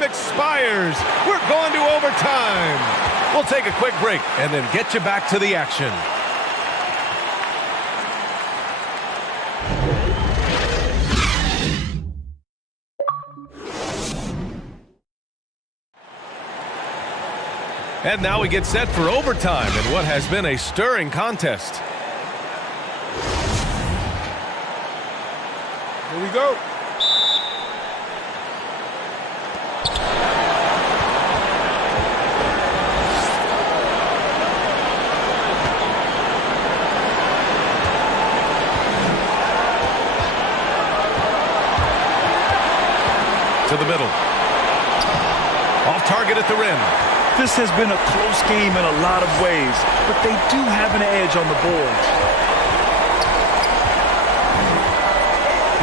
Expires. We're going to overtime. We'll take a quick break and then get you back to the action. And now we get set for overtime in what has been a stirring contest. Here we go. To the middle. Off target at the rim. This has been a close game in a lot of ways, but they do have an edge on the boards.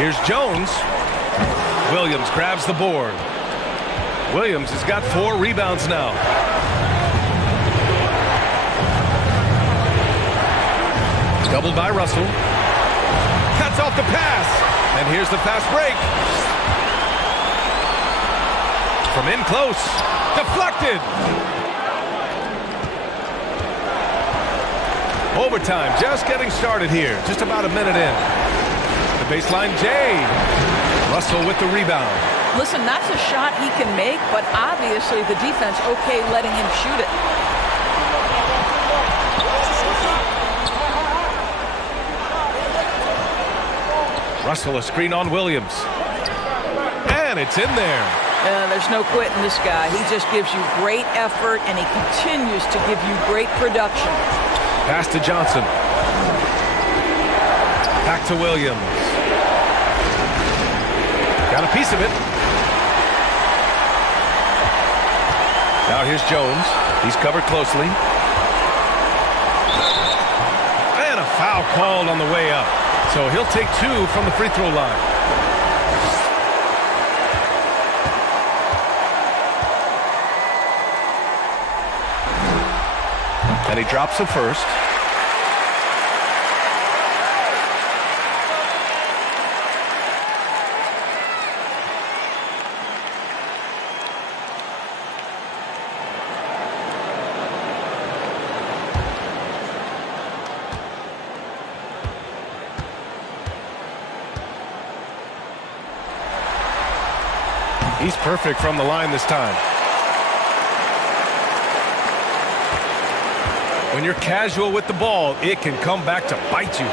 Here's Jones. Williams grabs the board. Williams has got 4 rebounds now. Doubled by Russell. Cuts off the pass. And here's the fast break. From in close. Deflected. Overtime just getting started here. Just about a minute in. The baseline, Jay. Russell with the rebound. Listen, that's a shot he can make, but obviously the defense okay letting him shoot it. Russell a screen on Williams. And it's in there. There's no quitting this guy. He just gives you great effort, and he continues to give you great production. Pass to Johnson. Back to Williams. Got a piece of it. Now here's Jones. He's covered closely. And a foul called on the way up. So he'll take 2 from the free throw line. And he drops the first. He's perfect from the line this time. When you're casual with the ball, it can come back to bite you.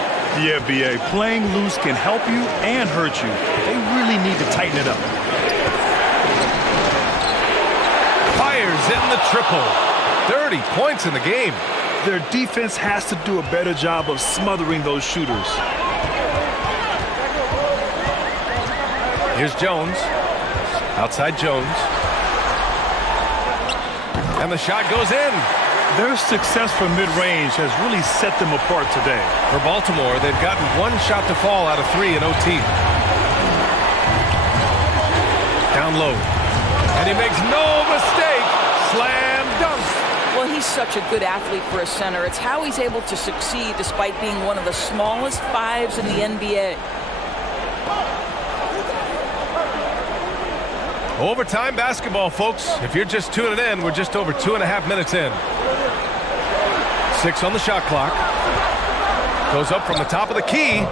Yeah, B.A. Playing loose can help you and hurt you. They really need to tighten it up. Fires in the triple. 30 points in the game. Their defense has to do a better job of smothering those shooters. Here's Jones. Outside Jones. And the shot goes in. Their success from mid-range has really set them apart today. For Baltimore, they've gotten one shot to fall out of 3 in OT. Down low. And he makes no mistake. Slam dunk. Well, he's such a good athlete for a center. It's how he's able to succeed despite being one of the smallest fives in the NBA. Overtime basketball, folks. If you're just tuning in, we're just over 2.5 minutes in. 6 on the shot clock. Goes up from the top of the key.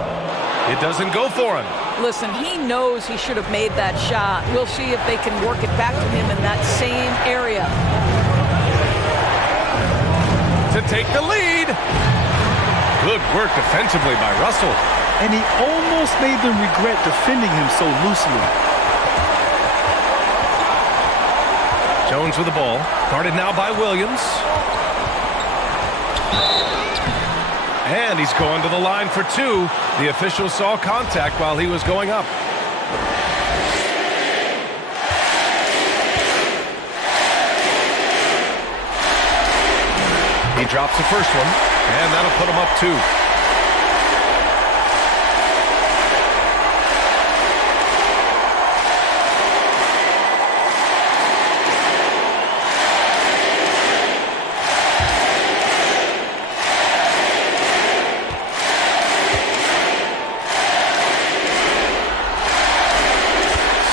It doesn't go for him. Listen, he knows he should have made that shot. We'll see if they can work it back to him in that same area. To take the lead. Good work defensively by Russell. And he almost made them regret defending him so loosely. Jones with the ball. Guarded now by Williams. And he's going to the line for 2. The official saw contact while he was going up. He drops the first one, and that'll put him up 2.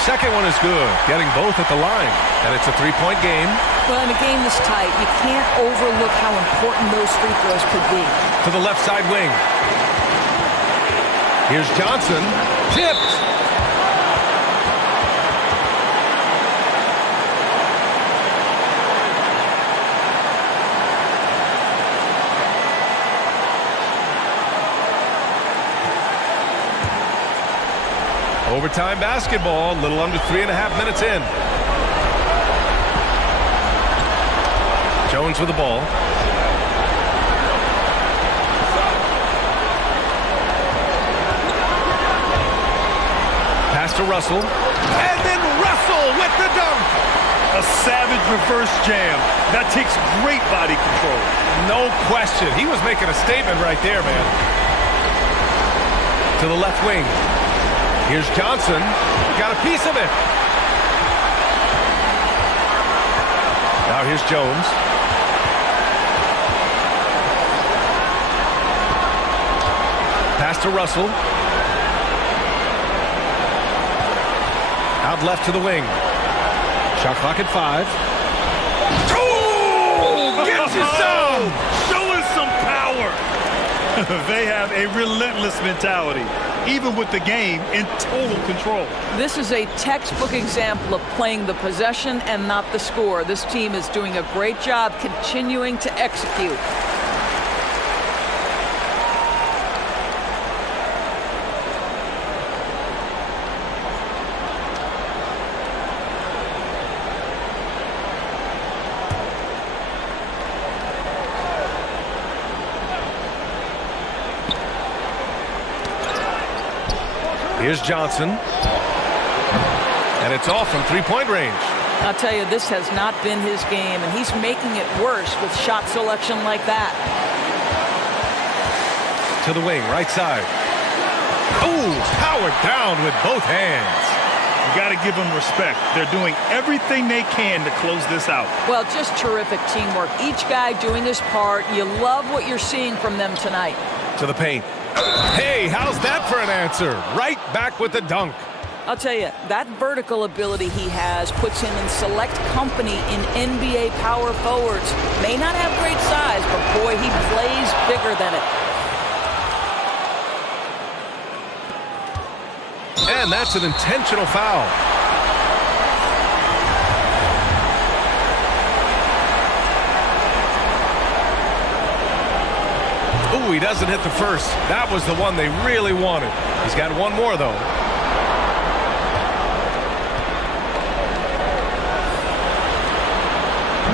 Second one is good, getting both at the line, and it's a 3-point game. Well, in a game this tight, you can't overlook how important those free throws could be. To the left side wing. Here's Johnson, tipped. Overtime basketball, a little under 3.5 minutes in. Jones with the ball. Pass to Russell. And then Russell with the dunk. A savage reverse jam. That takes great body control. No question. He was making a statement right there, man. To the left wing. Here's Johnson. Got a piece of it. Now here's Jones. Pass to Russell. Out left to the wing. Shot clock at 5. Oh! Gets you some! Showing some power. They have a relentless mentality, even with the game in total control. This is a textbook example of playing the possession and not the score. This team is doing a great job continuing to execute. Here's Johnson. And it's off from 3-point range. I'll tell you, this has not been his game, and he's making it worse with shot selection like that. To the wing, right side. Oh, powered down with both hands. You got to give them respect. They're doing everything they can to close this out. Well, just terrific teamwork. Each guy doing his part. You love what you're seeing from them tonight. To the paint. Hey, how's that for an answer? Right back with the dunk. I'll tell you, that vertical ability he has puts him in select company in NBA power forwards. May not have great size, but boy, he plays bigger than it. And that's an intentional foul. Ooh, he doesn't hit the first. That was the one they really wanted. He's got one more, though.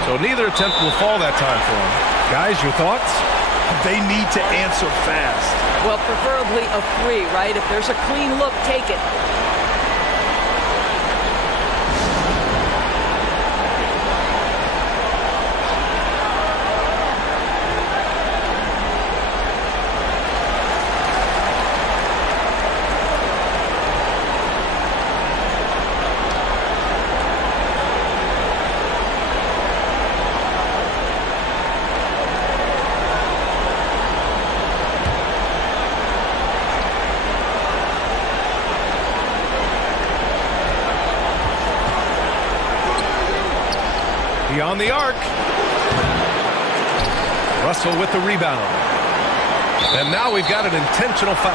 So neither attempt will fall that time for him. Guys, your thoughts? They need to answer fast. Well, preferably a 3, right? If there's a clean look, take it. On the arc. Russell with the rebound. And now we've got an intentional foul.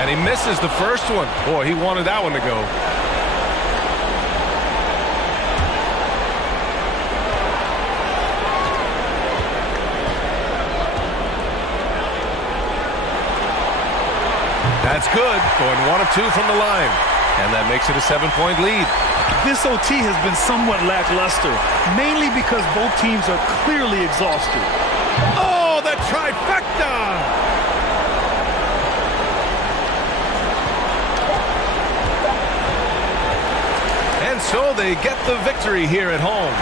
And he misses the first one. Boy, he wanted that one to go. That's good. Going 1 of 2 from the line. And that makes it a 7-point lead. This OT has been somewhat lackluster, mainly because both teams are clearly exhausted. Oh, the trifecta! And so they get the victory here at home.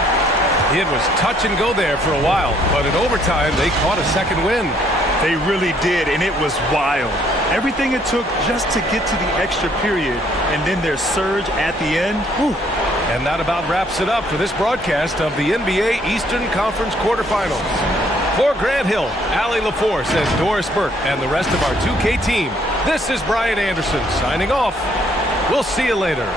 It was touch and go there for a while, but in overtime, they caught a second win. They really did, and it was wild. Everything it took just to get to the extra period, and then their surge at the end. Whew. And that about wraps it up for this broadcast of the NBA Eastern Conference quarterfinals. For Grant Hill, Allie LaForce, and Doris Burke, and the rest of our 2K team, this is Brian Anderson signing off. We'll see you later.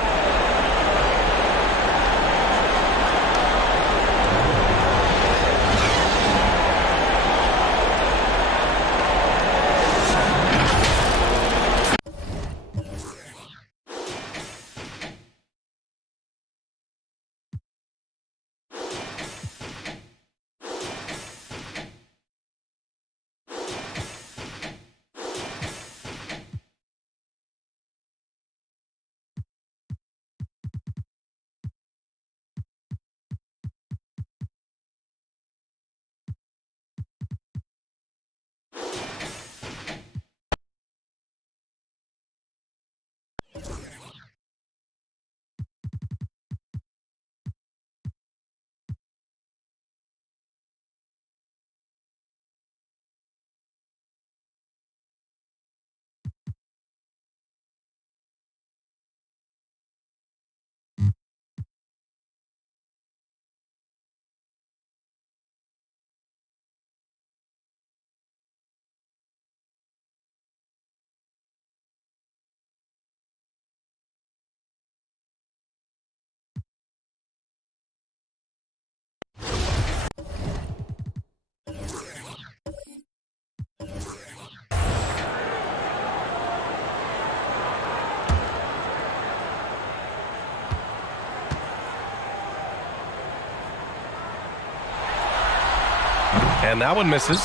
And that one misses.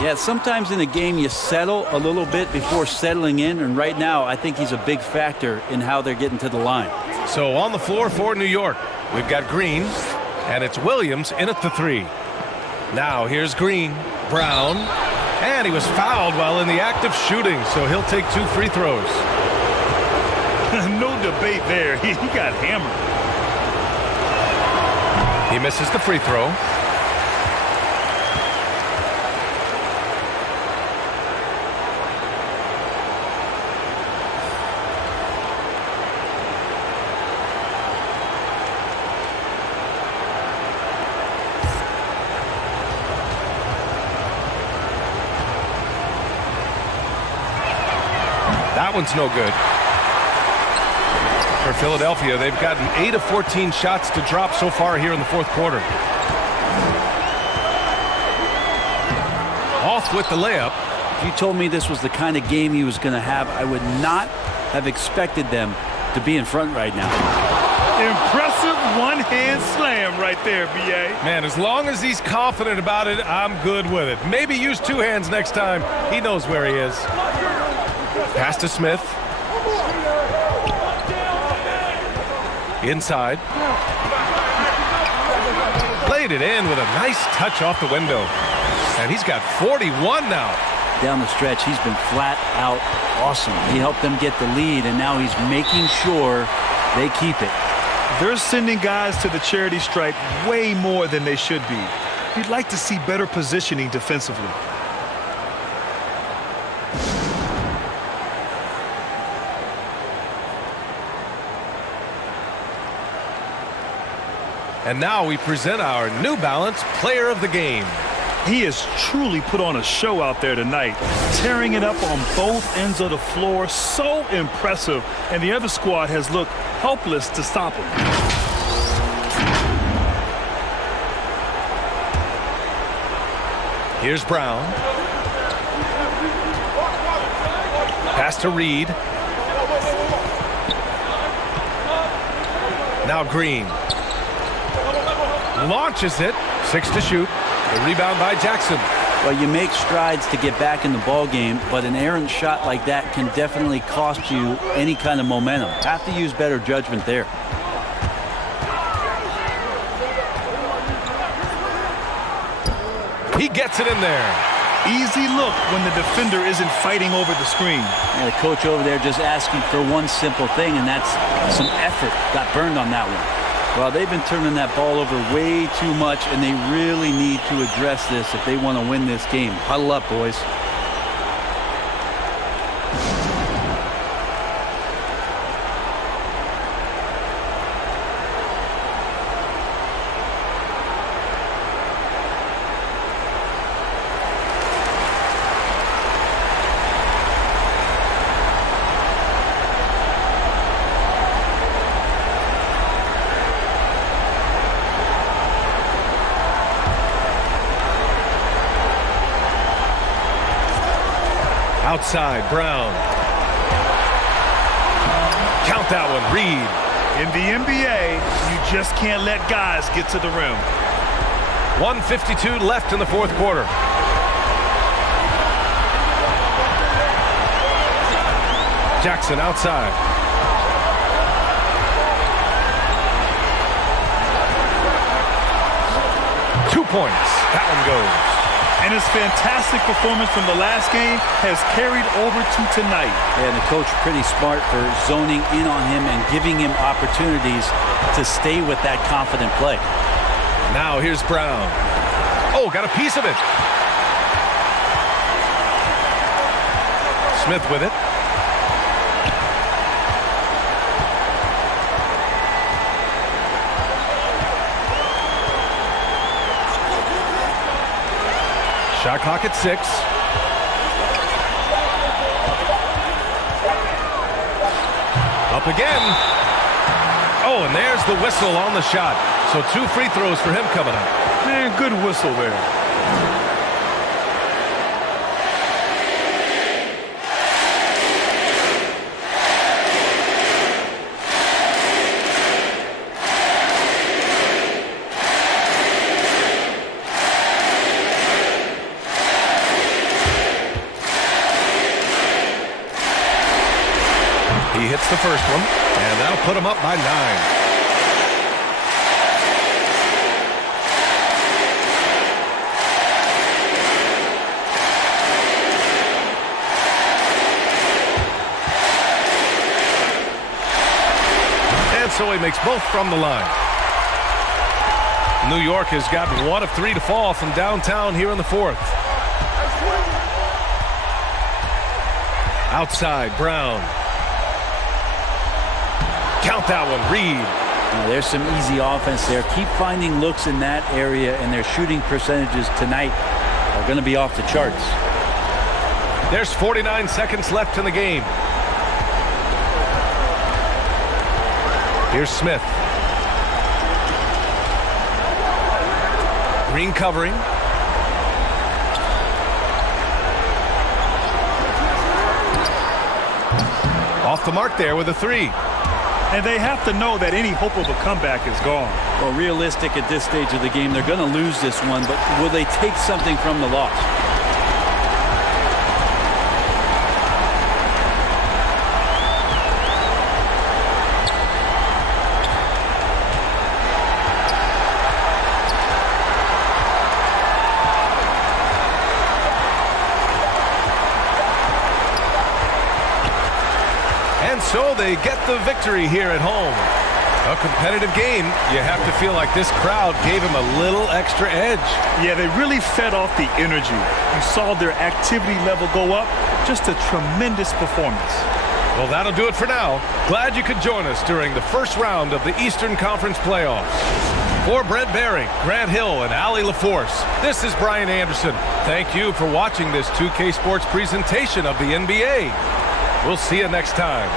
Yeah, sometimes in a game you settle a little bit before settling in, and right now I think he's a big factor in how they're getting to the line. So on the floor for New York, we've got Green, and it's Williams in at the 3. Now here's Green, Brown, and he was fouled while in the act of shooting, so he'll take 2 free throws. No debate there. He got hammered. He misses the free throw. That one's no good. For Philadelphia, they've gotten 8 of 14 shots to drop so far here in the fourth quarter. Off with the layup. If you told me this was the kind of game he was going to have, I would not have expected them to be in front right now. Impressive one-hand slam right there, B.A. Man, as long as he's confident about it, I'm good with it. Maybe use two hands next time. He knows where he is. Pass to Smith. Inside. Played it in with a nice touch off the window. And he's got 41 now. Down the stretch, he's been flat out awesome. He helped them get the lead, and now he's making sure they keep it. They're sending guys to the charity stripe way more than they should be. You'd like to see better positioning defensively. And now we present our New Balance Player of the Game. He has truly put on a show out there tonight, tearing it up on both ends of the floor. So impressive, and the other squad has looked helpless to stop him. Here's Brown. Pass to Reed. Now Green. Launches it. 6 to shoot. The rebound by Jackson. Well, you make strides to get back in the ball game, but an errant shot like that can definitely cost you any kind of momentum. Have to use better judgment there. He gets it in there. Easy look when the defender isn't fighting over the screen. Yeah, the coach over there just asking for one simple thing, and that's some effort. Got burned on that one. Well, they've been turning that ball over way too much, and they really need to address this if they want to win this game. Huddle up, boys. Outside, Brown. Count that one, Reed. In the NBA, you just can't let guys get to the rim. 1:52 left in the fourth quarter. Jackson outside. Two points. That one goes. And his fantastic performance from the last game has carried over to tonight. And the coach pretty smart for zoning in on him and giving him opportunities to stay with that confident play. Now here's Brown. Oh, got a piece of it. Smith with it. Shot clock at 6. Up again. Oh, and there's the whistle on the shot. So 2 free throws for him coming up. Man, good whistle there. He hits the first one, and that'll put him up by 9. And so he makes both from the line. New York has got 1 of 3 to fall from downtown here in the fourth. Outside, Brown. Count that one, Reed. Now, there's some easy offense there. Keep finding looks in that area, and their shooting percentages tonight are going to be off the charts. There's 49 seconds left in the game. Here's Smith. Green covering. Off the mark there with a 3. And they have to know that any hope of a comeback is gone. Well, realistic at this stage of the game, they're going to lose this one, but will they take something from the loss? So they get the victory here at home. A competitive game. You have to feel like this crowd gave him a little extra edge. Yeah, they really fed off the energy. You saw their activity level go up. Just a tremendous performance. Well, that'll do it for now. Glad you could join us during the first round of the Eastern Conference playoffs. For Brent Barry, Grant Hill, and Allie LaForce, this is Brian Anderson. Thank you for watching this 2K Sports presentation of the NBA. We'll see you next time.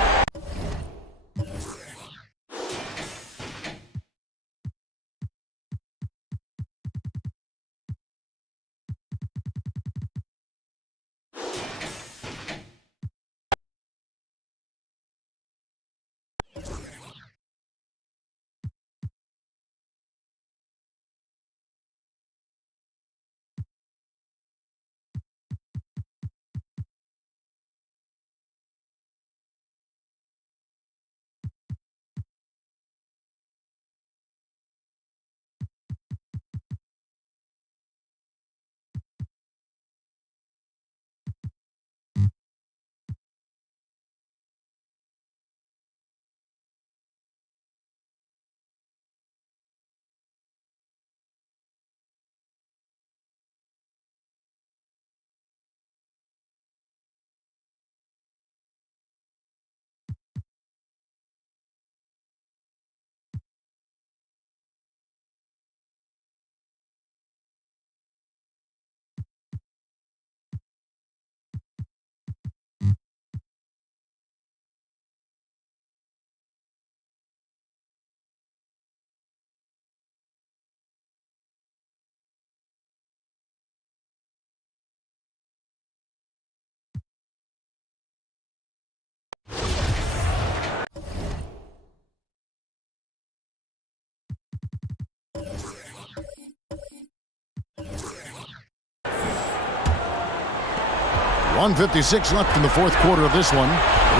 .156 left in the fourth quarter of this one.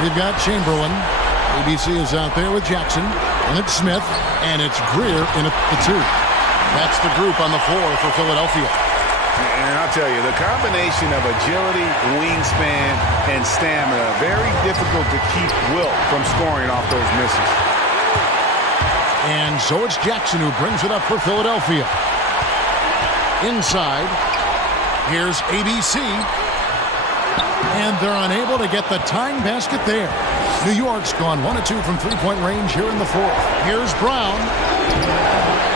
We've got Chamberlain. ABC is out there with Jackson. And it's Smith. And it's Greer in at the 2. That's the group on the floor for Philadelphia. And I'll tell you, the combination of agility, wingspan, and stamina, very difficult to keep Wilt from scoring off those misses. And so it's Jackson who brings it up for Philadelphia. Inside. Here's ABC. And they're unable to get the tying basket there. New York's gone 1 of 2 from three-point range here in the fourth. Here's Brown.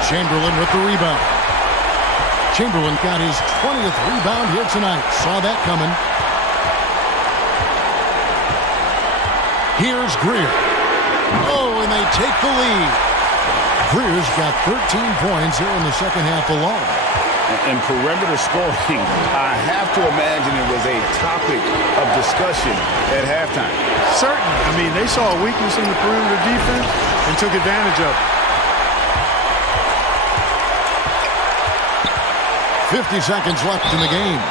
Chamberlain with the rebound. Chamberlain got his 20th rebound here tonight. Saw that coming. Here's Greer. Oh, and they take the lead. Greer's got 13 points here in the second half alone. And perimeter scoring, I have to imagine it was a topic of discussion at halftime. Certainly. I mean, they saw a weakness in the perimeter defense and took advantage of it. 50 seconds left in the game.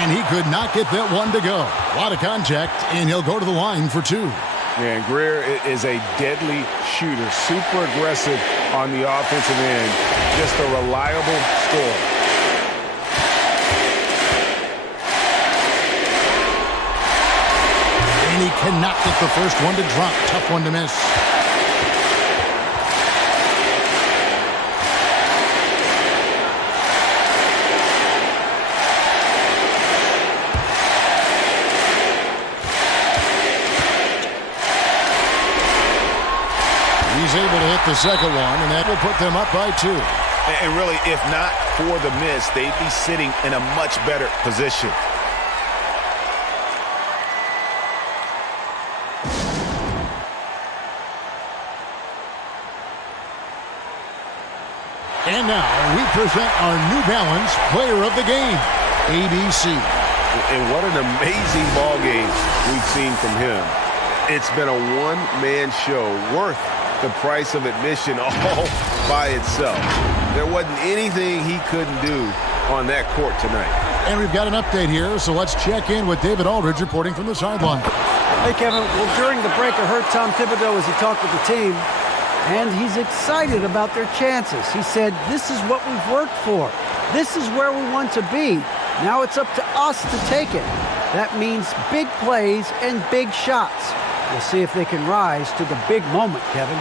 And he could not get that one to go. A lot of contact, and he'll go to the line for 2. Yeah, and Greer is a deadly shooter. Super aggressive on the offensive end. Just a reliable scorer. And he cannot get the first one to drop. Tough one to miss. He's able to hit the second one, and that will put them up by 2. And really, if not for the miss, they'd be sitting in a much better position. And now we present our New Balance Player of the Game, ABC. And what an amazing ball game we've seen from him. It's been a one-man show worth the price of admission all by itself. There wasn't anything he couldn't do on that court tonight. And we've got an update here, so let's check in with David Aldridge reporting from the sideline. Hey, Kevin. Well, during the break, I heard Tom Thibodeau as he talked with the team, and he's excited about their chances. He said, this is what we've worked for. This is where we want to be. Now it's up to us to take it. That means big plays and big shots. We'll see if they can rise to the big moment, Kevin.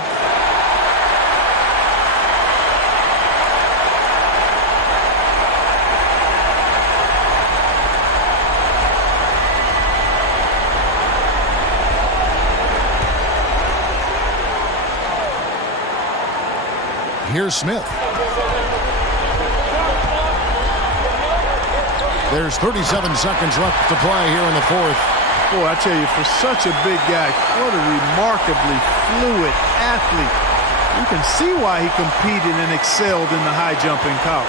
Here's Smith. There's 37 seconds left to play here in the fourth. Boy, I tell you, for such a big guy, what a remarkably fluid athlete. You can see why he competed and excelled in the high jump in college.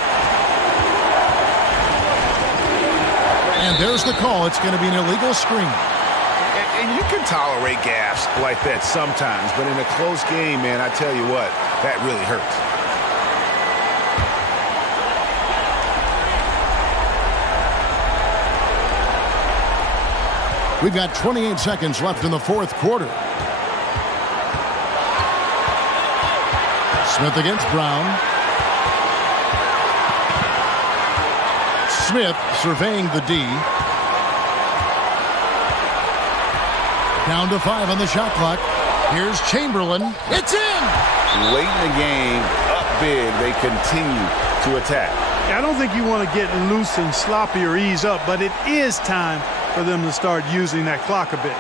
And there's the call. It's going to be an illegal screen. And you can tolerate gaffes like that sometimes, but in a close game, man, I tell you what, that really hurts. We've got 28 seconds left in the fourth quarter. Smith against Brown. Smith surveying the D. Down to 5 on the shot clock. Here's Chamberlain. It's in! Late in the game, up big, they continue to attack. I don't think you want to get loose and sloppy or ease up, but it is time for them to start using that clock a bit.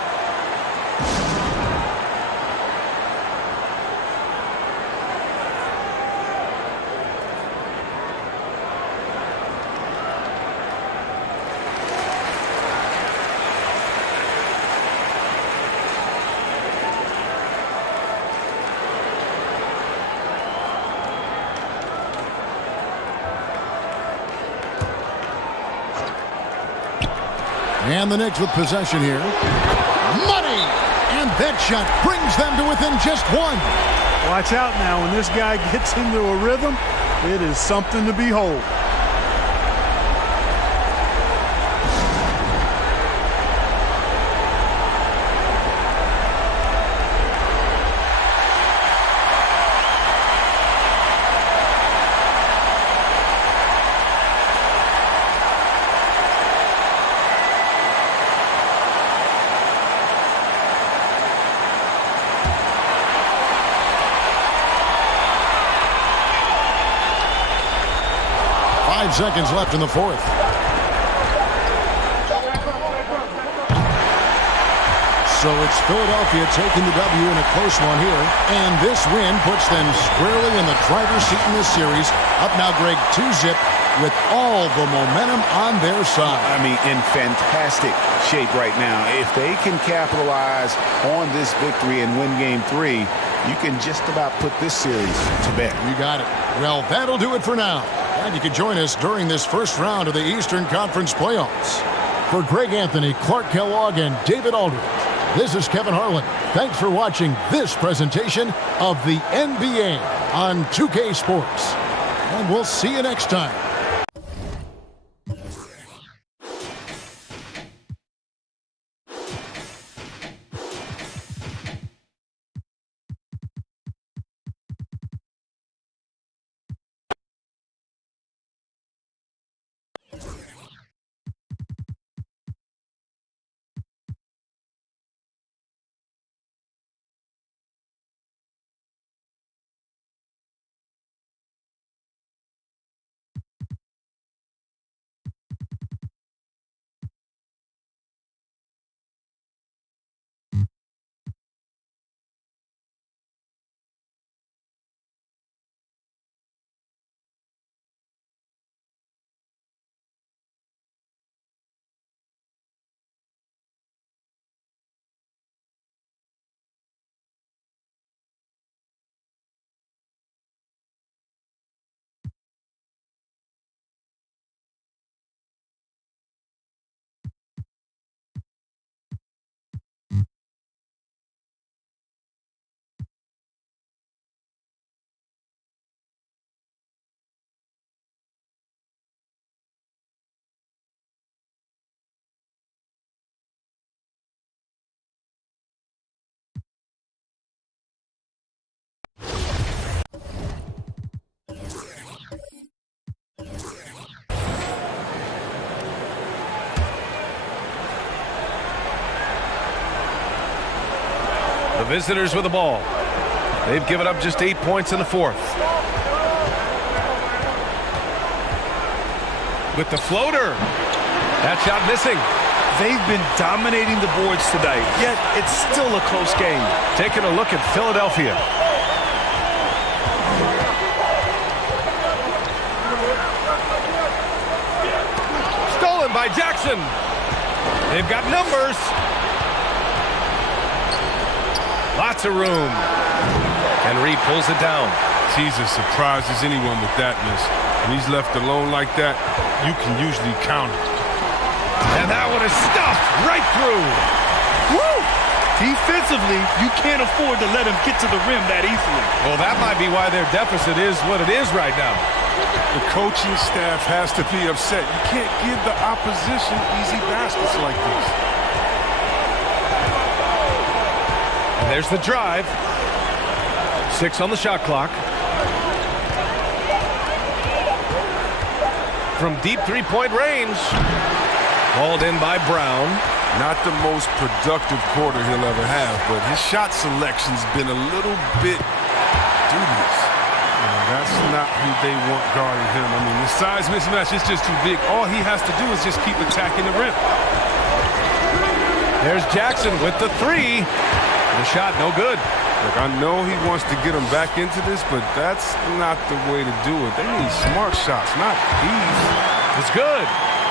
And the Knicks with possession here. Money! And that shot brings them to within just one. Watch out now. When this guy gets into a rhythm, it is something to behold. Seconds left in the fourth. So it's Philadelphia taking the W in a close one here. And this win puts them squarely in the driver's seat in this series. Up now, Greg, 2-zip with all the momentum on their side. I mean, in fantastic shape right now. If they can capitalize on this victory and win game 3, you can just about put this series to bed. You got it. Well, that'll do it for now. And you can join us during this first round of the Eastern Conference playoffs. For Greg Anthony, Clark Kellogg, and David Aldridge, this is Kevin Harlan. Thanks for watching this presentation of the NBA on 2K Sports. And we'll see you next time. visitors with the ball. They've given up just 8 points in the fourth. With the floater. That shot missing. They've been dominating the boards tonight, yet it's still a close game. Taking a look at Philadelphia. Stolen by Jackson. They've got numbers. Lots of room. And Reed pulls it down. Jesus surprises anyone with that miss. When he's left alone like that, you can usually count it. And that one is stuffed right through. Woo! Defensively, you can't afford to let him get to the rim that easily. Well, that might be why their deficit is what it is right now. The coaching staff has to be upset. You can't give the opposition easy baskets like this. And there's the drive. 6 on the shot clock. From deep three-point range. Hauled in by Brown. Not the most productive quarter he'll ever have, but his shot selection's been a little bit dubious. That's not who they want guarding him. I mean, the size mismatch is just too big. All he has to do is just keep attacking the rim. There's Jackson with the three. The shot no good. Look, I know he wants to get him back into this, but that's not the way to do it. They need smart shots, not these. It's good.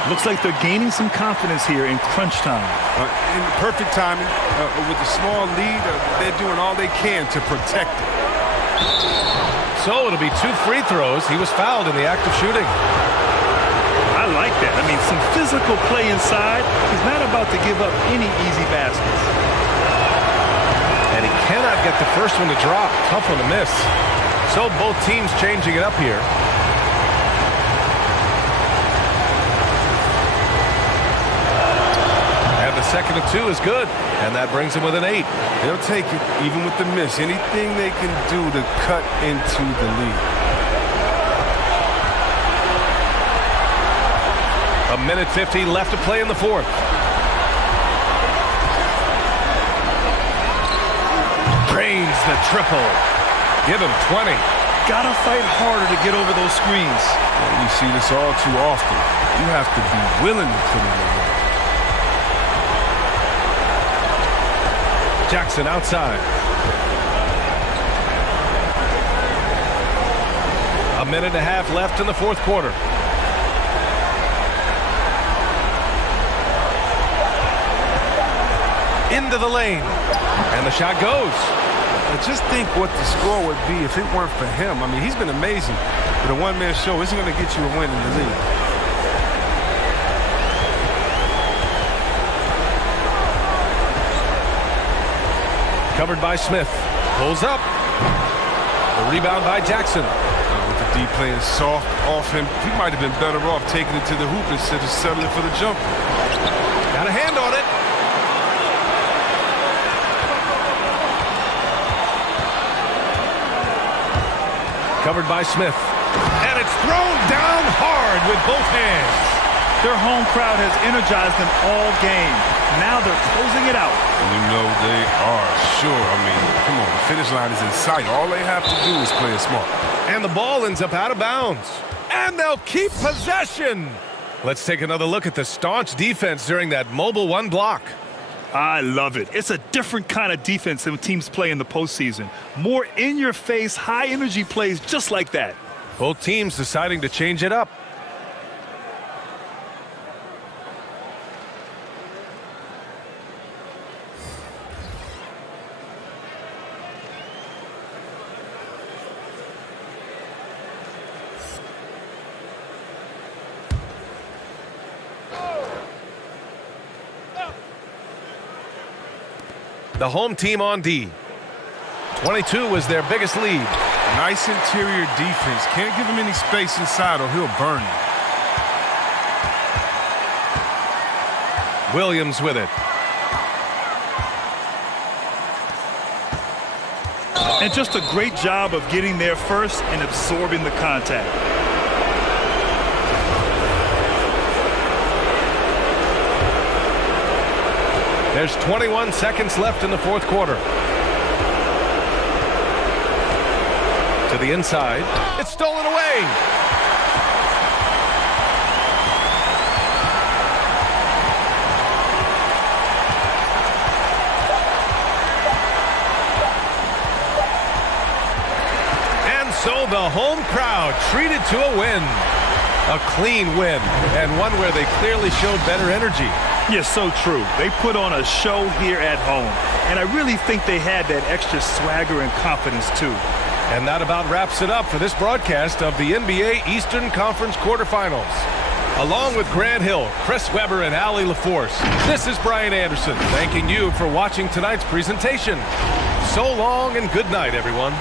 Looks like they're gaining some confidence here in crunch time. In perfect timing, with a small lead, they're doing all they can to protect it. So it'll be 2 free throws. He was fouled in the act of shooting. I like that. I mean, some physical play inside. He's not about to give up any easy baskets. And he cannot get the first one to drop. Tough one to miss. So both teams changing it up here. And the second of 2 is good. And that brings him with an 8. They'll take it, even with the miss. Anything they can do to cut into the lead. A minute 50 left to play in the fourth. Drains the triple. Give him 20. Gotta fight harder to get over those screens. Well, you see this all too often. You have to be willing to put in the work. Jackson outside. A minute and a half left in the fourth quarter. Into the lane. And the shot goes. Just think what the score would be if it weren't for him. I mean, he's been amazing. But a one-man show isn't going to get you a win in the league. Covered by Smith. Pulls up. The rebound by Jackson. With the D playing soft off him, he might have been better off taking it to the hoop instead of settling for the jumper. Got a hand on it. Covered by Smith. And it's thrown down hard with both hands. Their home crowd has energized them all game. Now they're closing it out. You know they are, sure. I mean, come on, the finish line is in sight. All they have to do is play it smart. And the ball ends up out of bounds. And they'll keep possession. Let's take another look at the staunch defense during that mobile one block. I love it. It's a different kind of defense than teams play in the postseason. More in-your-face, high-energy plays just like that. Both teams deciding to change it up. The home team on D. 22 was their biggest lead. Nice interior defense. Can't give him any space inside or he'll burn you. Williams with it. And just a great job of getting there first and absorbing the contact. There's 21 seconds left in the fourth quarter. the inside. It's stolen away. And so the home crowd treated to a win. A clean win, and one where they clearly showed better energy. Yeah, so true. They put on a show here at home, and I really think they had that extra swagger and confidence, too. And that about wraps it up for this broadcast of the NBA Eastern Conference quarterfinals. Along with Grant Hill, Chris Webber, and Allie LaForce, this is Brian Anderson thanking you for watching tonight's presentation. So long and good night, everyone.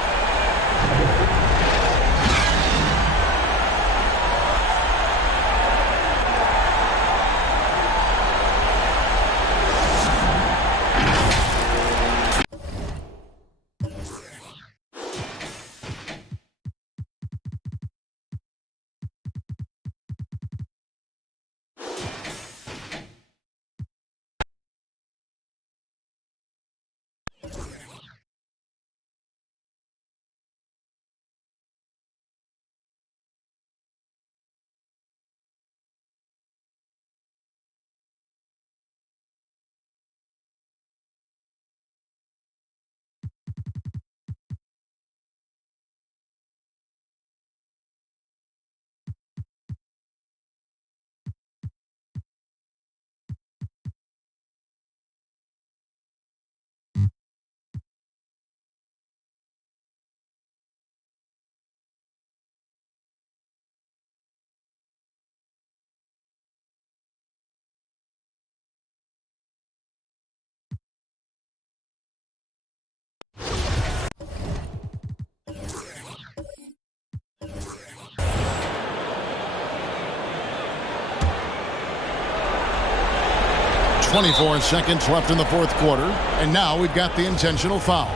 .24 seconds left in the fourth quarter, and now we've got the intentional foul.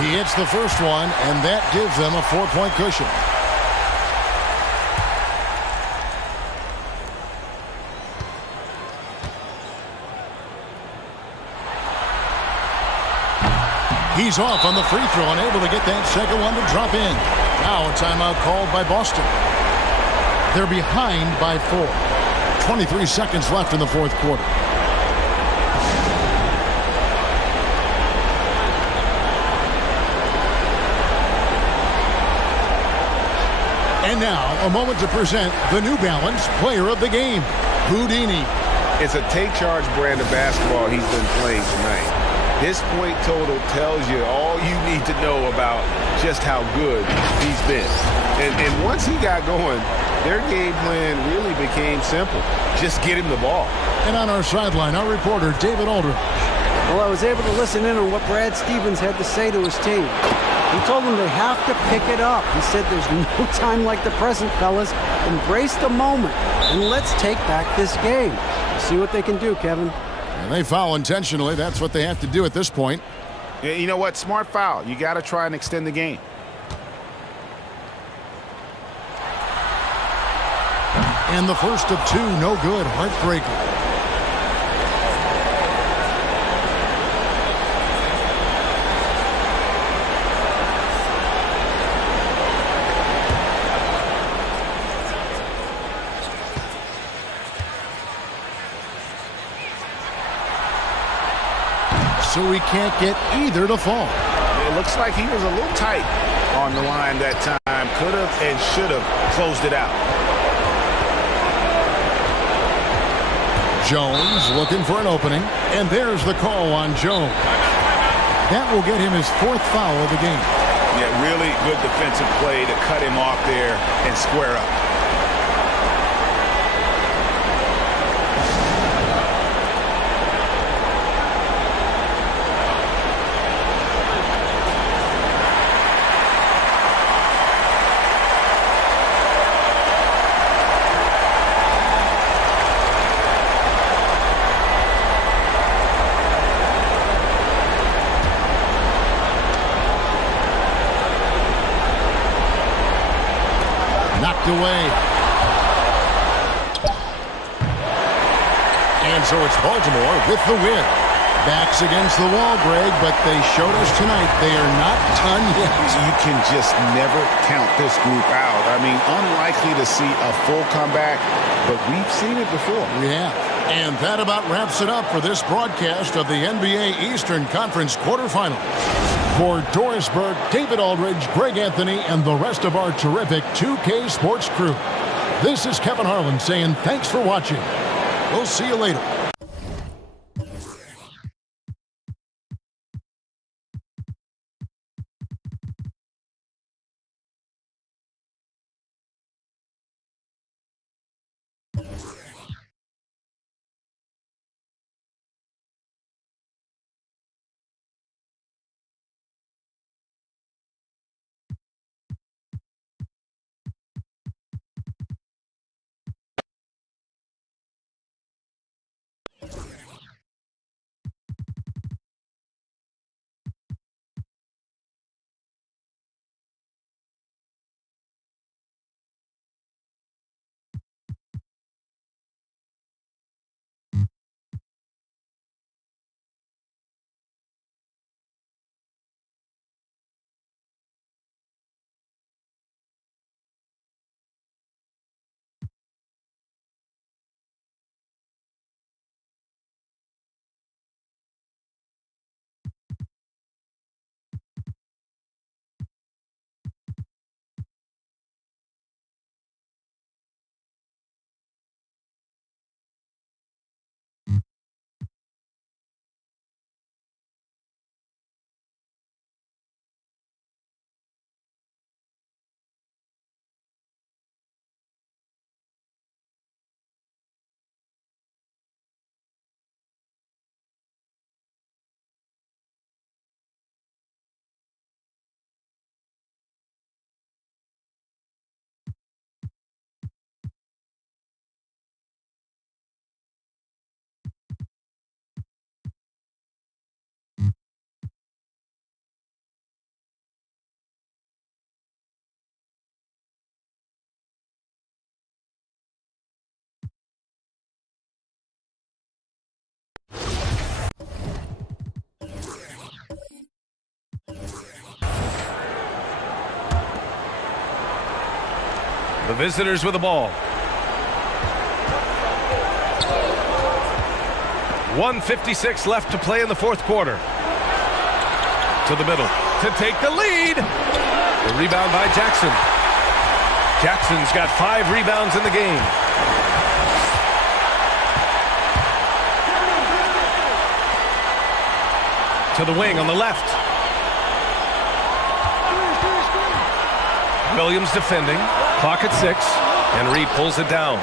He hits the first one, and that gives them a 4-point cushion. He's off on the free throw and able to get that second one to drop in. Now a timeout called by Boston. They're behind by 4. 23 seconds left in the fourth quarter. And now a moment to present the New Balance Player of the Game, Houdini. It's a take charge brand of basketball he's been playing tonight. This point total tells you all you need to know about just how good he's been. And once he got going, their game plan really became simple. Just get him the ball. And on our sideline, our reporter, David Aldridge. Well, I was able to listen in on what Brad Stevens had to say to his team. He told them they have to pick it up. He said there's no time like the present, fellas. Embrace the moment, and let's take back this game. See what they can do, Kevin. And they foul intentionally. That's what they have to do at this point. Yeah, you know what? Smart foul. You got to try and extend the game. And the first of 2, no good. Heartbreaker. So he can't get either to fall. It looks like he was a little tight on the line that time. Could have and should have closed it out. Jones looking for an opening, and there's the call on Jones. That will get him his 4th foul of the game. Yeah, really good defensive play to cut him off there and square up. Away. And so it's Baltimore with the win. Backs against the wall, Greg, but they showed us tonight they are not done yet. You can just never count this group out. I mean, unlikely to see a full comeback, but we've seen it before. We have. And that about wraps it up for this broadcast of the NBA Eastern Conference quarterfinals. For Doris Burke, David Aldridge, Greg Anthony, and the rest of our terrific 2K Sports crew, this is Kevin Harlan saying thanks for watching. We'll see you later. The visitors with the ball. 1:56 left to play in the fourth quarter. To the middle to take the lead. The rebound by Jackson. Jackson's got 5 rebounds in the game. To the wing on the left. Williams defending. Clock at 6. And Reed pulls it down.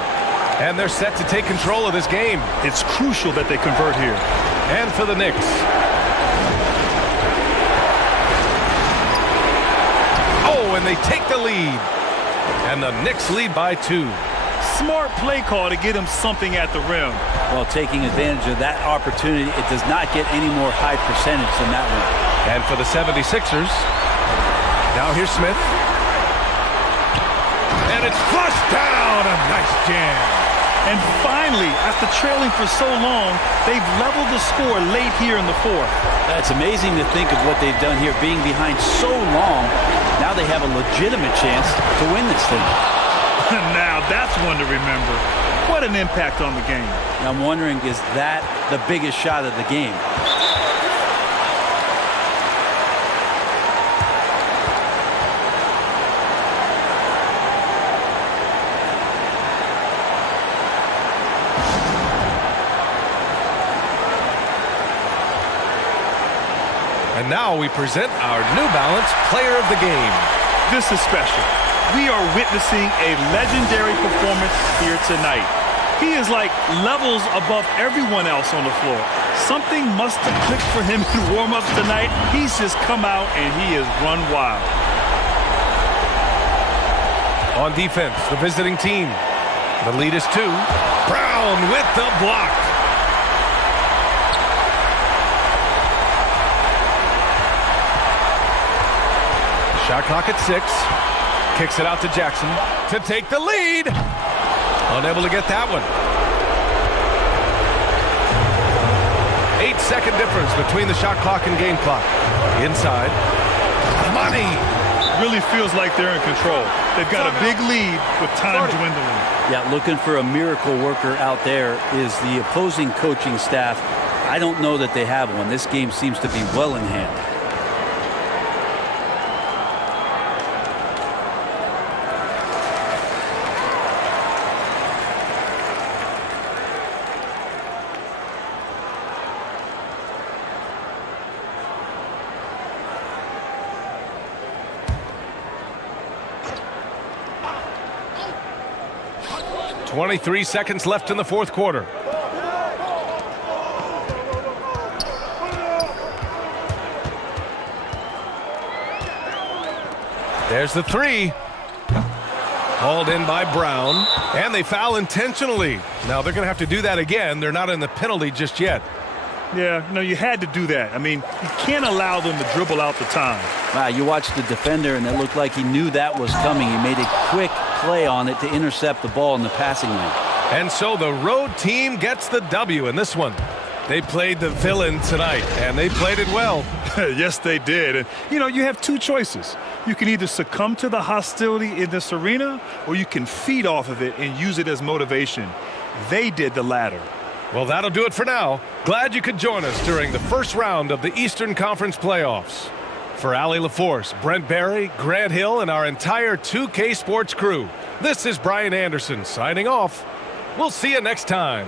And they're set to take control of this game. It's crucial that they convert here. And for the Knicks. Oh, and they take the lead. And the Knicks lead by 2. Smart play call to get him something at the rim. Well, taking advantage of that opportunity, it does not get any more high percentage than that one. And for the 76ers, now here's Smith. And it's flushed down. A nice jam. And finally, after trailing for so long, they've leveled the score late here in the fourth. That's amazing to think of what they've done here, being behind so long. Now they have a legitimate chance to win this thing. Now that's one to remember. What an impact on the game. I'm wondering, is that the biggest shot of the game? And now we present our New Balance Player of the Game. This is special. We are witnessing a legendary performance here tonight. He is like levels above everyone else on the floor. Something must have clicked for him in warm-ups tonight. He's just come out and he has run wild. On defense, the visiting team. The lead is 2. Brown with the block. Shot clock at 6. Kicks it out to Jackson to take the lead. Unable to get that one. 30-second difference between the shot clock and game clock. Inside. Money. Really feels like they're in control. They've got a big lead with time dwindling. Yeah, looking for a miracle worker out there is the opposing coaching staff. I don't know that they have one. This game seems to be well in hand. .23 seconds left in the fourth quarter. There's the three. Hauled in by Brown. And they foul intentionally. Now they're going to have to do that again. They're not in the penalty just yet. Yeah, no, you had to do that. I mean, you can't allow them to dribble out the time. Wow, you watched the defender, and it looked like he knew that was coming. He made a quick play on it to intercept the ball in the passing lane. And so the road team gets the W in this one. They played the villain tonight, and they played it well. Yes, they did. And, you know, you have two choices. You can either succumb to the hostility in this arena, or you can feed off of it and use it as motivation. They did the latter. Well, that'll do it for now. Glad you could join us during the first round of the Eastern Conference playoffs. For Allie LaForce, Brent Barry, Grant Hill, and our entire 2K Sports crew, this is Brian Anderson signing off. We'll see you next time.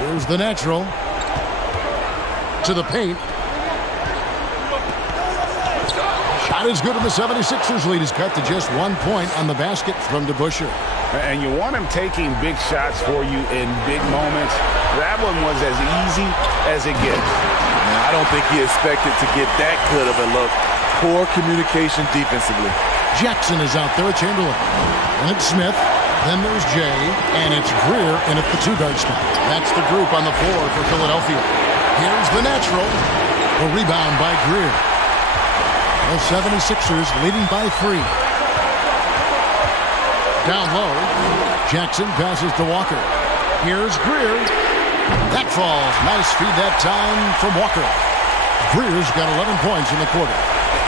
Here's the natural. To the paint. Shot is good, and the 76ers lead is cut to just 1 point on the basket from DeBusschere. And you want him taking big shots for you in big moments. That one was as easy as it gets. I don't think he expected to get that good of a look. Poor communication defensively. Jackson is out there with Chamberlain. And it's Smith. Then there's Jay. And it's Greer in at the two-guard spot. That's the group on the floor for Philadelphia. Here's the natural. A rebound by Greer. The 76ers leading by 3. Down low. Jackson passes to Walker. Here's Greer. That falls. Nice feed that time from Walker. Greer's got 11 points in the quarter.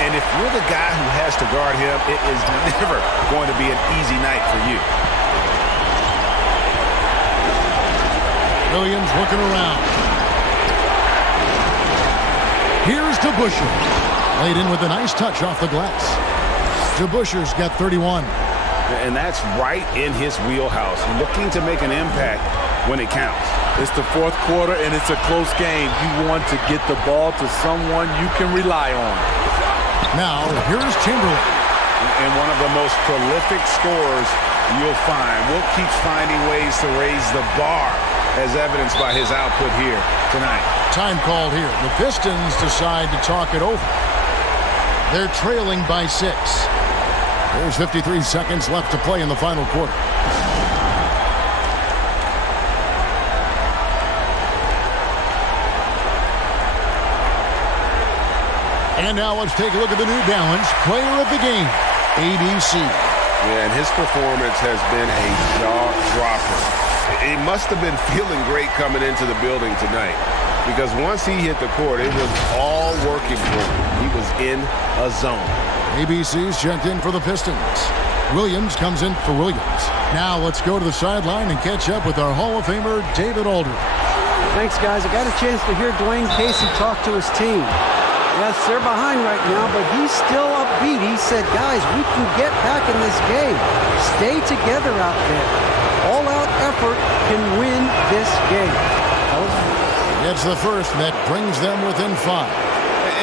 And if you're the guy who has to guard him, it is never going to be an easy night for you. Williams looking around. Here's DeBusschere. Laid in with a nice touch off the glass. DeBusschere's got 31. And that's right in his wheelhouse, looking to make an impact when it counts. It's the fourth quarter, and it's a close game. You want to get the ball to someone you can rely on. Now, here's Chamberlain. And one of the most prolific scorers you'll find. Will keeps finding ways to raise the bar, as evidenced by his output here tonight. Time called here. The Pistons decide to talk it over. They're trailing by 6. There's 53 seconds left to play in the final quarter. And now let's take a look at the New Balance Player of the Game, ABC. Yeah, and his performance has been a jaw-dropper. He must have been feeling great coming into the building tonight, because once he hit the court, it was all working for him. He was in a zone. ABC's checked in for the Pistons. Williams comes in for Williams. Now let's go to the sideline and catch up with our Hall of Famer, David Aldridge. Thanks, guys. I got a chance to hear Dwayne Casey talk to his team. Yes, they're behind right now, but he's still upbeat. He said, guys, we can get back in this game. Stay together out there. All-out effort can win this game. It's the first, and that brings them within 5.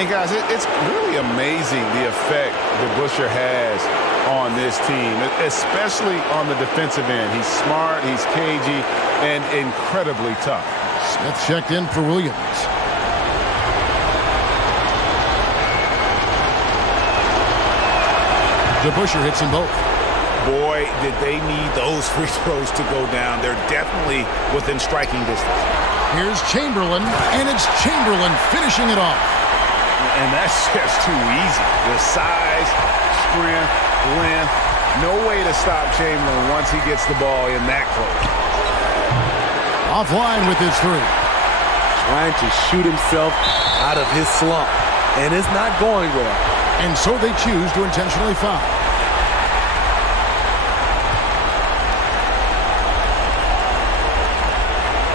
And guys, it's really amazing the effect DeBusschere has on this team, especially on the defensive end. He's smart, he's cagey, and incredibly tough. Smith checked in for Williams. DeBusschere hits them both. Boy, did they need those free throws to go down. They're definitely within striking distance. Here's Chamberlain, and it's Chamberlain finishing it off. And that's just too easy. The size, strength, length, no way to stop Chamberlain once he gets the ball in that close. Offline with his 3. Trying to shoot himself out of his slump, and it's not going well. And so they choose to intentionally foul.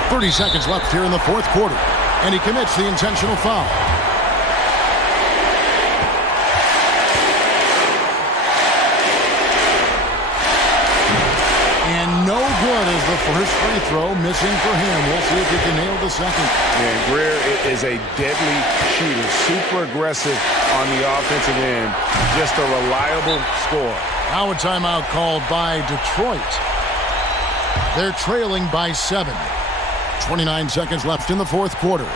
.30 seconds left here in the fourth quarter, and he commits the intentional foul. And no good as the first free throw missing for him. We'll see if he can nail the second. And Greer is a deadly shooter, super aggressive on the offensive end, just a reliable scorer. Now a timeout called by Detroit. They're trailing by 7. 29 seconds left in the fourth quarter.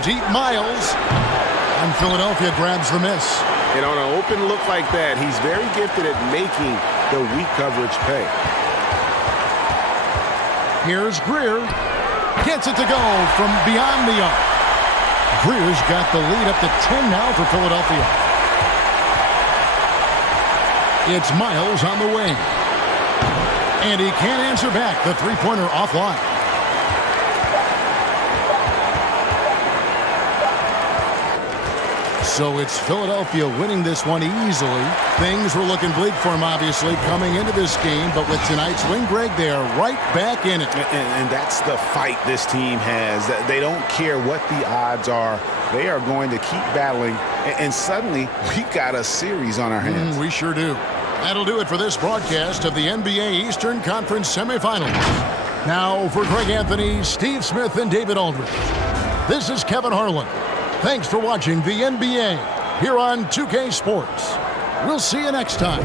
Deep Miles, and Philadelphia grabs the miss. And on an open look like that, he's very gifted at making the weak coverage pay. Here's Greer. Gets it to go from beyond the arc. Greer's got the lead up to 10 now for Philadelphia. It's Miles on the wing. And he can't answer back. The three-pointer offline. So it's Philadelphia winning this one easily. Things were looking bleak for them, obviously, coming into this game. But with tonight's win, Greg, they are right back in it. And that's the fight this team has. They don't care what the odds are. They are going to keep battling. And suddenly, we've got a series on our hands. We sure do. That'll do it for this broadcast of the NBA Eastern Conference semifinals. Now for Greg Anthony, Steve Smith, and David Aldridge. This is Kevin Harlan. Thanks for watching the NBA here on 2K Sports. We'll see you next time.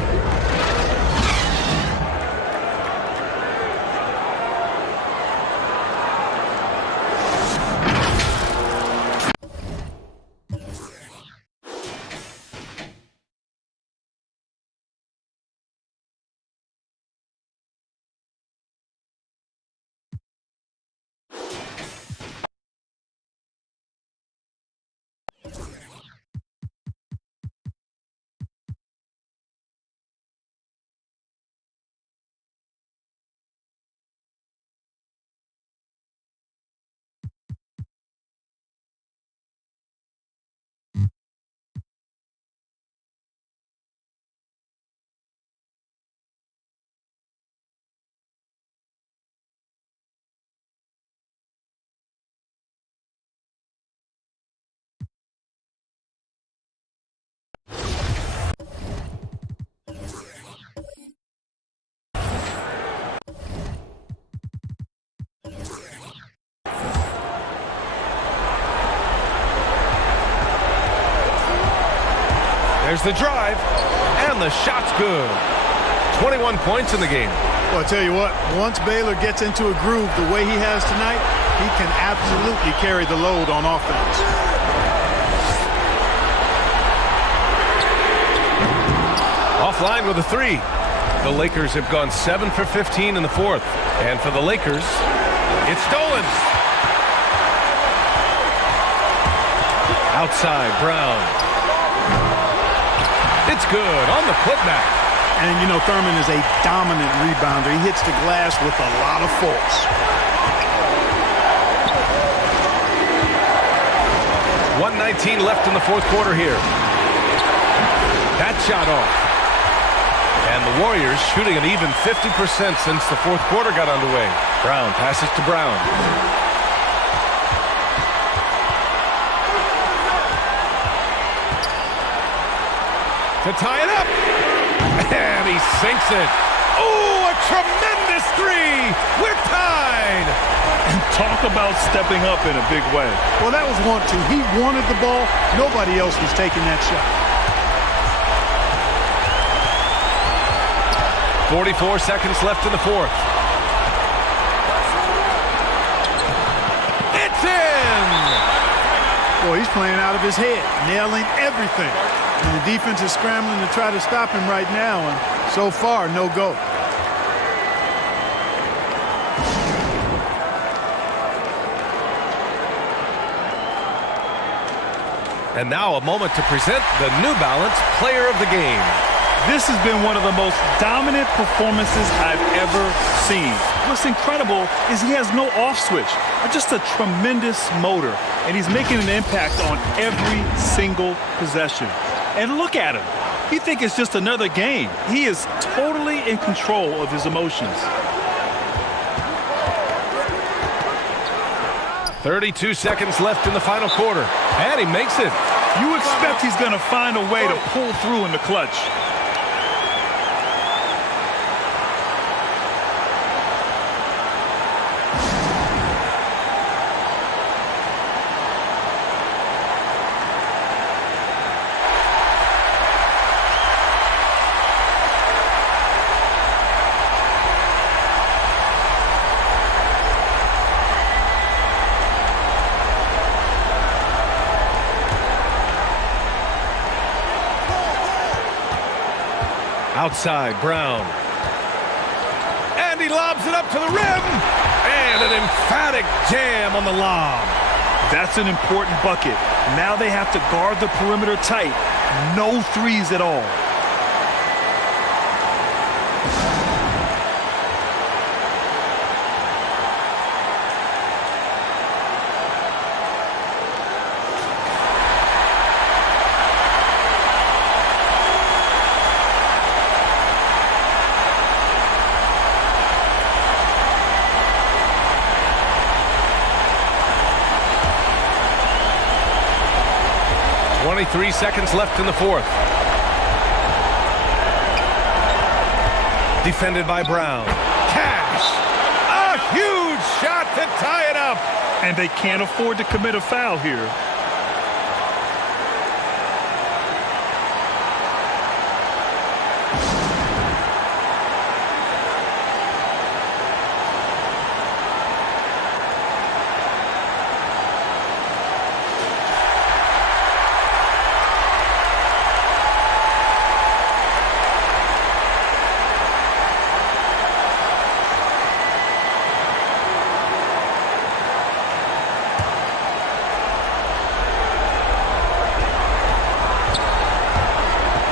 There's the drive, and the shot's good. 21 points in the game. Well, I tell you what, once Baylor gets into a groove the way he has tonight, he can absolutely carry the load on offense. Offline with a three. The Lakers have gone 7 for 15 in the fourth. And for the Lakers, it's stolen. Outside, Brown. It's good on the putback. And, you know, Thurman is a dominant rebounder. He hits the glass with a lot of force. 1:19 left in the fourth quarter here. That shot off. And the Warriors shooting an even 50% since the fourth quarter got underway. Brown passes to Brown. To tie it up. And he sinks it. Oh, a tremendous three. We're tied. And talk about stepping up in a big way. Well, that was want to. He wanted the ball. Nobody else was taking that shot. 44 seconds left in the fourth. It's in! Boy, he's playing out of his head, nailing everything. And the defense is scrambling to try to stop him right now, and so far, no go. And now a moment to present the New Balance Player of the Game. This has been one of the most dominant performances I've ever seen. What's incredible is he has no off switch, or just a tremendous motor, and he's making an impact on every single possession. And look at him. You think it's just another game. He is totally in control of his emotions. 32 seconds left in the final quarter. And he makes it. You expect he's going to find a way to pull through in the clutch. Outside, Brown. And he lobs it up to the rim. And an emphatic jam on the lob. That's an important bucket. Now they have to guard the perimeter tight. No threes at all. 23 seconds left in the fourth. Defended by Brown. Cash! A huge shot to tie it up! And they can't afford to commit a foul here.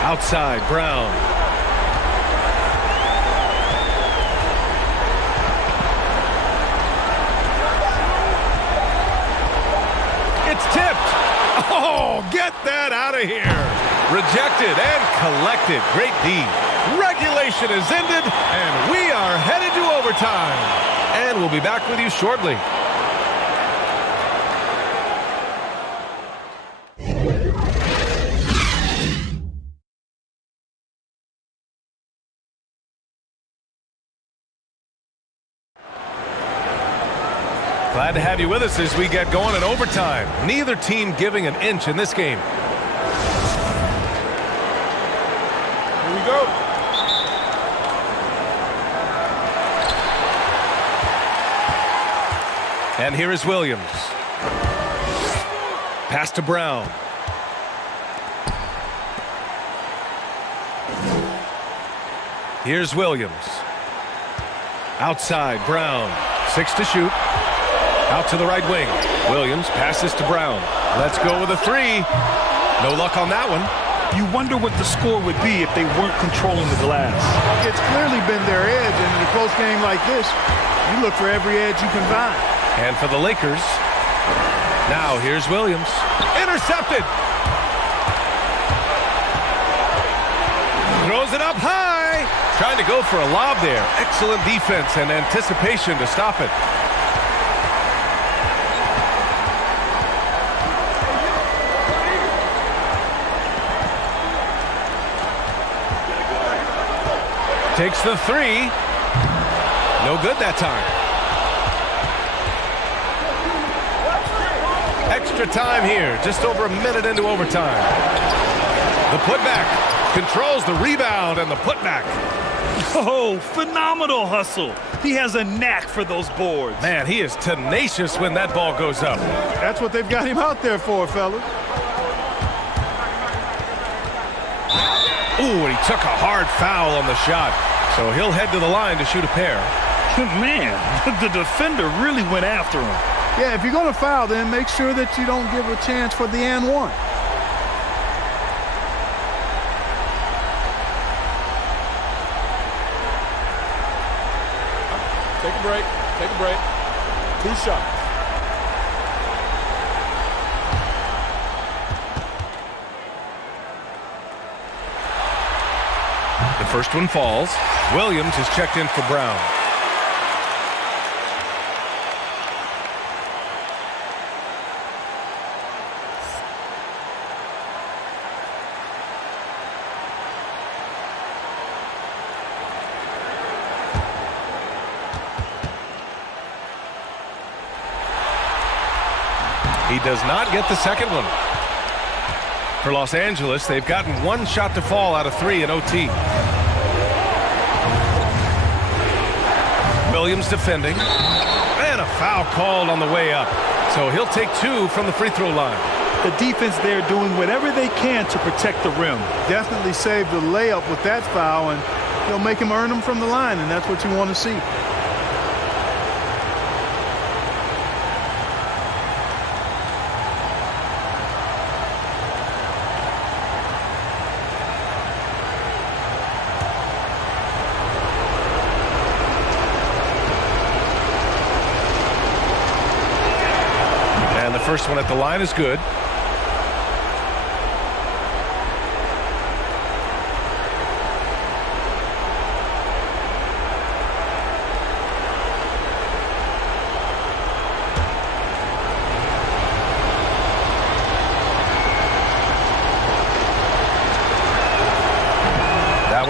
Outside, Brown. It's tipped. Oh, get that out of here. Rejected and collected. Great D. Regulation is ended, and we are headed to overtime. And we'll be back with you shortly. Glad to have you with us as we get going in overtime. Neither team giving an inch in this game. Here we go. And here is Williams. Pass to Brown. Here's Williams. Outside, Brown. 6 to shoot. Out to the right wing. Williams passes to Brown. Let's go with a three. No luck on that one. You wonder what the score would be if they weren't controlling the glass. It's clearly been their edge, and in a close game like this, you look for every edge you can find. And for the Lakers, now here's Williams. Intercepted. Throws it up high. Trying to go for a lob there. Excellent defense and anticipation to stop it. Takes the three. No good that time. Extra time here. Just over a minute into overtime. The putback. Controls the rebound and the putback. Oh, phenomenal hustle. He has a knack for those boards. Man, he is tenacious when that ball goes up. That's what they've got him out there for, fellas. Ooh, and he took a hard foul on the shot. So he'll head to the line to shoot a pair. Man, the defender really went after him. Yeah, if you're going to foul, then make sure that you don't give a chance for the and one. Take a break. Take a break. 2 shots. The first one falls. Williams is checked in for Brown. He does not get the second one. For Los Angeles, they've gotten 1 shot to fall out of 3 in OT. Williams defending. And a foul called on the way up. So he'll take 2 from the free throw line. The defense there doing whatever they can to protect the rim. Definitely saved the layup with that foul, and they'll make him earn them from the line, and that's what you want to see. First one at the line is good.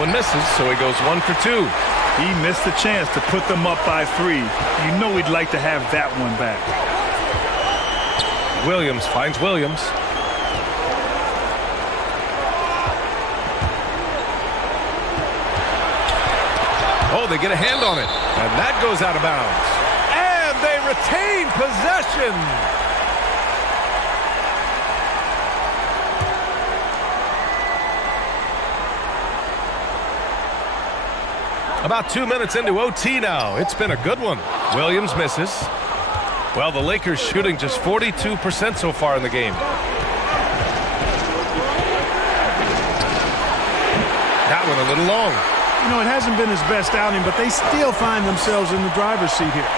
one misses, so he goes 1 for 2. He missed a chance to put them up by 3. You know he'd like to have that one back. Williams finds Williams. Oh, they get a hand on it, and that goes out of bounds. And they retain possession. About 2 minutes into OT now. It's been a good one. Williams misses. Well, the Lakers shooting just 42% so far in the game. That one a little long. You know, it hasn't been his best outing, but they still find themselves in the driver's seat here.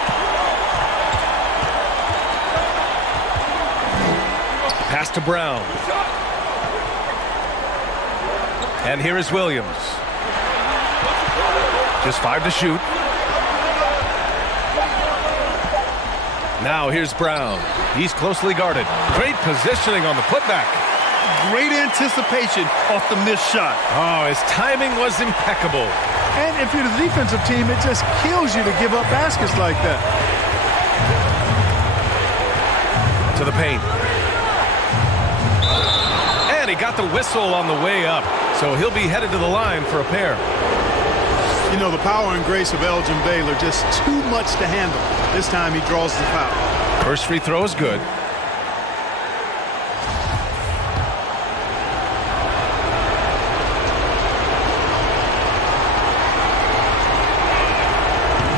Pass to Brown. And here is Williams. Just 5 to shoot. Now here's Brown. He's closely guarded. Great positioning on the putback. Great anticipation off the missed shot. Oh, his timing was impeccable. And if you're the defensive team, it just kills you to give up baskets like that. To the paint. And he got the whistle on the way up. So he'll be headed to the line for a pair. You know, the power and grace of Elgin Baylor, just too much to handle. This time he draws the foul. First free throw is good.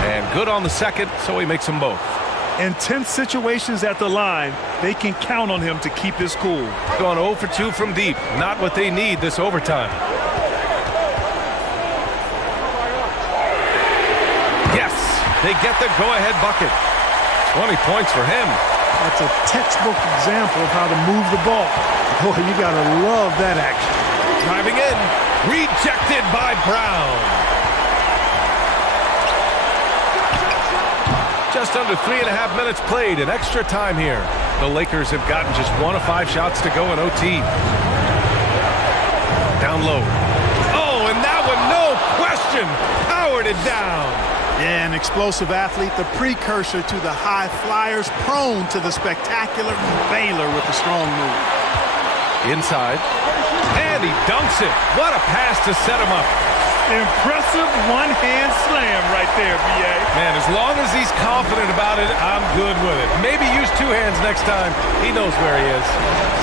And good on the second, so he makes them both. In tense situations at the line, they can count on him to keep his cool. Going 0 for 2 from deep. Not what they need this overtime. Yes, they get the go-ahead bucket. 20 points for him. That's a textbook example of how to move the ball. Boy, you got to love that action. Driving in. Rejected by Brown. Just under 3.5 minutes played in extra time here. The Lakers have gotten just 1 of 5 shots to go in OT. Down low. Oh, and that one, no question, powered it down. Yeah, an explosive athlete, the precursor to the high flyers, prone to the spectacular. Baylor with a strong move. Inside. And he dunks it. What a pass to set him up. Impressive one-hand slam right there, B.A. Man, as long as he's confident about it, I'm good with it. Maybe use 2 hands next time. He knows where he is.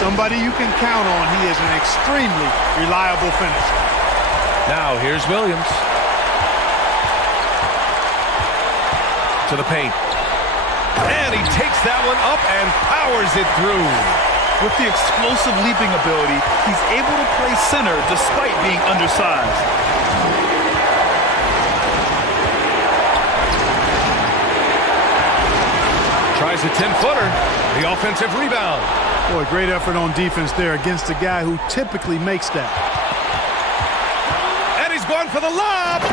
Somebody you can count on. He is an extremely reliable finisher. Now, here's Williams. To the paint. And he takes that one up and powers it through. With the explosive leaping ability, he's able to play center despite being undersized. Tries a 10-footer. The offensive rebound. Boy, great effort on defense there against a guy who typically makes that. And he's going for the lob.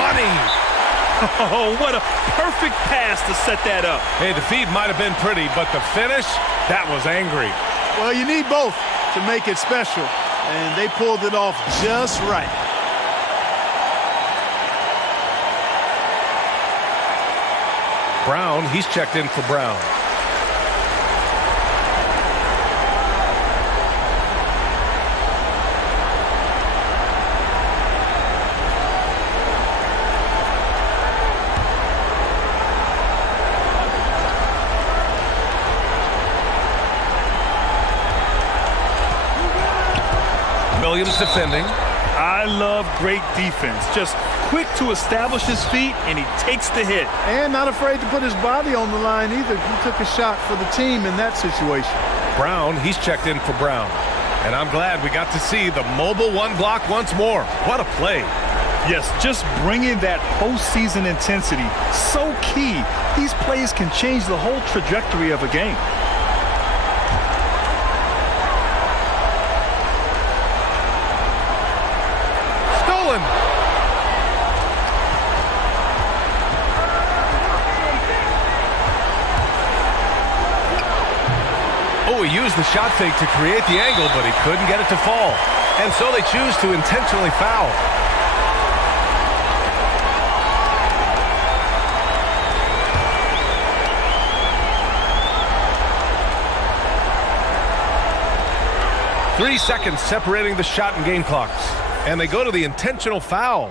Money. Oh, what a perfect pass to set that up. Hey, the feed might have been pretty, but the finish, that was angry. Well, you need both to make it special, and they pulled it off just right. Brown, he's checked in for Brown. Williams defending. I love great defense. Just quick to establish his feet, and he takes the hit. And not afraid to put his body on the line either. He took a shot for the team in that situation. Brown, he's checked in for Brown. And I'm glad we got to see the mobile one block once more. What a play. Yes, just bringing that postseason intensity. So key. These plays can change the whole trajectory of a game. Oh, he used the shot fake to create the angle, but he couldn't get it to fall. And so they choose to intentionally foul. 3 seconds separating the shot and game clocks. And they go to the intentional foul.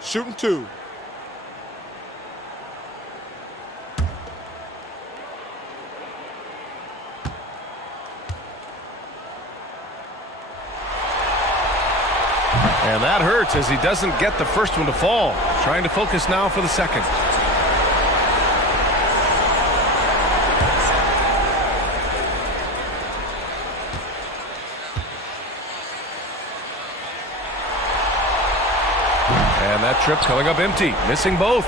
Shooting 2. And that hurts as he doesn't get the first one to fall. Trying to focus now for the second. And that trip coming up empty, missing both.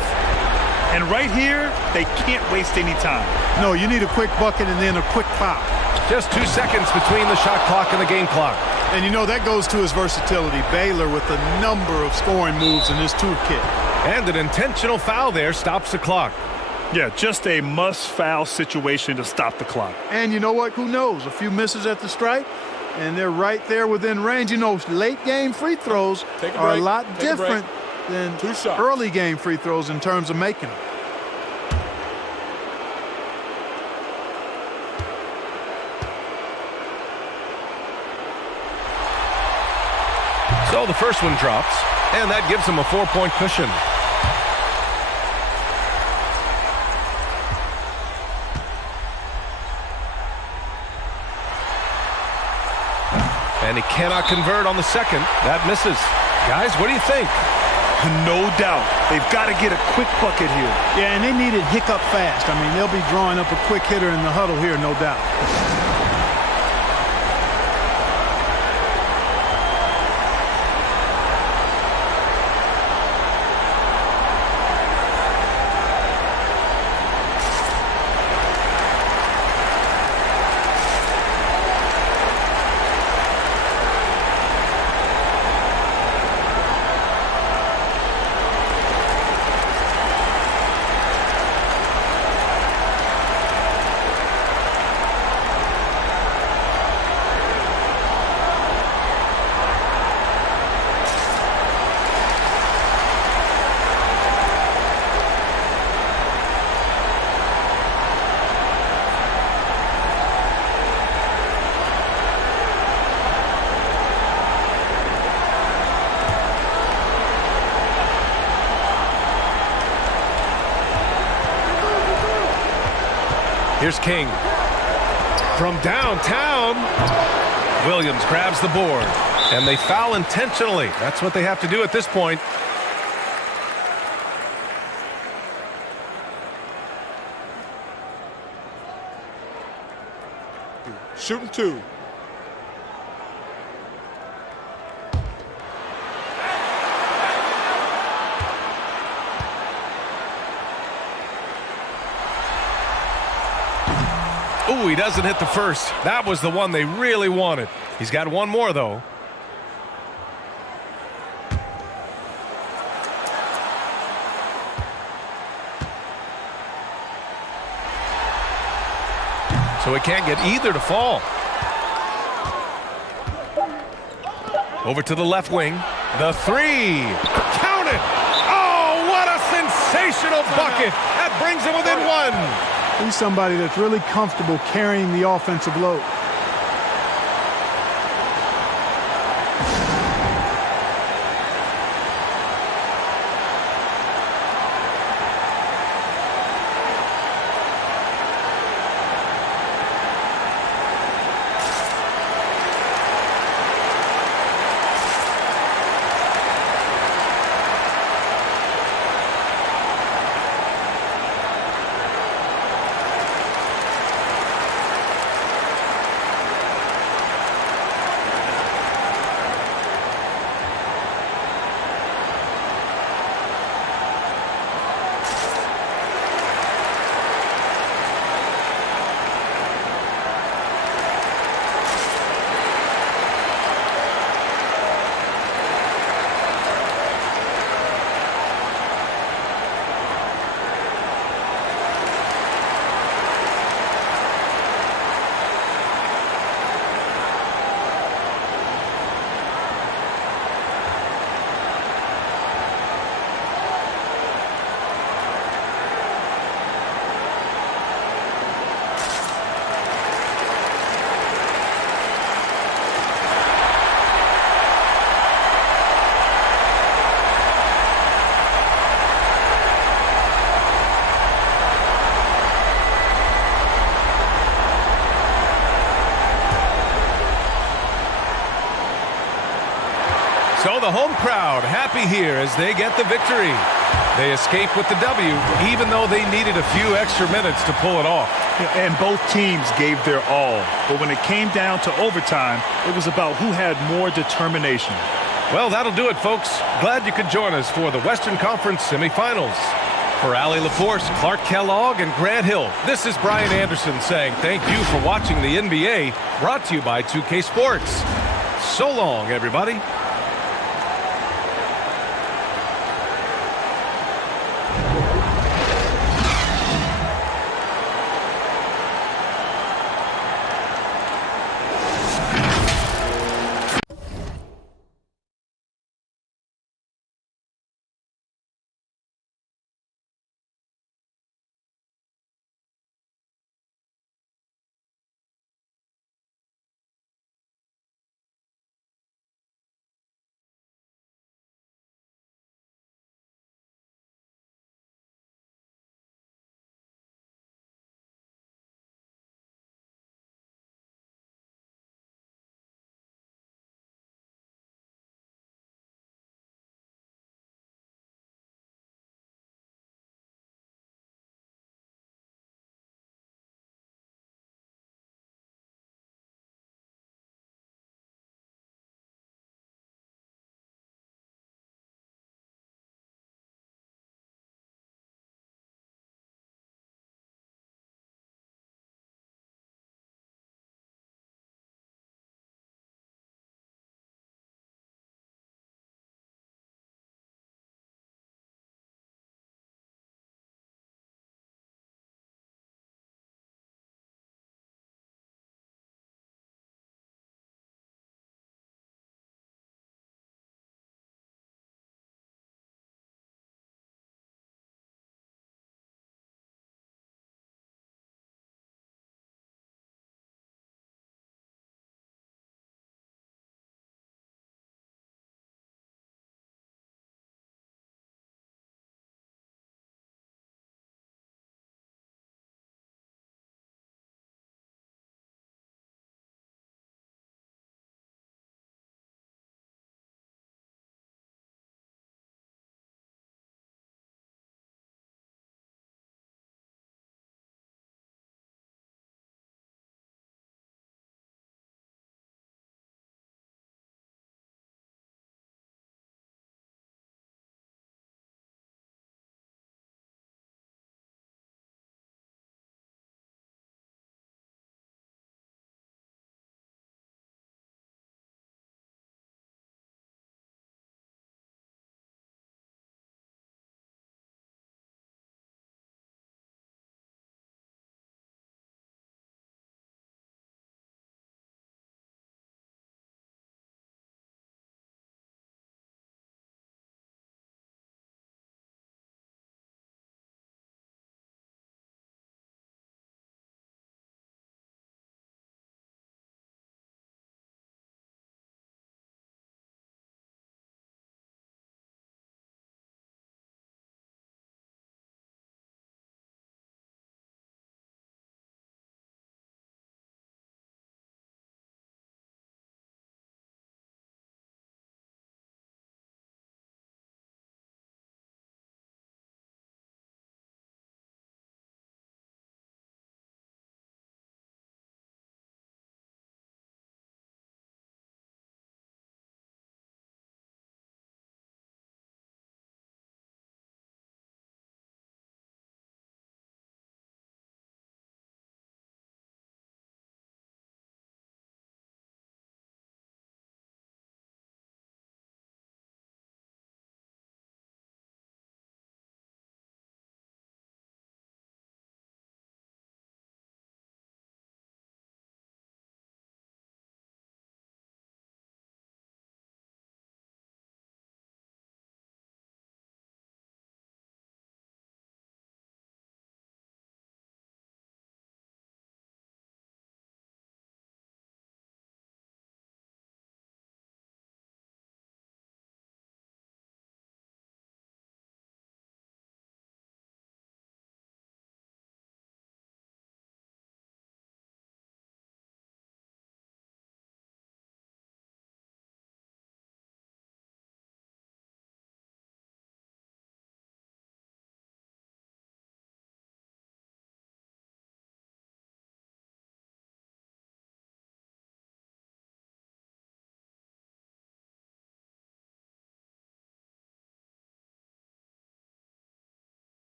And right here, they can't waste any time. No, you need a quick bucket and then a quick foul. Just 2 seconds between the shot clock and the game clock. And you know, that goes to his versatility. Baylor with a number of scoring moves in his toolkit. And an intentional foul there stops the clock. Yeah, just a must-foul situation to stop the clock. And you know what? Who knows? A few misses at the stripe, and they're right there within range. You know, late-game free throws are a lot different than early-game free throws in terms of making them. So the first one drops, and that gives him a 4-point cushion. And he cannot convert on the second. That misses. Guys, what do you think? No doubt. They've got to get a quick bucket here. Yeah, and they need it hiccup fast. I mean, they'll be drawing up a quick hitter in the huddle here, no doubt. Here's King. From downtown, Williams grabs the board. And they foul intentionally. That's what they have to do at this point. Shooting 2. Ooh, he doesn't hit the first. That was the one they really wanted. He's got one more, though. So he can't get either to fall. Over to the left wing. The three. Count it! Oh, what a sensational bucket! That brings him within one. He's somebody that's really comfortable carrying the offensive load. So the home crowd happy here as they get the victory. They escape with the W, even though they needed a few extra minutes to pull it off. And both teams gave their all. But when it came down to overtime, it was about who had more determination. Well, that'll do it, folks. Glad you could join us for the Western Conference semifinals. For Allie LaForce, Clark Kellogg, and Grant Hill, this is Brian Anderson saying thank you for watching the NBA, brought to you by 2K Sports. So long, everybody.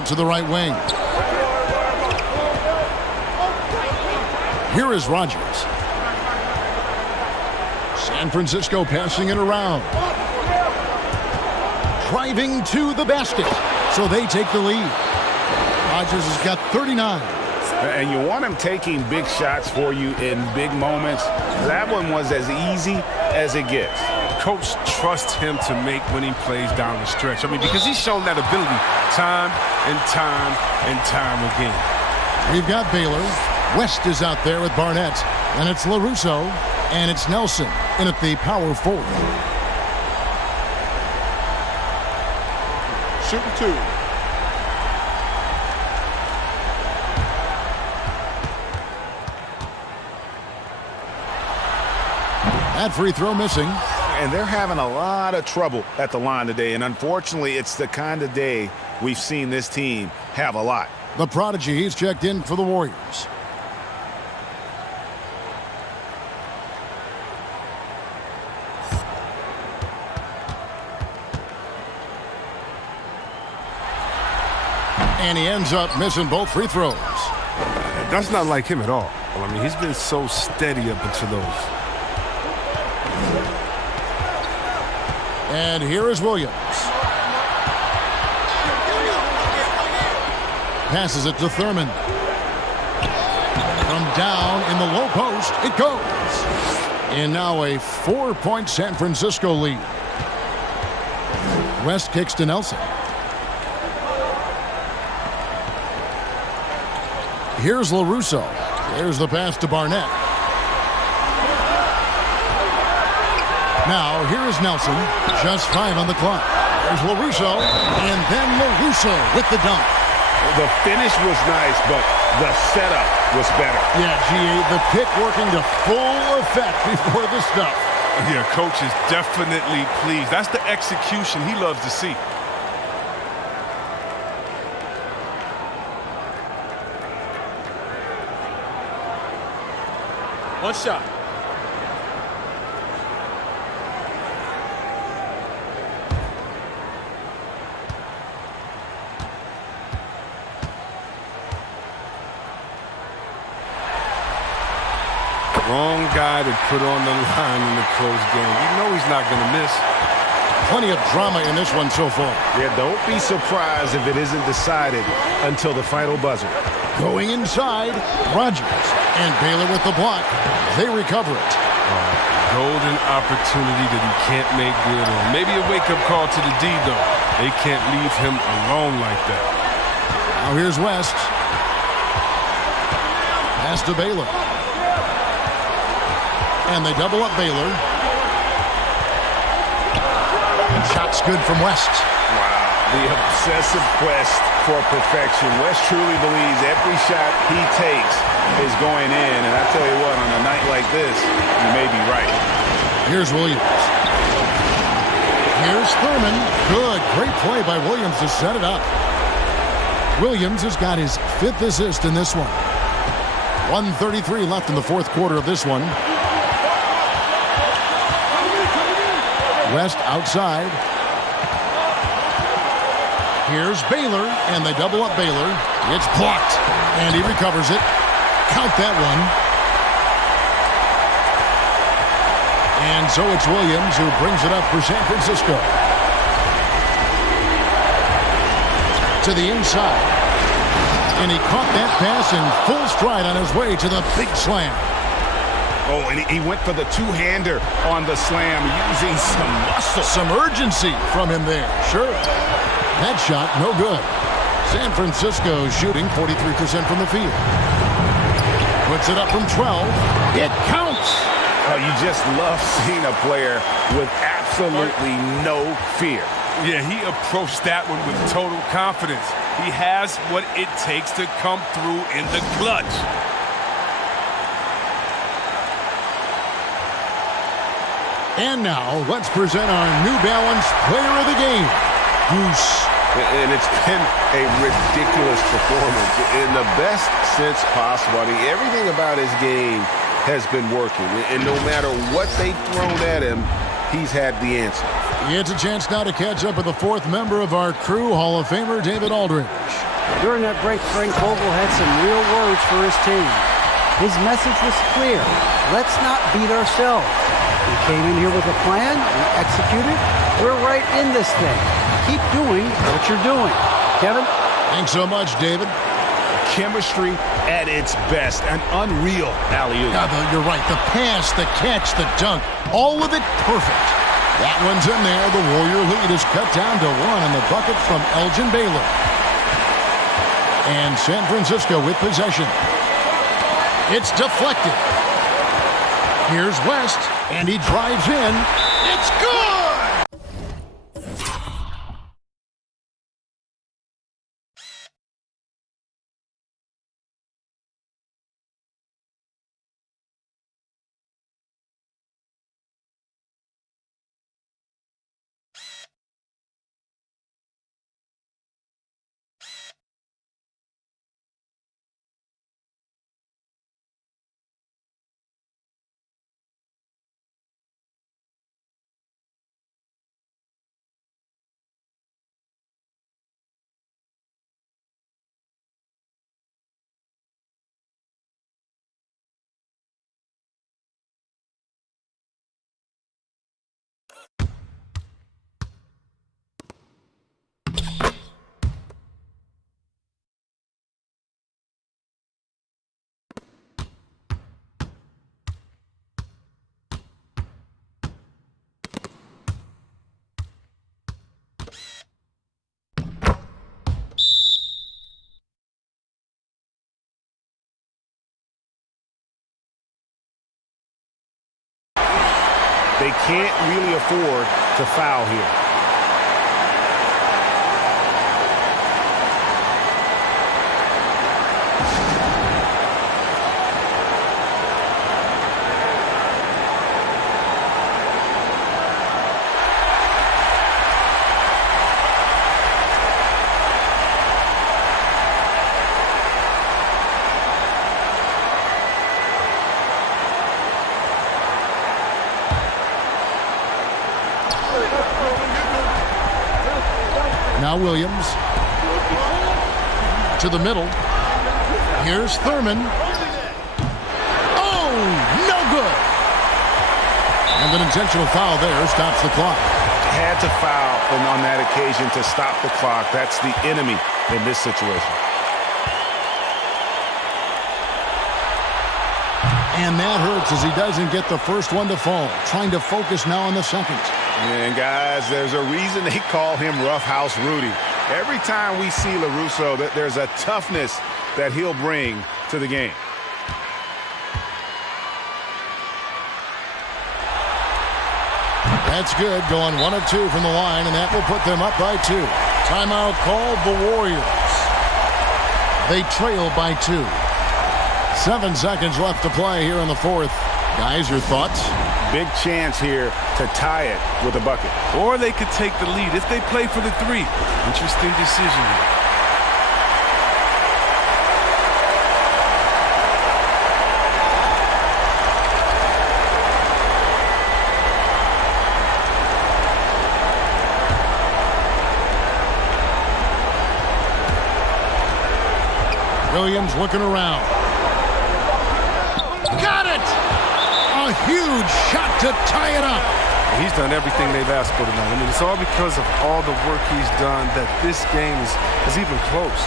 Out to the right wing. Here is Rogers. San Francisco passing it around. Driving to the basket. So they take the lead. Rogers has got 39. And you want him taking big shots for you in big moments. That one was as easy as it gets. Coach trusts him to make winning plays down the stretch. I mean, because he's shown that ability time and time and time again. We've got Baylor. West is out there with Barnett. And it's LaRusso. And it's Nelson in at the power forward. Shooting 2. That free throw missing. And they're having a lot of trouble at the line today. And unfortunately, it's the kind of day we've seen this team have a lot. The prodigy, he's checked in for the Warriors. And he ends up missing both free throws. That's not like him at all. Well, I mean, he's been so steady up until those. And here is Williams. Passes it to Thurman. From down in the low post, it goes. And now a 4-point San Francisco lead. West kicks to Nelson. Here's LaRusso. There's the pass to Barnett. Now, here is Nelson. Just 5 on the clock. There's LaRusso. And then LaRusso with the dunk. The finish was nice, but the setup was better. Yeah, G.A., the pick working to full effect before the stuff. Yeah, coach is definitely pleased. That's the execution he loves to see. One shot. Wrong guy to put on the line in the close game. You know he's not going to miss. Plenty of drama in this one so far. Yeah, don't be surprised if it isn't decided until the final buzzer. Going inside, Rogers. And Baylor with the block. They recover it. Golden opportunity that he can't make good on. Maybe a wake-up call to the D, though. They can't leave him alone like that. Now here's West. Pass to Baylor. And they double up Baylor. And shot's good from West. Wow, the obsessive quest for perfection. West truly believes every shot he takes is going in. And I tell you what, on a night like this, you may be right. Here's Williams. Here's Thurman. Good. Great play by Williams to set it up. Williams has got his 5th assist in this one. 1:33 left in the 4th quarter of this one. West outside. Here's Baylor, and they double up Baylor. It's blocked, and he recovers it. Count that one. And so it's Williams who brings it up for San Francisco. To the inside. And he caught that pass in full stride on his way to the big slam. Oh, and he went for the two-hander on the slam, using some muscle. Some urgency from him there. Sure. That shot, no good. San Francisco shooting 43% from the field. Puts it up from 12. It counts. Oh, you just love seeing a player with absolutely no fear. Yeah, he approached that one with total confidence. He has what it takes to come through in the clutch. And now, let's present our New Balance Player of the Game, Goose. And it's been a ridiculous performance in the best sense possible. I mean, everything about his game has been working. And no matter what they've thrown at him, he's had the answer. It's a chance now to catch up with the fourth member of our crew, Hall of Famer David Aldridge. During that break, Frank Vogel had some real words for his team. His message was clear. Let's not beat ourselves. We came in here with a plan. We executed. We're right in this thing. Keep doing what you're doing. Kevin? Thanks so much, David. Chemistry at its best. An unreal alley-oop. Yeah, you're right. The pass, the catch, the dunk, all of it perfect. That one's in there. The Warrior lead is cut down to 1 in the bucket from Elgin Baylor. And San Francisco with possession. It's deflected. Here's West, and he drives in. It's good! They can't really afford to foul here. Now Williams to the middle. Here's Thurman. Oh, no good. And an intentional foul there stops the clock. Had to foul on that occasion to stop the clock. That's the enemy in this situation. And that hurts as he doesn't get the first one to fall. Trying to focus now on the second. And guys, there's a reason they call him Rough House Rudy. Every time we see LaRusso, there's a toughness that he'll bring to the game. That's good. Going 1 of 2 from the line, and that will put them up by 2. Timeout called the Warriors. They trail by 2. 7 seconds left to play here in the fourth. Guys, your thoughts? Big chance here to tie it with a bucket. Or they could take the lead if they play for the 3. Interesting decision here. Williams looking around. Got it! A huge shot to tie it up. He's done everything they've asked for tonight. I mean, it's all because of all the work he's done that this game is even close.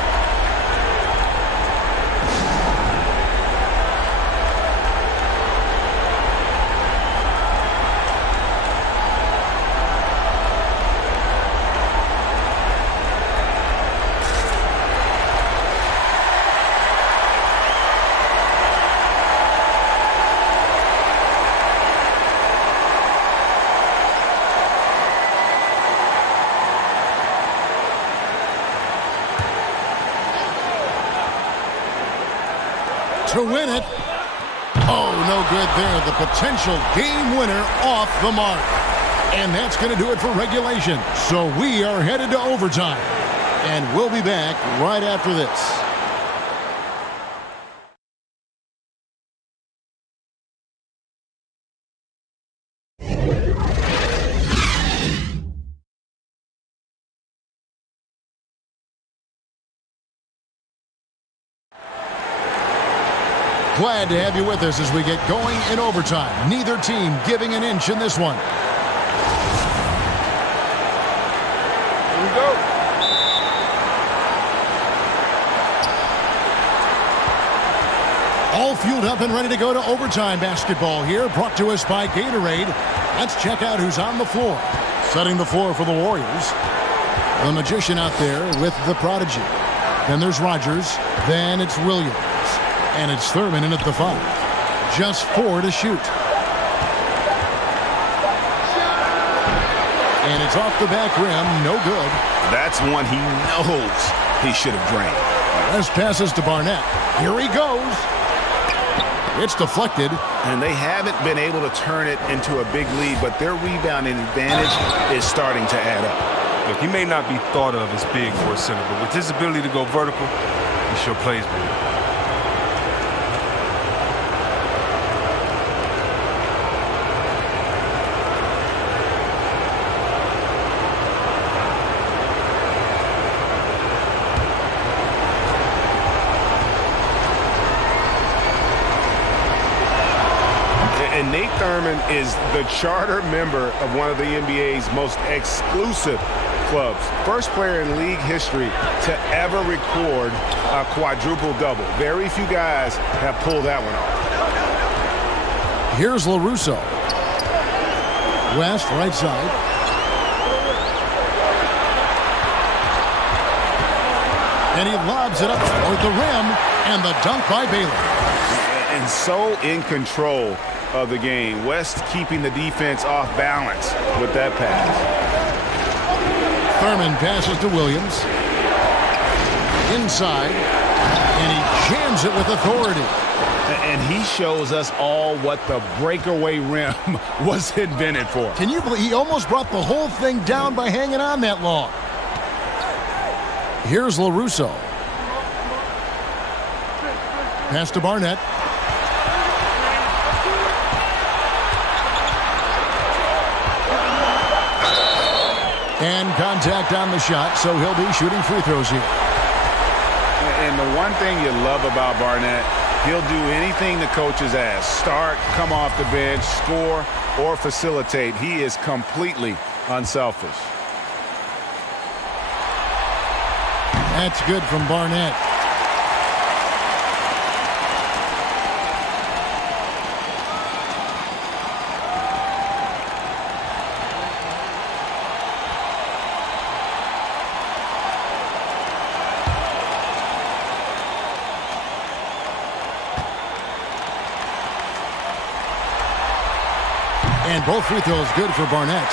To win it. Oh, no good there. The potential game winner off the mark. And that's going to do it for regulation. So we are headed to overtime. And we'll be back right after this. Glad to have you with us as we get going in overtime. Neither team giving an inch in this one. Here we go. All fueled up and ready to go to overtime basketball here, brought to us by Gatorade. Let's check out who's on the floor. Setting the floor for the Warriors. The Magician out there with the Prodigy. Then there's Rogers. Then it's Williams. And it's Thurman in at the 5. Just 4 to shoot. And it's off the back rim. No good. That's one he knows he should have drained. West passes to Barnett. Here he goes. It's deflected. And they haven't been able to turn it into a big lead, but their rebounding advantage is starting to add up. Look, he may not be thought of as big for a center, but with his ability to go vertical, he sure plays big. And Nate Thurman is the charter member of one of the NBA's most exclusive clubs. First player in league history to ever record a quadruple-double. Very few guys have pulled that one off. Here's LaRusso. West, right side. And he lobs it up toward the rim, and the dunk by Baylor. And so in control of the game. West keeping the defense off balance with that pass. Thurman passes to Williams. Inside. And he jams it with authority. And he shows us all what the breakaway rim was invented for. Can you believe he almost brought the whole thing down by hanging on that long? Here's LaRusso. Pass to Barnett. And contact on the shot, so he'll be shooting free throws here. And the one thing you love about Barnett, he'll do anything the coaches ask. Start, come off the bench, score, or facilitate. He is completely unselfish. That's good from Barnett. And both free throws good for Barnett.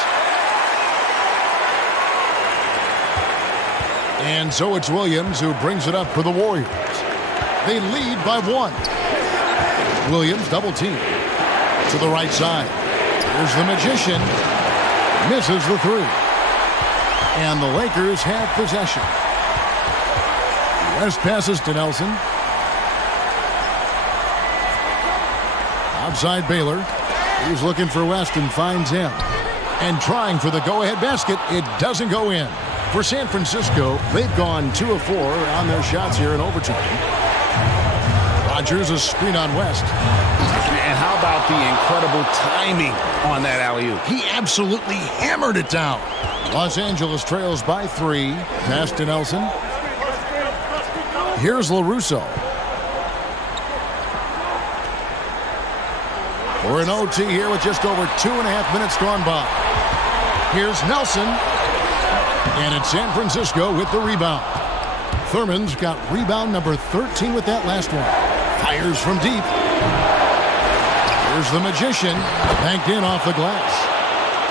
And so it's Williams who brings it up for the Warriors. They lead by 1. Williams double team to the right side. Here's the Magician. Misses the 3. And the Lakers have possession. West passes to Nelson. Outside Baylor. He's looking for West and finds him. And trying for the go-ahead basket. It doesn't go in. For San Francisco, they've gone 2 of 4 on their shots here in overtime. Rogers a screen on West. And how about the incredible timing on that alley-oop? He absolutely hammered it down. Los Angeles trails by 3. Pass to Nelson. Here's LaRusso. We're in OT here with just over 2.5 minutes gone by. Here's Nelson. And it's San Francisco with the rebound. Thurman's got rebound number 13 with that last one. Fires from deep. Here's the Magician. Banked in off the glass.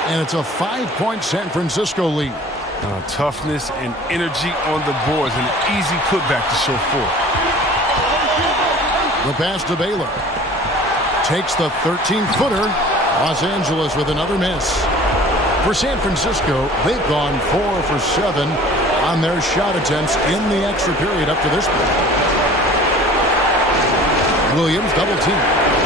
And it's a 5-point San Francisco lead. Toughness and energy on the boards. An easy putback to show forth. The pass to Baylor. Takes the 13-footer. Los Angeles with another miss. For San Francisco, they've gone 4 for 7 on their shot attempts in the extra period up to this point. Williams double team.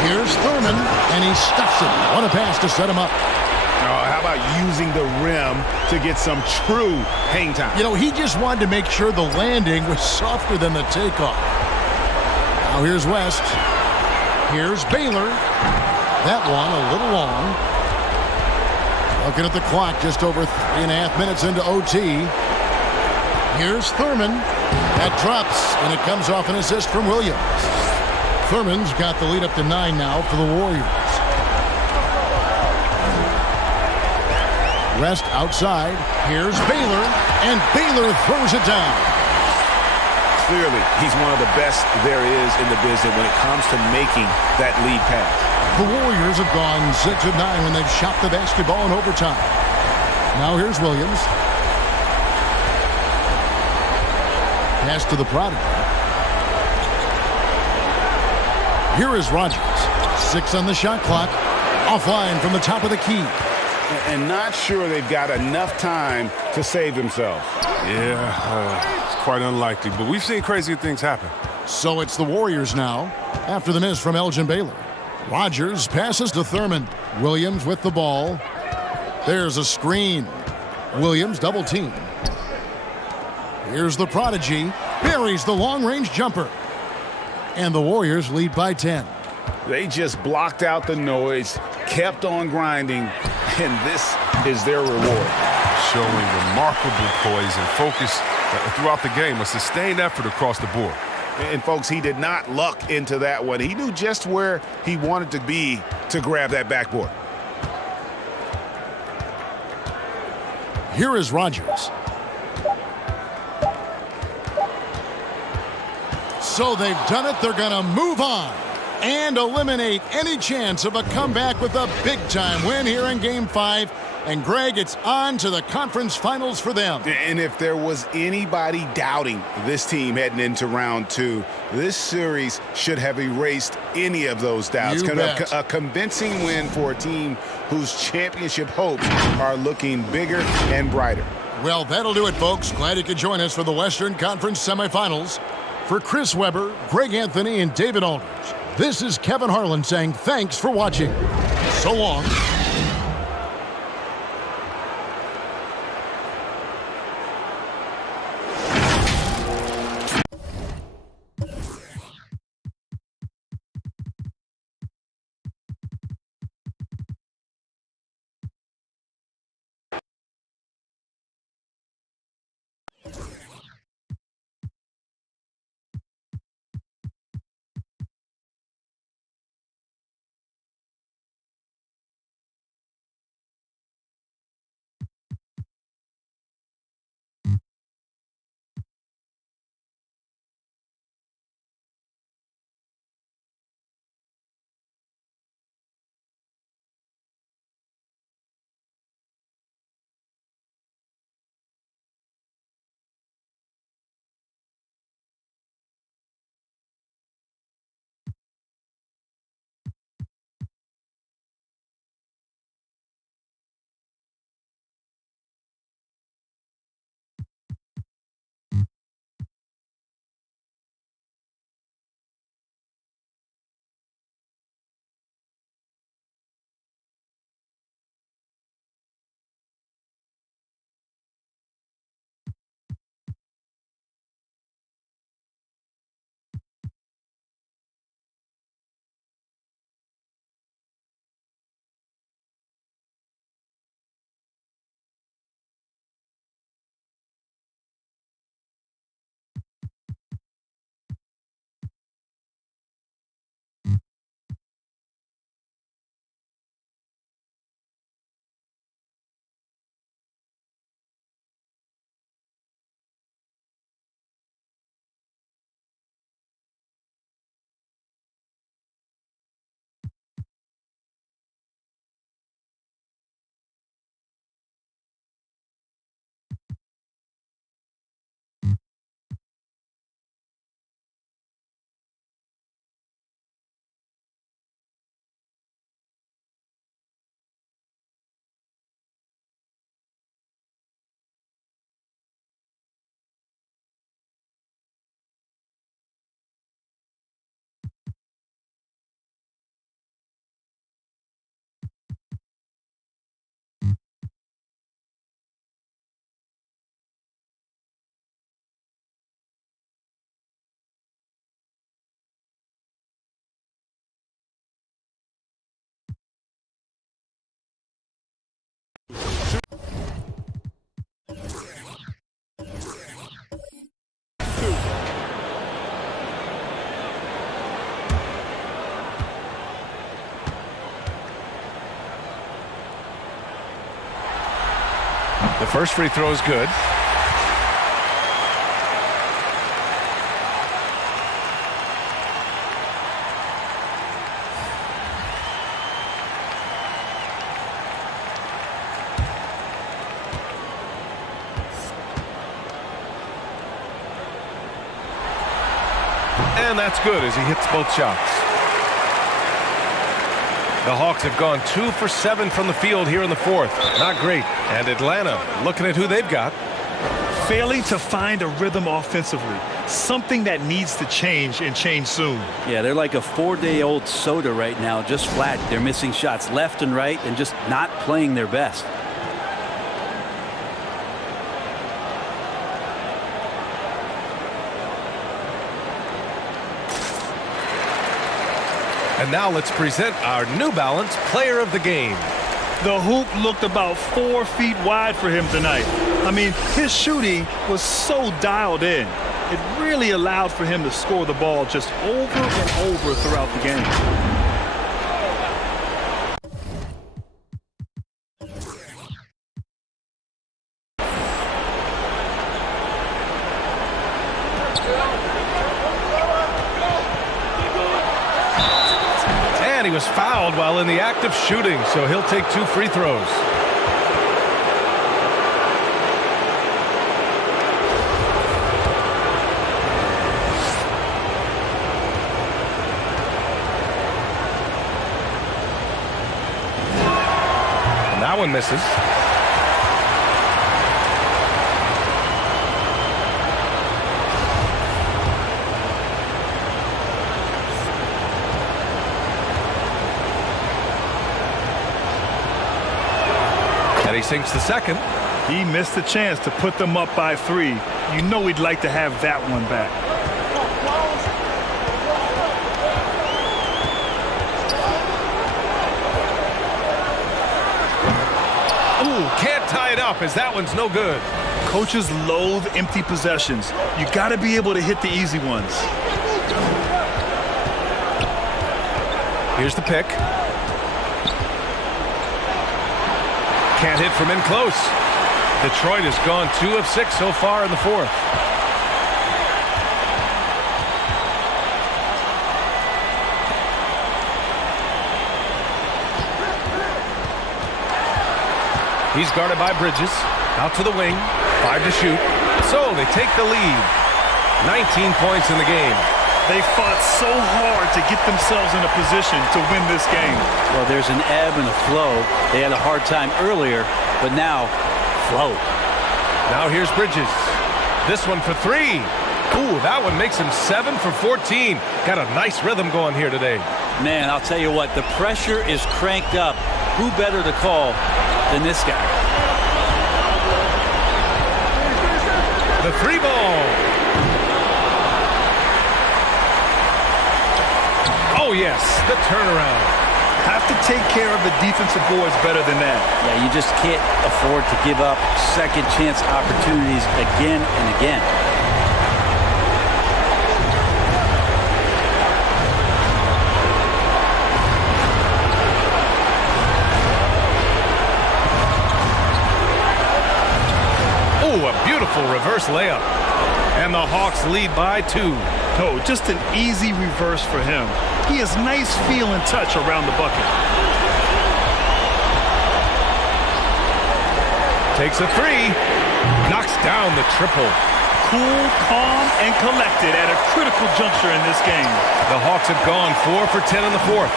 Here's Thurman, and he stuffs it. What a pass to set him up. How about using the rim to get some true hang time? You know, he just wanted to make sure the landing was softer than the takeoff. Now here's West. Here's Baylor. That one a little long. Looking at the clock, just over 3.5 minutes into OT. Here's Thurman. That drops, and it comes off an assist from Williams. Thurman's got the lead up to 9 now for the Warriors. Rest outside. Here's Baylor, and Baylor throws it down. Clearly, he's one of the best there is in the business when it comes to making that lead pass. The Warriors have gone 6 of 9 when they've shot the basketball in overtime. Now here's Williams. Pass to the prodigy. Here is Rogers. 6 on the shot clock. Offline from the top of the key. And not sure they've got enough time to save themselves. Yeah, it's quite unlikely, but we've seen crazier things happen. So it's the Warriors now after the miss from Elgin Baylor. Rogers passes to Thurman. Williams with the ball. There's a screen. Williams double team. Here's the prodigy. Buries the long-range jumper. And the Warriors lead by 10. They just blocked out the noise, kept on grinding, and this is their reward. Showing remarkable poise and focus throughout the game, a sustained effort across the board. And, folks, he did not luck into that one. He knew just where he wanted to be to grab that backboard. Here is Rogers. So they've done it. They're going to move on and eliminate any chance of a comeback with a big-time win here in Game 5. And, Greg, it's on to the conference finals for them. And if there was anybody doubting this team heading into round 2, this series should have erased any of those doubts. You bet. A convincing win for a team whose championship hopes are looking bigger and brighter. Well, that'll do it, folks. Glad you could join us for the Western Conference semifinals. For Chris Webber, Greg Anthony, and David Aldridge, this is Kevin Harlan saying thanks for watching. So long. The first free throw is good. And that's good as he hits both shots. The Hawks have gone 2 for 7 from the field here in the fourth. Not great. And Atlanta looking at who they've got. Failing to find a rhythm offensively. Something that needs to change and change soon. Yeah, they're like a 4-day-old soda right now, just flat. They're missing shots left and right and just not playing their best. And now let's present our New Balance Player of the Game. The hoop looked about 4 feet wide for him tonight. I mean, his shooting was so dialed in. It really allowed for him to score the ball just over and over throughout the game. And he was fouled while in the act of shooting, so he'll take 2 free throws. And that one misses. And he sinks the second. He missed the chance to put them up by 3. You know he'd like to have that one back. Ooh, can't tie it up as that one's no good. Coaches loathe empty possessions. You got to be able to hit the easy ones. Here's the pick. Can't hit from in close. Detroit has gone 2 of 6 so far in the fourth. He's guarded by Bridges. Out to the wing. 5 to shoot. So they take the lead. 19 points in the game. They fought so hard to get themselves in a position to win this game. Well, there's an ebb and a flow. They had a hard time earlier, but now, flow. Now here's Bridges. This one for 3. Ooh, that one makes him 7 for 14. Got a nice rhythm going here today. Man, I'll tell you what, the pressure is cranked up. Who better to call than this guy? The 3 ball. Oh, yes, the turnaround. Have to take care of the defensive boards better than that. Yeah, you just can't afford to give up second chance opportunities again and again. Oh, a beautiful reverse layup. And the Hawks lead by 2. Oh, just an easy reverse for him. He has nice feel and touch around the bucket. Takes a 3. Knocks down the triple. Cool, calm, and collected at a critical juncture in this game. The Hawks have gone 4 for 10 in the fourth.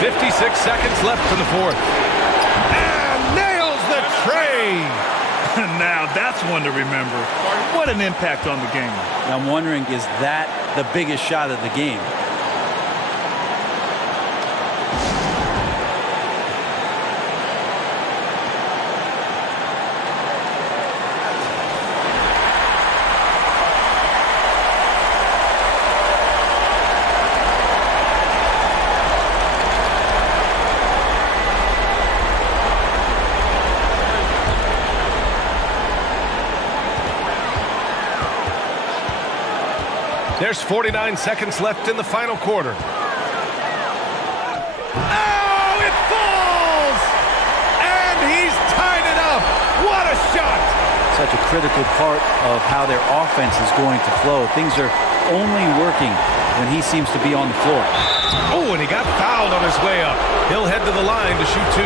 56 seconds left in the fourth. And nails the tray. Now that's one to remember. What an impact on the game. I'm wondering, is that the biggest shot of the game? There's 49 seconds left in the final quarter. Oh, it falls! such a critical part of how their offense is going to flow. Things are only working when he seems to be on the floor. Oh, and he got fouled on his way up. He'll head to the line to shoot 2.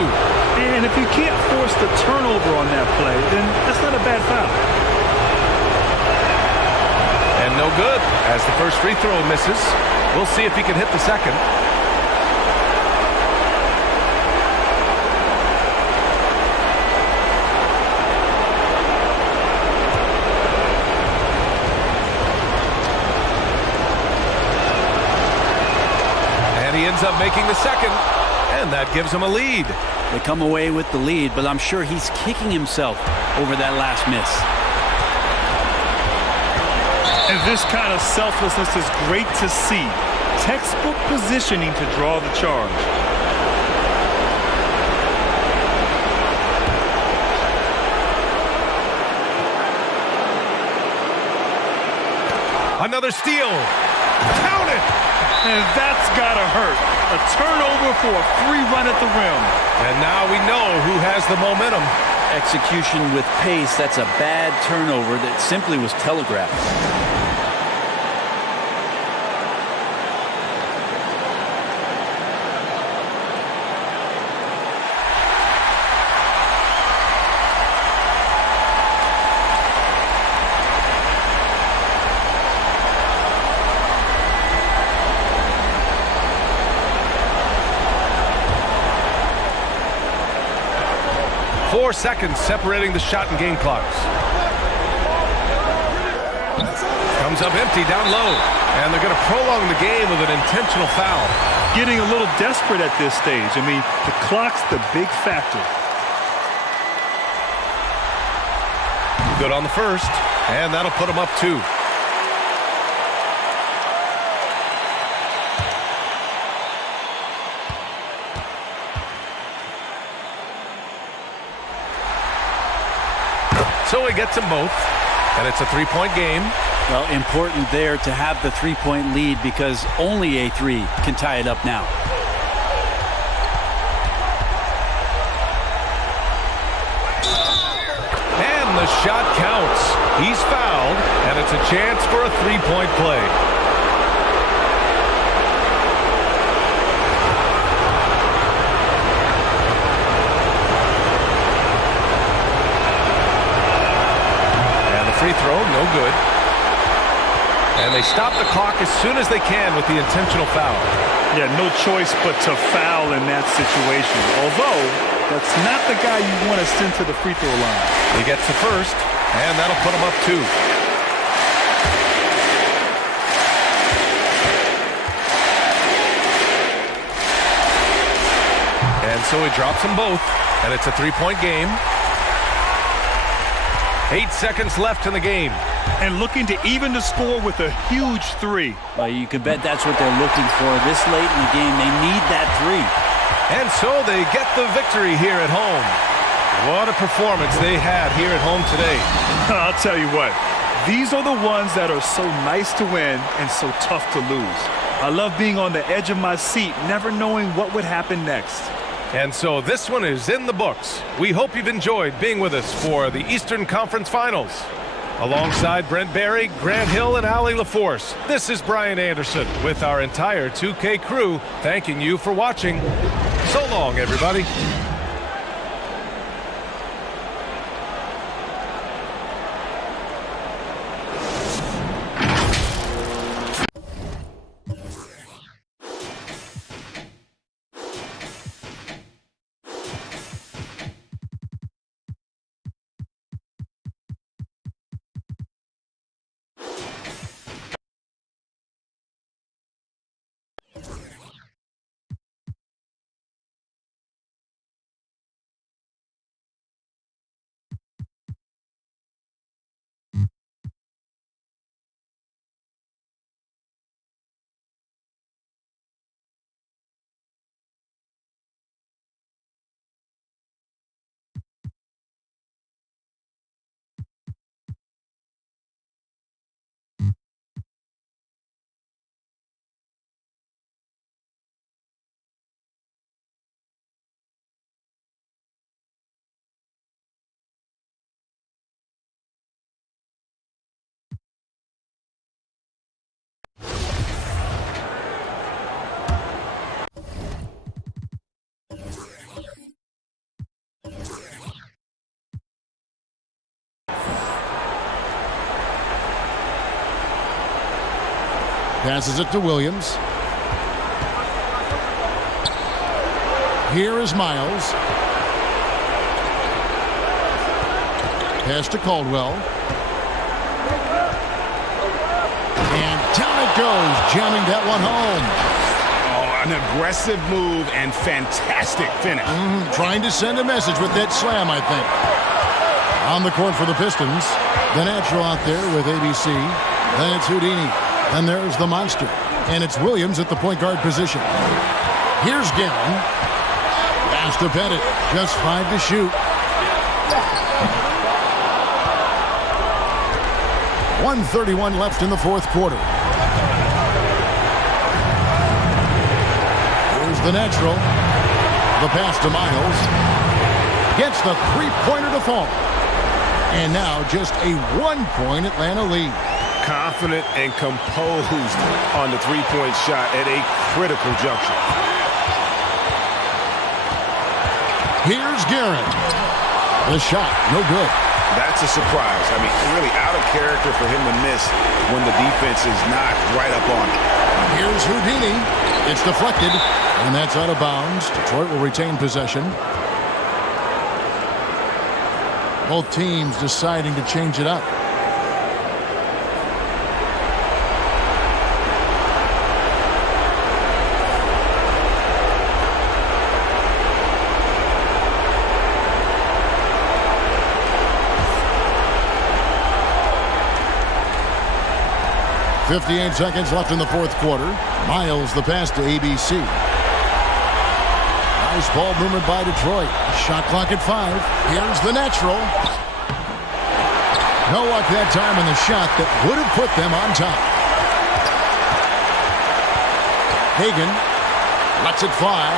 And if you can't force the turnover on that play, then that's not a bad foul. And no good, as the first free throw misses. We'll see if he can hit the second. And he ends up making the second, and that gives him a lead. They come away with the lead, but I'm sure he's kicking himself over that last miss. And this kind of selflessness is great to see. Textbook positioning to draw the charge. Another steal. Count it! And that's gotta hurt. A turnover for a free run at the rim. And now we know who has the momentum. Execution with pace, that's a bad turnover that simply was telegraphed. Four seconds separating the shot and game clocks. Comes up empty down low. And they're going to prolong the game with an intentional foul. Getting a little desperate at this stage. I mean, the clock's the big factor. Good on the first. And that'll put him up 2. So he gets them both, and it's a 3-point game. Well, important there to have the 3-point lead because only a 3 can tie it up now. And the shot counts. He's fouled, and it's a chance for a 3-point play. Free throw, no good. And they stop the clock as soon as they can with the intentional foul. Yeah, no choice but to foul in that situation. Although, that's not the guy you want to send to the free throw line. He gets the first, and that'll put him up 2. And so he drops them both, and it's a 3-point game. 8 seconds left in the game. And looking to even the score with a huge 3. Well, you can bet that's what they're looking for this late in the game. They need that 3. And so they get the victory here at home. What a performance they had here at home today. I'll tell you what, these are the ones that are so nice to win and so tough to lose. I love being on the edge of my seat, never knowing what would happen next. And so this one is in the books. We hope you've enjoyed being with us for the Eastern Conference Finals. Alongside Brent Barry, Grant Hill, and Allie LaForce, this is Brian Anderson with our entire 2K crew thanking you for watching. So long, everybody. Passes it to Williams. Here is Miles. Pass to Caldwell. And down it goes, jamming that one home. Oh, an aggressive move and fantastic finish. Trying to send a message with that slam, I think. On the court for the Pistons, the natural out there with ABC. Then it's Houdini. Then there's the monster. And it's Williams at the point guard position. Here's Gallon. Pass to Pettit. Just 5 to shoot. 1:31 left in the fourth quarter. Here's the natural. The pass to Miles. Gets the three-pointer to fall. And now just a 1-point Atlanta lead. Confident and composed on the three-point shot at a critical juncture. Here's Garrett. The shot, no good. That's a surprise. I mean, really out of character for him to miss when the defense is not right up on it. Here's Houdini. It's deflected, and that's out of bounds. Detroit will retain possession. Both teams deciding to change it up. .58 seconds left in the fourth quarter. Miles the pass to ABC. Nice ball movement by Detroit. Shot clock at 5. Here's the natural. No luck that time in the shot that would have put them on top. Hagan lets it fly.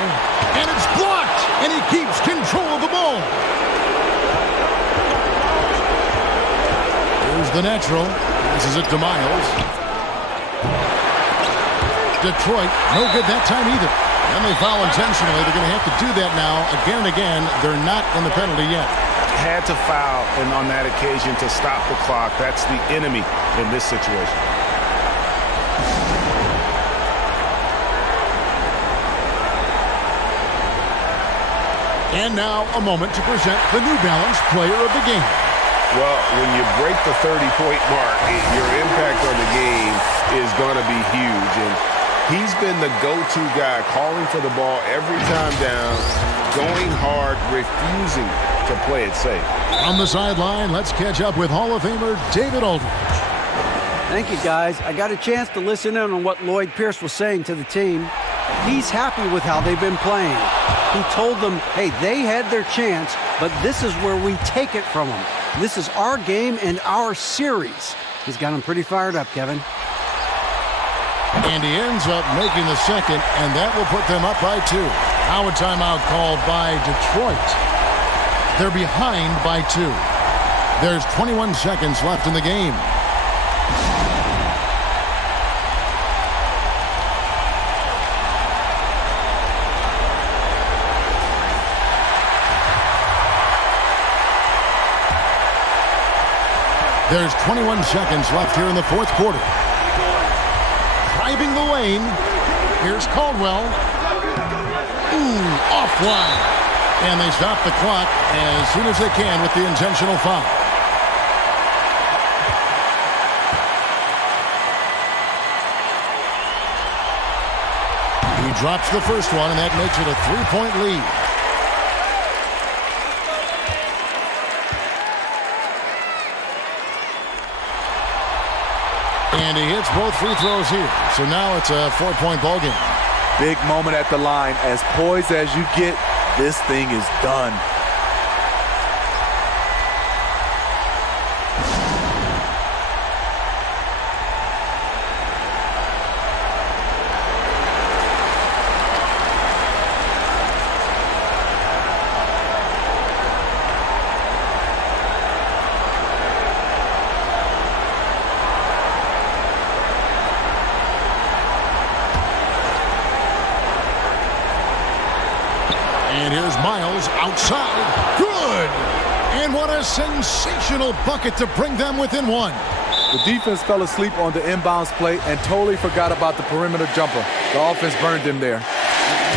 And it's blocked. And he keeps control of the ball. Here's the natural. Passes it to Miles. Detroit, no good that time either. And they foul intentionally. They're going to have to do that now again and again. They're not in the penalty yet. Had to foul, and on that occasion to stop the clock. That's the enemy in this situation. And now a moment to present the New Balance Player of the Game. Well, when you break the 30-point mark, your impact on the game is going to be huge. And he's been the go-to guy, calling for the ball every time down, going hard, refusing to play it safe. On the sideline, let's catch up with Hall of Famer David Aldridge. Thank you, guys. I got a chance to listen in on what Lloyd Pierce was saying to the team. He's happy with how they've been playing. He told them, hey, they had their chance, but this is where we take it from them. This is our game and our series. He's got them pretty fired up, Kevin. And he ends up making the second, and that will put them up by 2. Now a timeout called by Detroit. They're behind by 2. There's 21 seconds left in the game. There's 21 seconds left here in the fourth quarter. Driving the lane. Here's Caldwell. Offline. And they stop the clock as soon as they can with the intentional foul. He drops the first one, and that makes it a 3-point lead. And he hits both free throws here. So now it's a 4-point ball game. Big moment at the line. As poised as you get, this thing is done. And here's Miles outside. Good! And what a sensational bucket to bring them within 1. The defense fell asleep on the inbounds play and totally forgot about the perimeter jumper. The offense burned them there.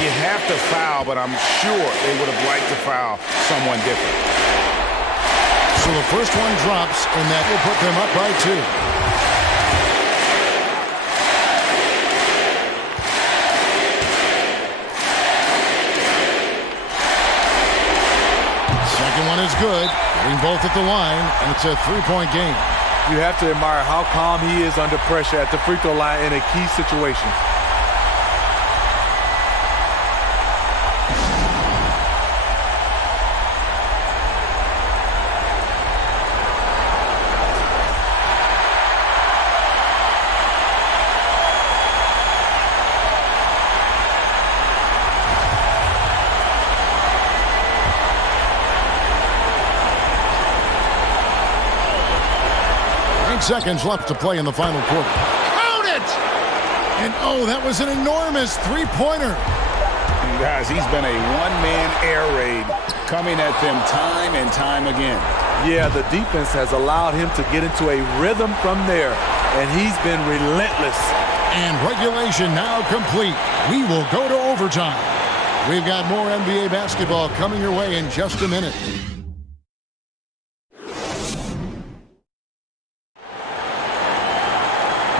You have to foul, but I'm sure they would have liked to foul someone different. So the first one drops, and that will put them up by 2. Second one is good. Getting both at the line, and it's a 3-point game. You have to admire how calm he is under pressure at the free throw line in a key situation. Seconds left to play in the final quarter. Count it! And oh, that was an enormous three-pointer. Guys, he's been a one-man air raid coming at them time and time again. Yeah, the defense has allowed him to get into a rhythm from there, and he's been relentless. And regulation now complete. We will go to overtime. We've got more NBA basketball coming your way in just a minute.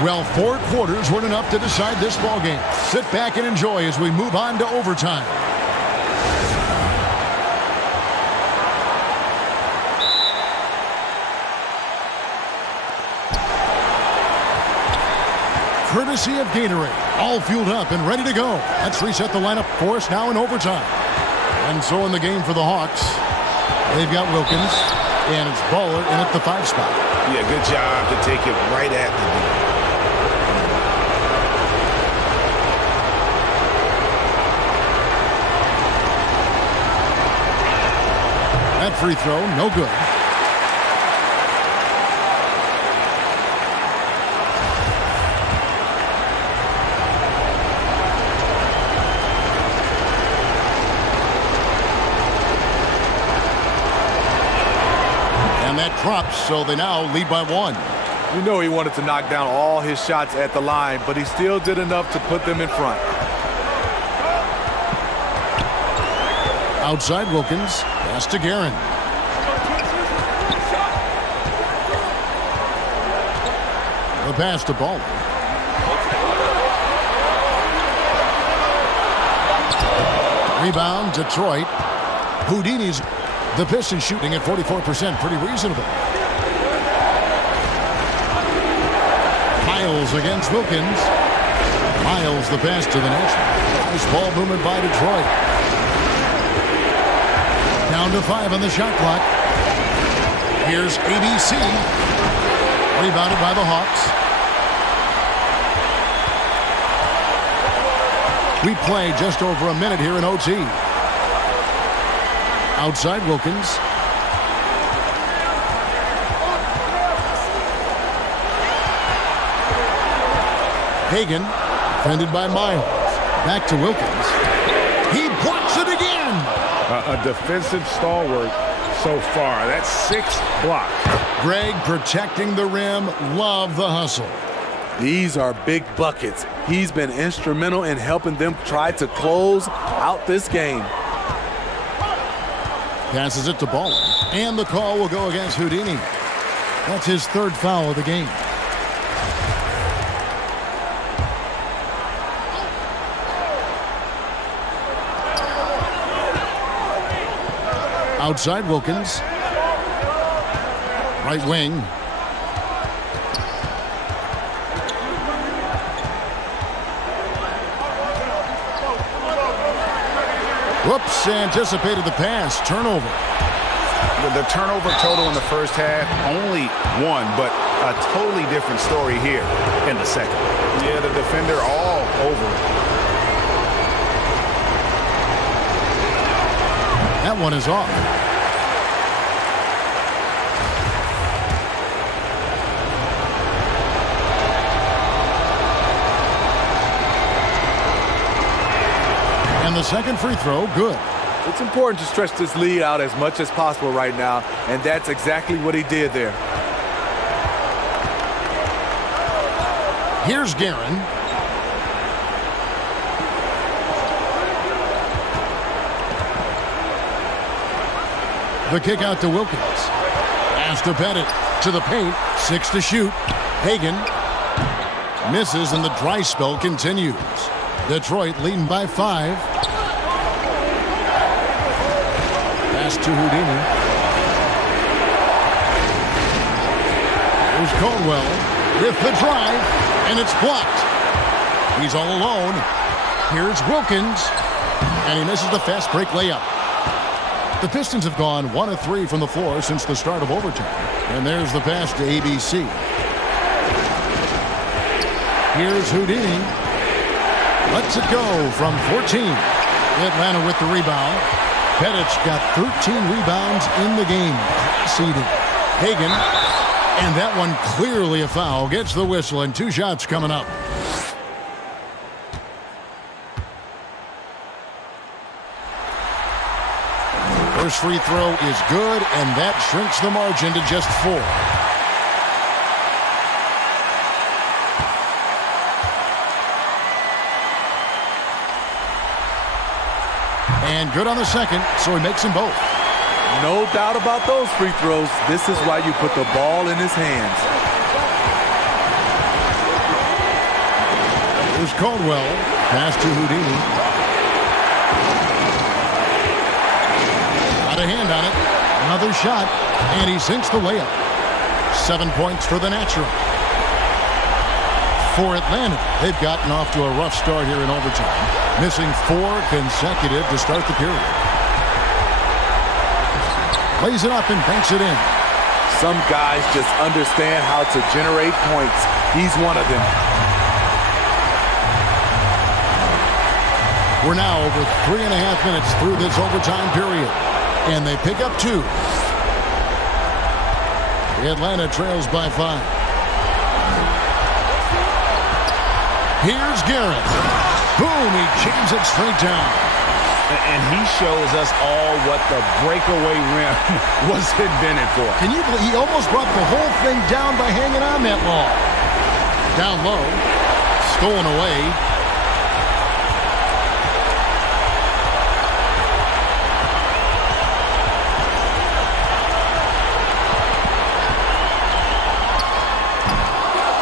Well, 4 quarters weren't enough to decide this ballgame. Sit back and enjoy as we move on to overtime. Courtesy of Gatorade, all fueled up and ready to go. Let's reset the lineup for us now in overtime. And so in the game for the Hawks, they've got Wilkins, and it's Baller in at the 5 spot. Yeah, good job to take it right at the D. That free throw, no good. And that drops, so they now lead by 1. You know he wanted to knock down all his shots at the line, but he still did enough to put them in front. Outside Wilkins, pass to Guerin. The pass to Ball. Rebound, Detroit. Houdini's the Pistons shooting at 44%, pretty reasonable. Miles against Wilkins. Miles the pass to the net. Nice ball movement by Detroit. Down to 5 on the shot clock. Here's ABC. Rebounded by the Hawks. We play just over a minute here in OT. Outside Wilkins. Hagan, defended by Miles. Back to Wilkins. He blocks it again. A defensive stalwart so far. That's 6 blocks. Greg protecting the rim. Love the hustle. These are big buckets. He's been instrumental in helping them try to close out this game. Passes it to Ball. And the call will go against Houdini. That's his 3rd foul of the game. Outside Wilkins. Right wing. Whoops, anticipated the pass. Turnover. The turnover total in the first half, only 1, but a totally different story here in the second. Yeah, the defender all over it. That one is off. And the second free throw, good. It's important to stretch this lead out as much as possible right now, and that's exactly what he did there. Here's Guerin. The kick out to Wilkins. Pass to Pettit. To the paint. 6 to shoot. Hagan misses, and the dry spell continues. Detroit leading by 5. Pass to Houdini. Here's Caldwell with the drive, and it's blocked. He's all alone. Here's Wilkins, and he misses the fast break layup. The Pistons have gone 1 of 3 from the floor since the start of overtime. And there's the pass to ABC. Here's Houdini. Lets it go from 14. Atlanta with the rebound. Pettit's got 13 rebounds in the game. Seeded. Hagan. And that one clearly a foul. Gets the whistle, and 2 shots coming up. First free throw is good, and that shrinks the margin to just 4. And good on the second, so he makes them both. No doubt about those free throws. This is why you put the ball in his hands. Here's Caldwell. Pass to Houdini. Got a hand on it. Another shot, and he sinks the layup. 7 points for the natural. For Atlanta, they've gotten off to a rough start here in overtime, missing 4 consecutive to start the period. Plays it up and banks it in. Some guys just understand how to generate points. He's one of them. We're now over 3.5 minutes through this overtime period, and they pick up 2. Atlanta trails by 5. Here's Garrett. Boom, he jams it straight down. And he shows us all what the breakaway rim was invented for. Can you believe he almost brought the whole thing down by hanging on that long? Down low. Stolen away.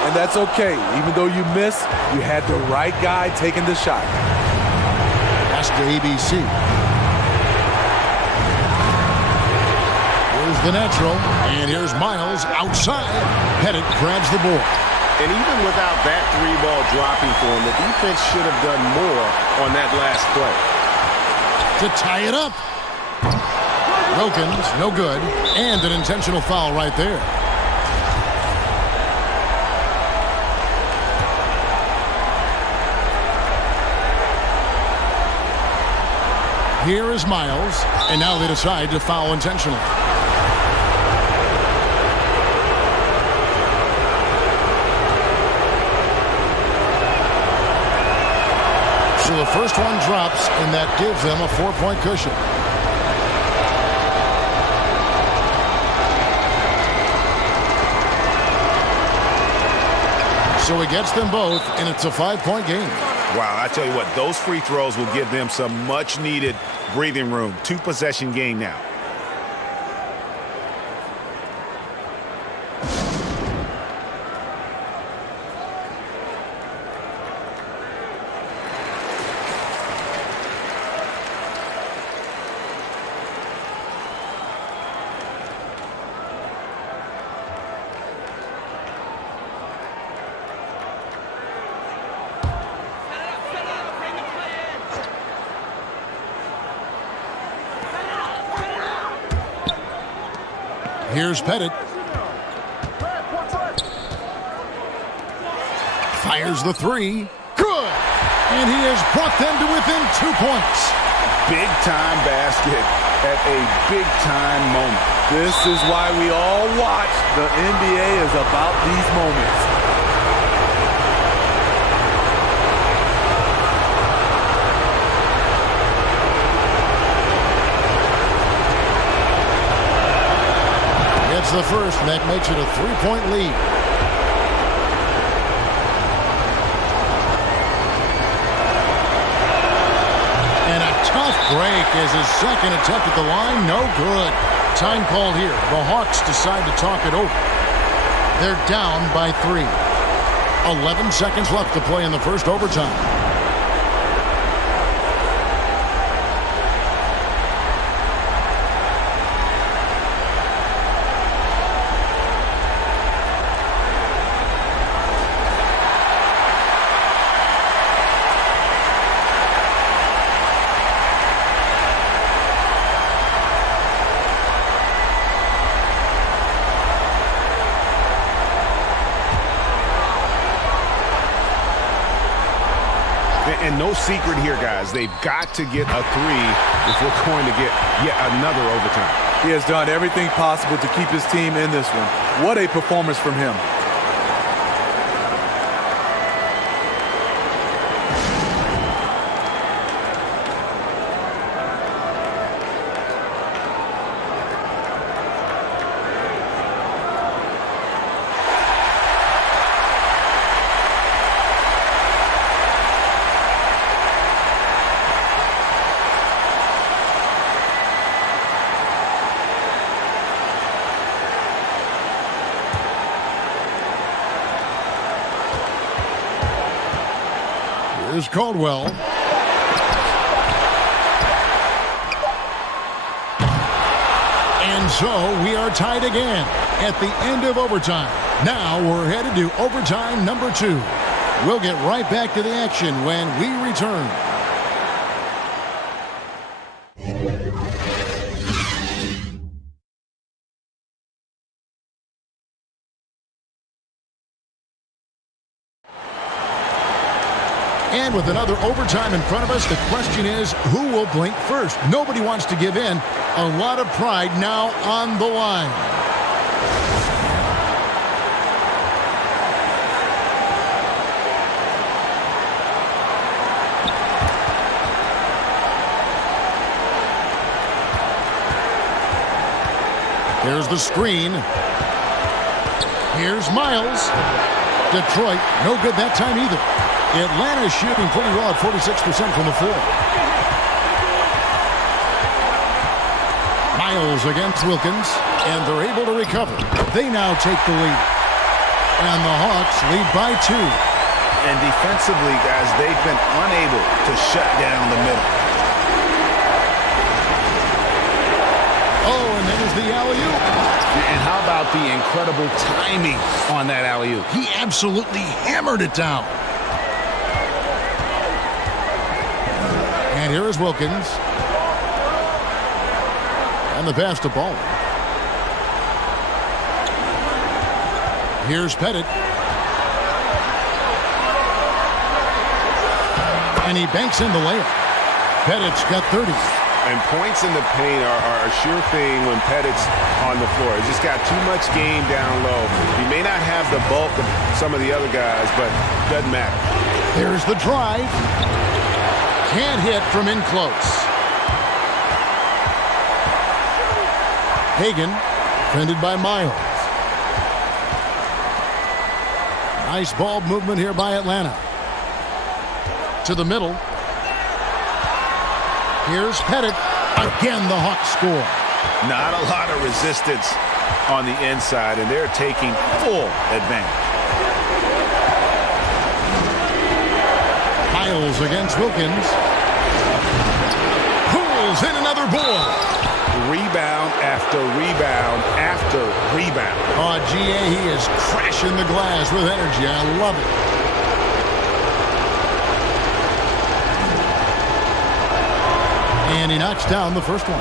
And that's okay. Even though you missed, you had the right guy taking the shot. Pass to ABC. Here's the natural, and here's Miles outside. Pettit grabs the board. And even without that 3-ball dropping for him, the defense should have done more on that last play. To tie it up. Wilkins, no good, and an intentional foul right there. Here is Miles, and now they decide to foul intentionally. So the first one drops, and that gives them a 4-point cushion. So he gets them both, and it's a 5-point game. Wow, I tell you what, those free throws will give them some much-needed breathing room. 2-possession game now. Here's Pettit. Fires the 3. Good! And he has brought them to within 2 points. Big-time basket at a big-time moment. This is why we all watch. The NBA is about these moments. The first, and that makes it a 3-point lead. Tough break as his second attempt at the line. No good. Time called here. The Hawks decide to talk it over. They're down by 3. 11 seconds left to play in the first overtime. And no secret here, guys. They've got to get a 3 if we're going to get yet another overtime. He has done everything possible to keep his team in this one. What a performance from him. Here's Caldwell. And so we are tied again at the end of overtime. Now we're headed to overtime number 2. We'll get right back to the action when we return. And with another overtime in front of us, the question is, who will blink first? Nobody wants to give in. A lot of pride now on the line. Here's the screen. Here's Miles. Detroit, no good that time either. Atlanta shooting pretty well at 46% from the floor. Miles against Wilkins, and they're able to recover. They now take the lead. And the Hawks lead by 2. And defensively, guys, they've been unable to shut down the middle. Oh, and then there's the alley-oop. And how about the incredible timing on that alley-oop? He absolutely hammered it down. And here is Wilkins. And the pass to Ball. Here's Pettit. And he banks in the layup. Pettit's got 30. And points in the paint are a sure thing when Pettit's on the floor. He's just got too much game down low. He may not have the bulk of some of the other guys, but doesn't matter. There's the drive. Can't hit from in close. Hagan, defended by Miles. Nice ball movement here by Atlanta. To the middle. Here's Pettit. Again, the Hawks score. Not a lot of resistance on the inside, and they're taking full advantage. Miles against Wilkins. Pulls in another ball. Rebound after rebound after rebound. Oh, GA, he is crashing the glass with energy. I love it. And he knocks down the first one.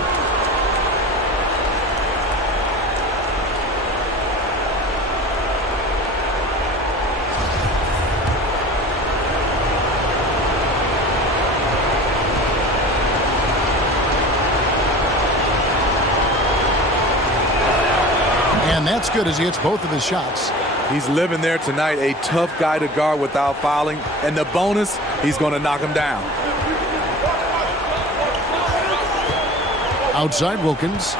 And that's good as he hits both of his shots. He's living there tonight, a tough guy to guard without fouling. And the bonus, he's going to knock him down. Outside Wilkins.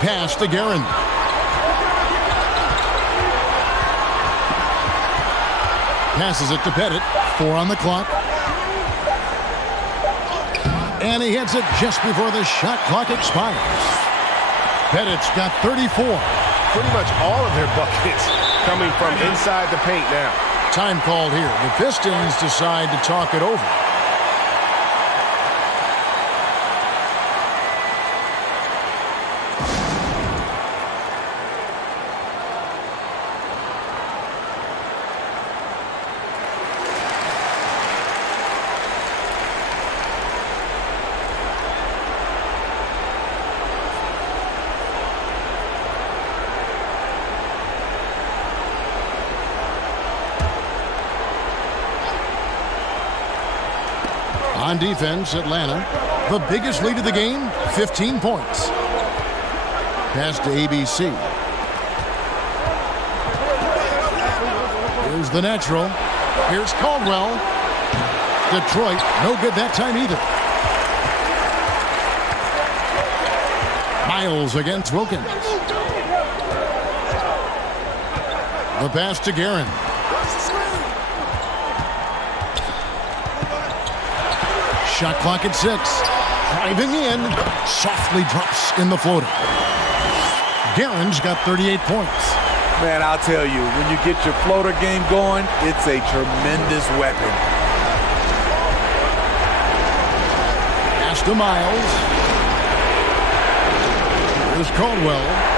Pass to Guerin. Passes it to Pettit. 4 on the clock. And he hits it just before the shot clock expires. Pettit's got 34. Pretty much all of their buckets coming from inside the paint now. Time called here. The Pistons decide to talk it over. On defense, Atlanta, the biggest lead of the game, 15 points. Pass to ABC. Here's the natural. Here's Caldwell. Detroit, no good that time either. Miles against Wilkins. The pass to Guerin. Shot clock at 6. Driving in. Softly drops in the floater. Guerin's got 38 points. Man, I'll tell you, when you get your floater game going, it's a tremendous weapon. Pass to Miles. Here's Caldwell.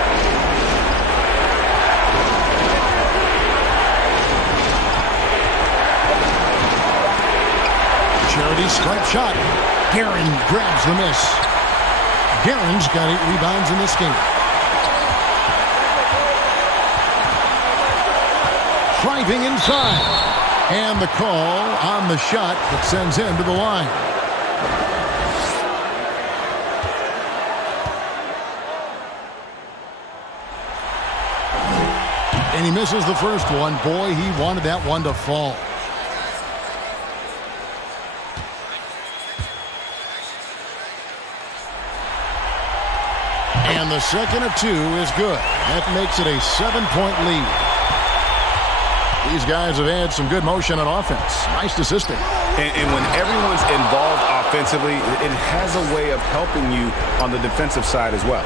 Charity stripe shot. Guerin grabs the miss. Guerin's got 8 rebounds in this game. Driving inside. And the call on the shot that sends him to the line. And he misses the first one. Boy, he wanted that one to fall. And the second of 2 is good. That makes it a 7-point lead. These guys have had some good motion on offense. Nice assisting. And when everyone's involved offensively, it has a way of helping you on the defensive side as well.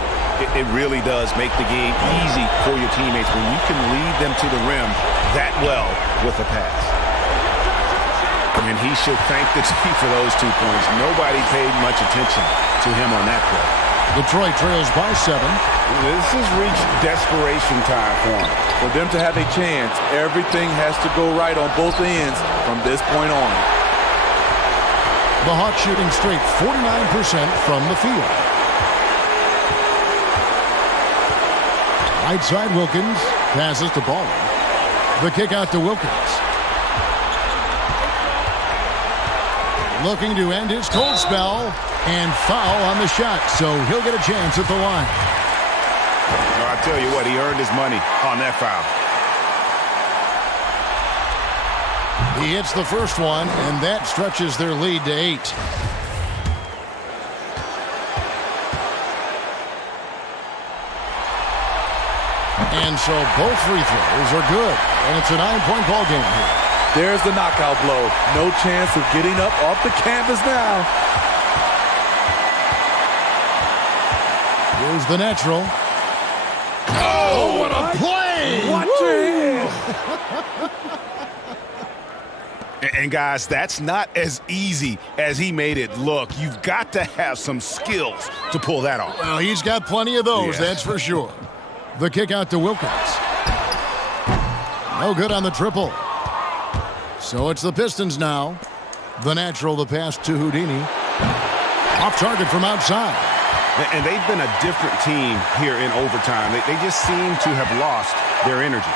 It really does make the game easy for your teammates when you can lead them to the rim that well with a pass. And he should thank the team for those 2 points. Nobody paid much attention to him on that play. Detroit trails by 7. This has reached desperation time for them. For them to have a chance, everything has to go right on both ends from this point on. The Hawks shooting straight 49% from the field. Right side Wilkins passes to Baldwin. The kick out to Wilkins. Looking to end his cold spell. And foul on the shot, so he'll get a chance at the line. Well, I tell you what, he earned his money on that foul. He hits the first one, and that stretches their lead to 8. And so both free throws are good, and it's a 9-point ball game here. There's the knockout blow. No chance of getting up off the canvas now. Here's the natural. Oh, what a play! Watch your head. And guys, that's not as easy as he made it look. You've got to have some skills to pull that off. Well, he's got plenty of those, that's for sure. The kick out to Wilkins. No good on the triple. So it's the Pistons now. The natural, the pass to Houdini. Off target from outside. And they've been a different team here in overtime. They just seem to have lost their energy.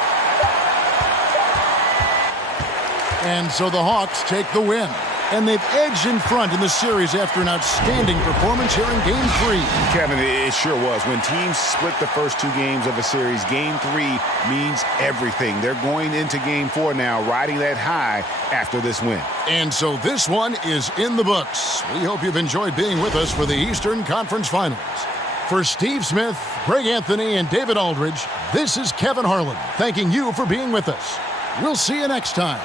And so the Hawks take the win. And they've edged in front in the series after an outstanding performance here in Game 3. Kevin, it sure was. When teams split the first 2 games of a series, Game 3 means everything. They're going into Game 4 now, riding that high after this win. And so this one is in the books. We hope you've enjoyed being with us for the Eastern Conference Finals. For Steve Smith, Greg Anthony, and David Aldridge, this is Kevin Harlan, thanking you for being with us. We'll see you next time.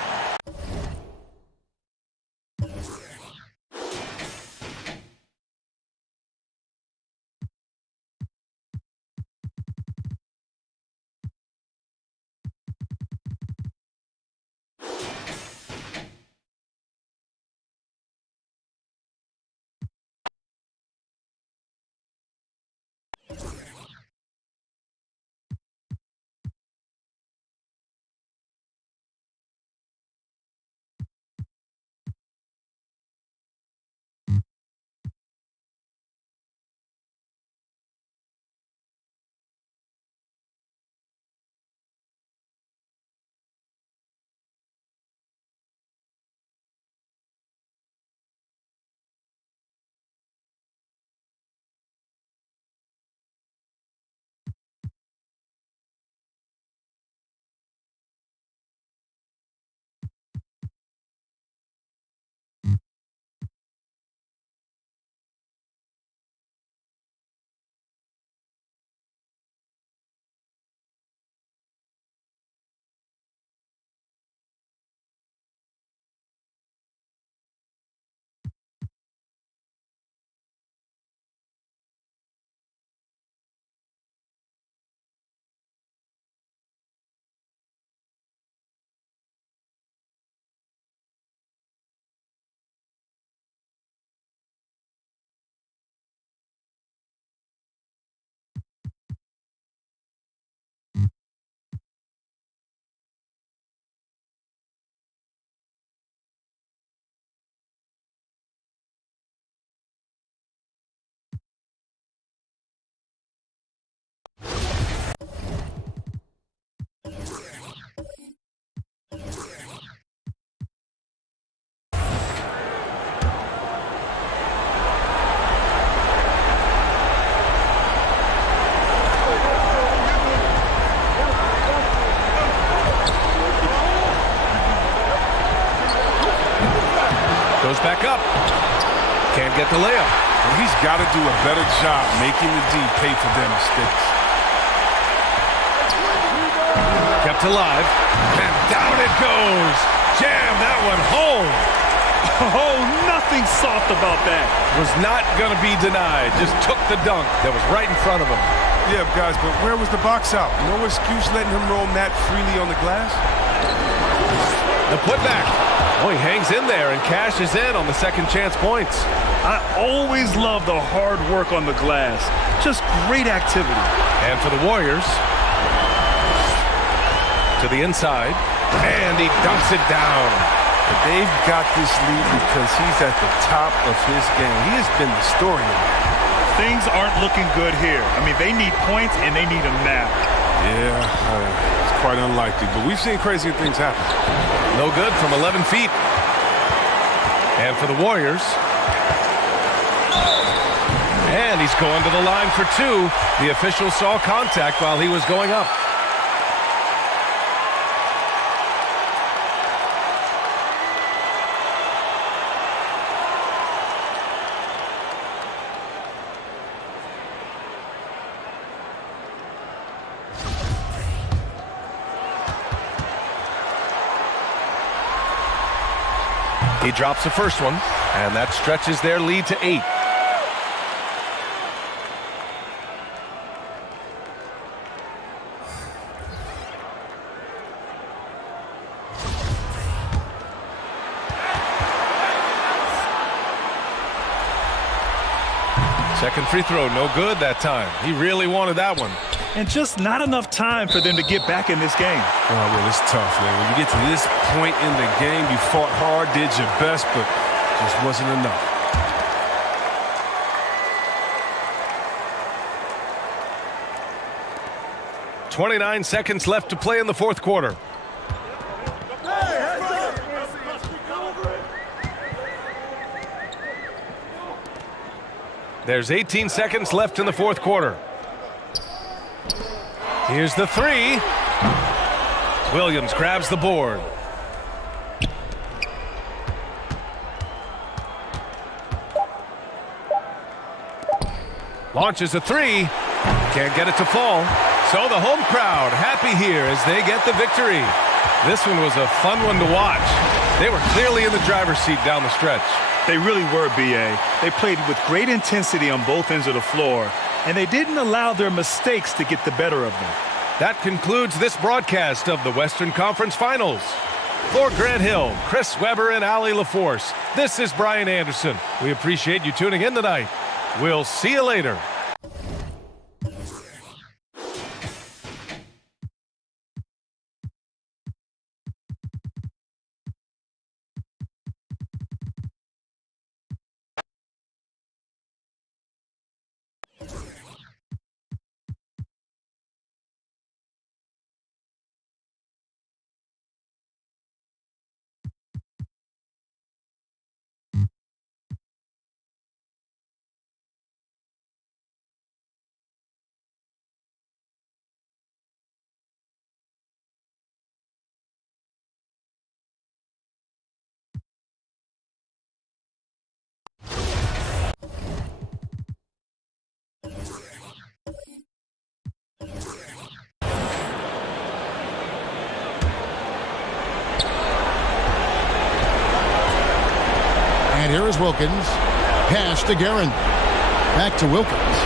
back up. Can't get the layup. And he's got to do a better job making the D pay for their mistakes. Kept alive. And down it goes. Jam that one home. Oh, nothing soft about that. Was not going to be denied. Just took the dunk that was right in front of him. Yeah, guys, but where was the box out? No excuse letting him roam that freely on the glass? The putback. Oh, he hangs in there and cashes in on the second chance points. I always love the hard work on the glass. Just great activity. And for the Warriors, to the inside, and he dunks it down. They've got this lead because he's at the top of his game. He has been the story of it. Things aren't looking good here. I mean, they need points, and they need them now. Yeah, it's quite unlikely, but we've seen crazier things happen. No good from 11 feet. And for the Warriors, and he's going to the line for two. The official saw contact while he was going up. He drops the first one, and that stretches their lead to 8. Second free throw, no good that time. He really wanted that one. And just not enough time for them to get back in this game. Oh, well, it's tough, man. When you get to this point in the game, you fought hard, did your best, but just wasn't enough. .29 seconds left to play in the fourth quarter. There's 18 seconds left in the fourth quarter. Here's the three. Williams grabs the board. Launches a three. Can't get it to fall. So the home crowd happy here as they get the victory. This one was a fun one to watch. They were clearly in the driver's seat down the stretch. They really were, B.A. They played with great intensity on both ends of the floor, and they didn't allow their mistakes to get the better of them. That concludes this broadcast of the Western Conference Finals. For Grant Hill, Chris Webber, and Allie LaForce, this is Brian Anderson. We appreciate you tuning in tonight. We'll see you later. And here is Wilkins. Pass to Guerin. Back to Wilkins.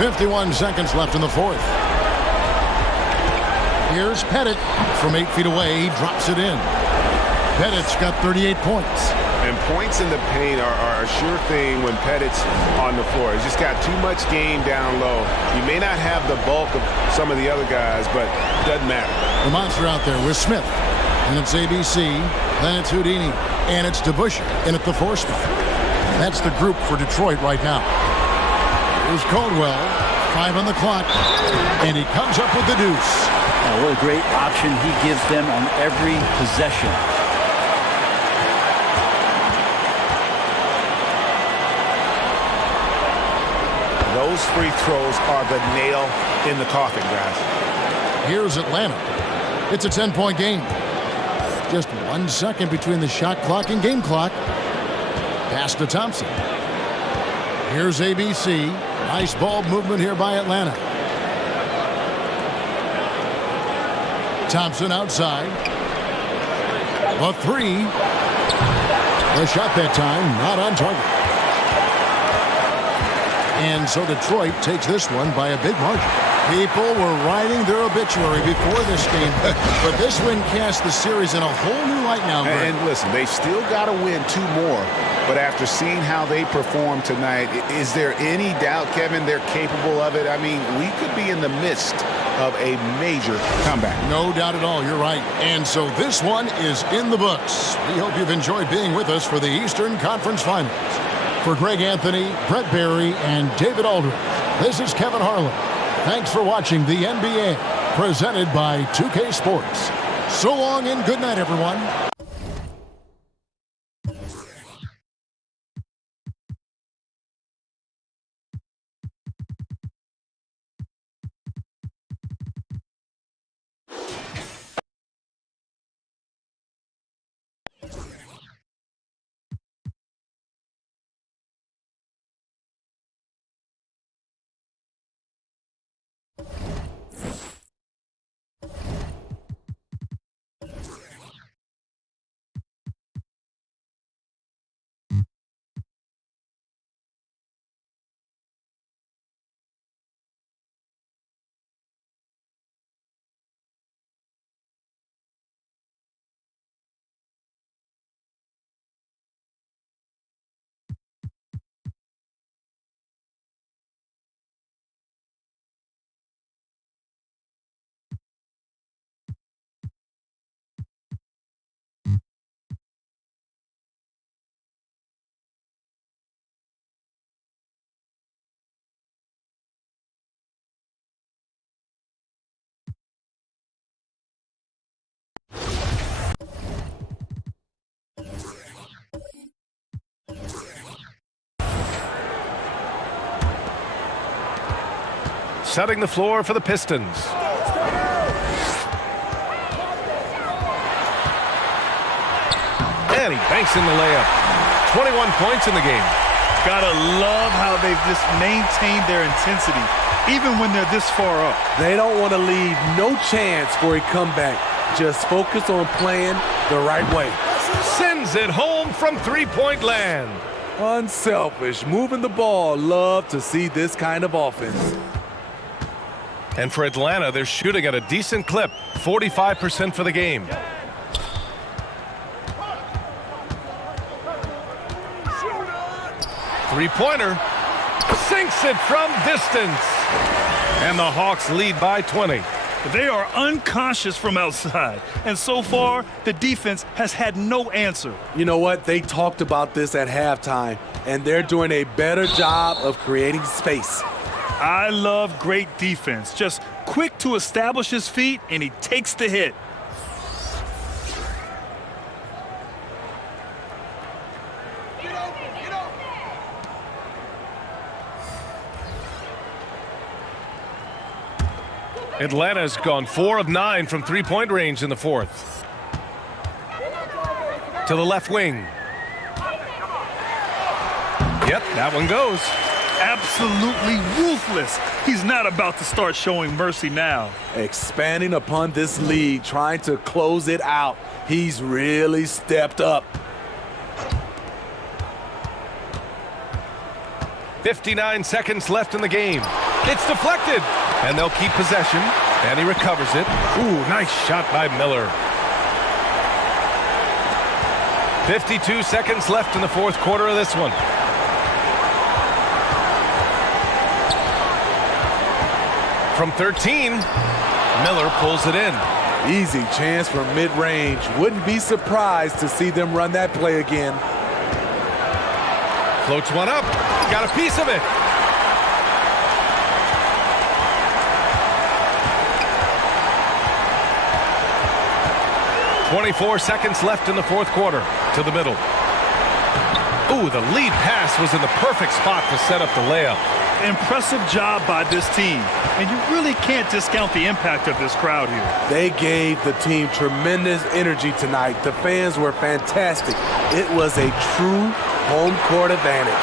51 seconds left in the fourth. Here's Pettit from 8 feet away. He drops it in. Pettit's got 38 points. And points in the paint are a sure thing when Pettit's on the floor. He's just got too much game down low. You may not have the bulk of some of the other guys, but it doesn't matter. The monster out there with Smith. And it's ABC, then it's Houdini, and it's DeBusschere in at the 4 spot. That's the group for Detroit right now. Here's Caldwell, 5 on the clock, and he comes up with the deuce. What a great option he gives them on every possession. Those free throws are the nail in the coffin, guys. Here's Atlanta. It's a 10-point game. just 1 second between the shot clock and game clock. Pass to Thompson. Here's ABC. Nice ball movement here by Atlanta. Thompson outside. A three. The shot that time not on target. And so Detroit takes this one by a big margin. People were writing their obituary before this game, but this win casts the series in a whole new light now. And listen, they still got to win 2 more, but after seeing how they performed tonight, is there any doubt, Kevin, they're capable of it? I mean, we could be in the midst of a major comeback. No doubt at all, you're right. And so this one is in the books. We hope you've enjoyed being with us for the Eastern Conference Finals. For Greg Anthony, Brett Barry, and David Aldridge, this is Kevin Harlan. Thanks for watching the NBA, presented by 2K Sports. So long and good night, everyone. Setting the floor for the Pistons. And he banks in the layup. 21 points in the game. Gotta love how they've just maintained their intensity, even when they're this far up. They don't want to leave no chance for a comeback. Just focus on playing the right way. Sends it home from three-point land. Unselfish, moving the ball. Love to see this kind of offense. And for Atlanta, they're shooting at a decent clip, 45% for the game. Three-pointer, sinks it from distance. And the Hawks lead by 20. They are unconscious from outside, and so far, the defense has had no answer. You know what? They talked about this at halftime, and they're doing a better job of creating space. I love great defense. Just quick to establish his feet, and he takes the hit. Atlanta's gone 4 of 9 from three-point range in the fourth. To the left wing. Yep, that one goes. Absolutely ruthless. He's not about to start showing mercy now. Expanding upon this lead, trying to close it out. He's really stepped up. 59 seconds left in the game. It's deflected, and they'll keep possession, and he recovers it. Ooh, nice shot by Miller. 52 seconds left in the fourth quarter of this one. From 13, Miller pulls it in. Easy chance from mid-range. Wouldn't be surprised to see them run that play again. Floats one up. Got a piece of it. .24 seconds left in the fourth quarter. To the middle. Ooh, the lead pass was in the perfect spot to set up the layup. Impressive job by this team. And you really can't discount the impact of this crowd here. They gave the team tremendous energy tonight. The fans were fantastic. It was a true home court advantage.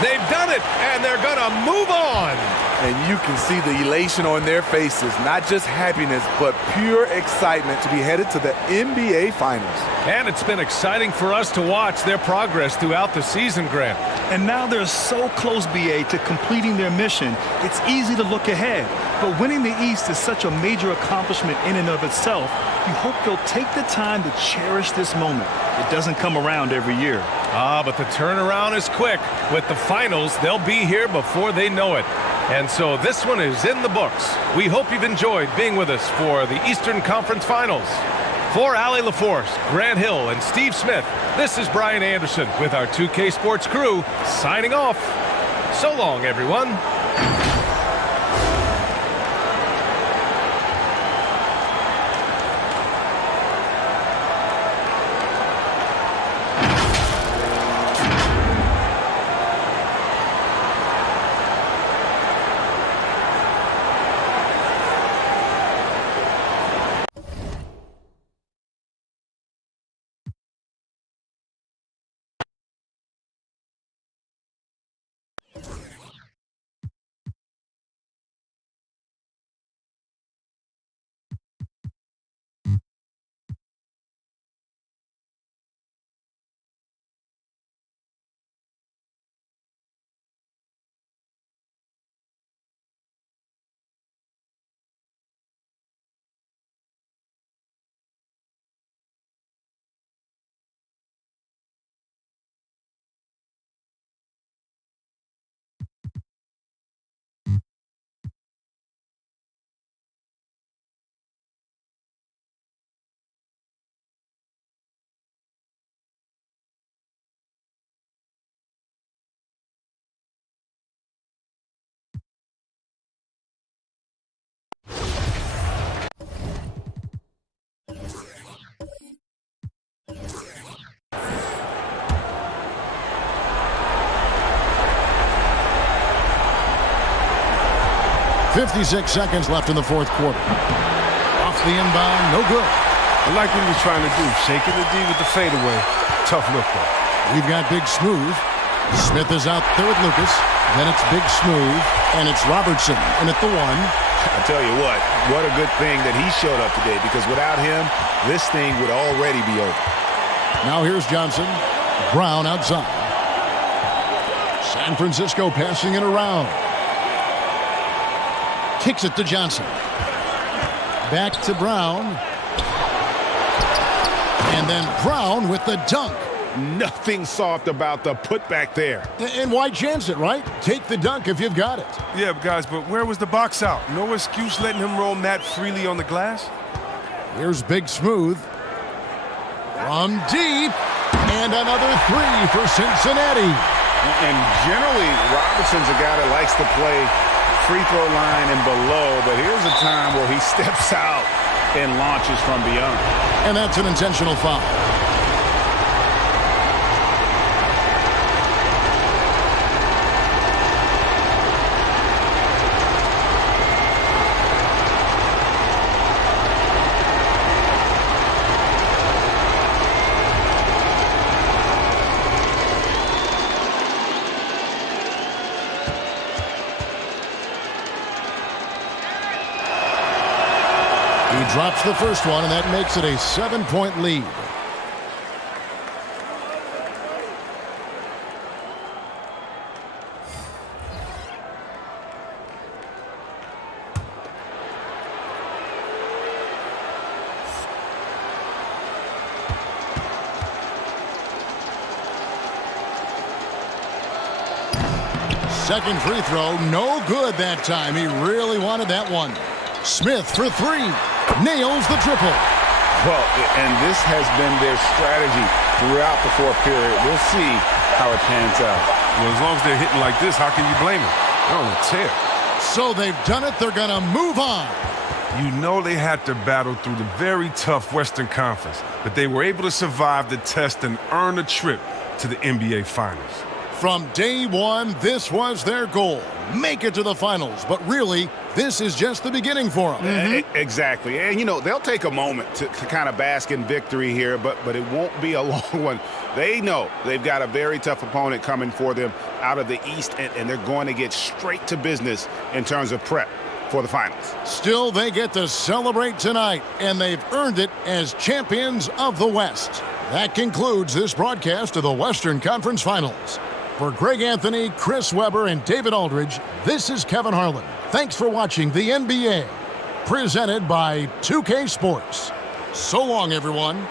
They've done it, and they're going to move on. And you can see the elation on their faces, not just happiness, but pure excitement to be headed to the NBA Finals. And it's been exciting for us to watch their progress throughout the season, Grant. And now they're so close, BA, to completing their mission, it's easy to look ahead. But winning the East is such a major accomplishment in and of itself. You hope they'll take the time to cherish this moment. It doesn't come around every year. But the turnaround is quick. With the finals, they'll be here before they know it. And so this one is in the books. We hope you've enjoyed being with us for the Eastern Conference Finals. For Allie LaForce, Grant Hill, and Steve Smith, this is Brian Anderson with our 2K Sports crew signing off. So long, everyone. .56 seconds left in the fourth quarter. Off the inbound, no good. I like what he was trying to do, shaking the D with the fadeaway. Tough look, though. We've got Big Smooth. Smith is out there with Lucas. Then it's Big Smooth, and it's Robertson in at the one. I tell you what a good thing that he showed up today, because without him, this thing would already be over. Now here's Johnson. Brown outside. San Francisco passing it around. Kicks it to Johnson. Back to Brown. And then Brown with the dunk. Nothing soft about the putback there. And why chance it, right? Take the dunk if you've got it. Yeah, guys, but where was the box out? No excuse letting him roam that freely on the glass? Here's Big Smooth. From deep. And another three for Cincinnati. And generally, Robertson's a guy that likes to play free throw line and below, but here's a time where he steps out and launches from beyond. And that's an intentional foul. He drops the first one, and that makes it a 7-point lead. Second free throw, no good that time. He really wanted that one. Smith for three. Nails the triple. Well, and this has been their strategy throughout the fourth period. We'll see how it pans out. Well, as long as they're hitting like this, how can you blame them? They're on a tear. So they've done it. They're going to move on. You know they had to battle through the very tough Western Conference, but they were able to survive the test and earn a trip to the NBA Finals. From day one, this was their goal. Make it to the finals. But really, this is just the beginning for them. Exactly. And, you know, they'll take a moment to kind of bask in victory here, but it won't be a long one. They know they've got a very tough opponent coming for them out of the East, and they're going to get straight to business in terms of prep for the finals. Still, they get to celebrate tonight, and they've earned it as champions of the West. That concludes this broadcast of the Western Conference Finals. For Greg Anthony, Chris Webber, and David Aldridge, this is Kevin Harlan. Thanks for watching the NBA, presented by 2K Sports. So long, everyone.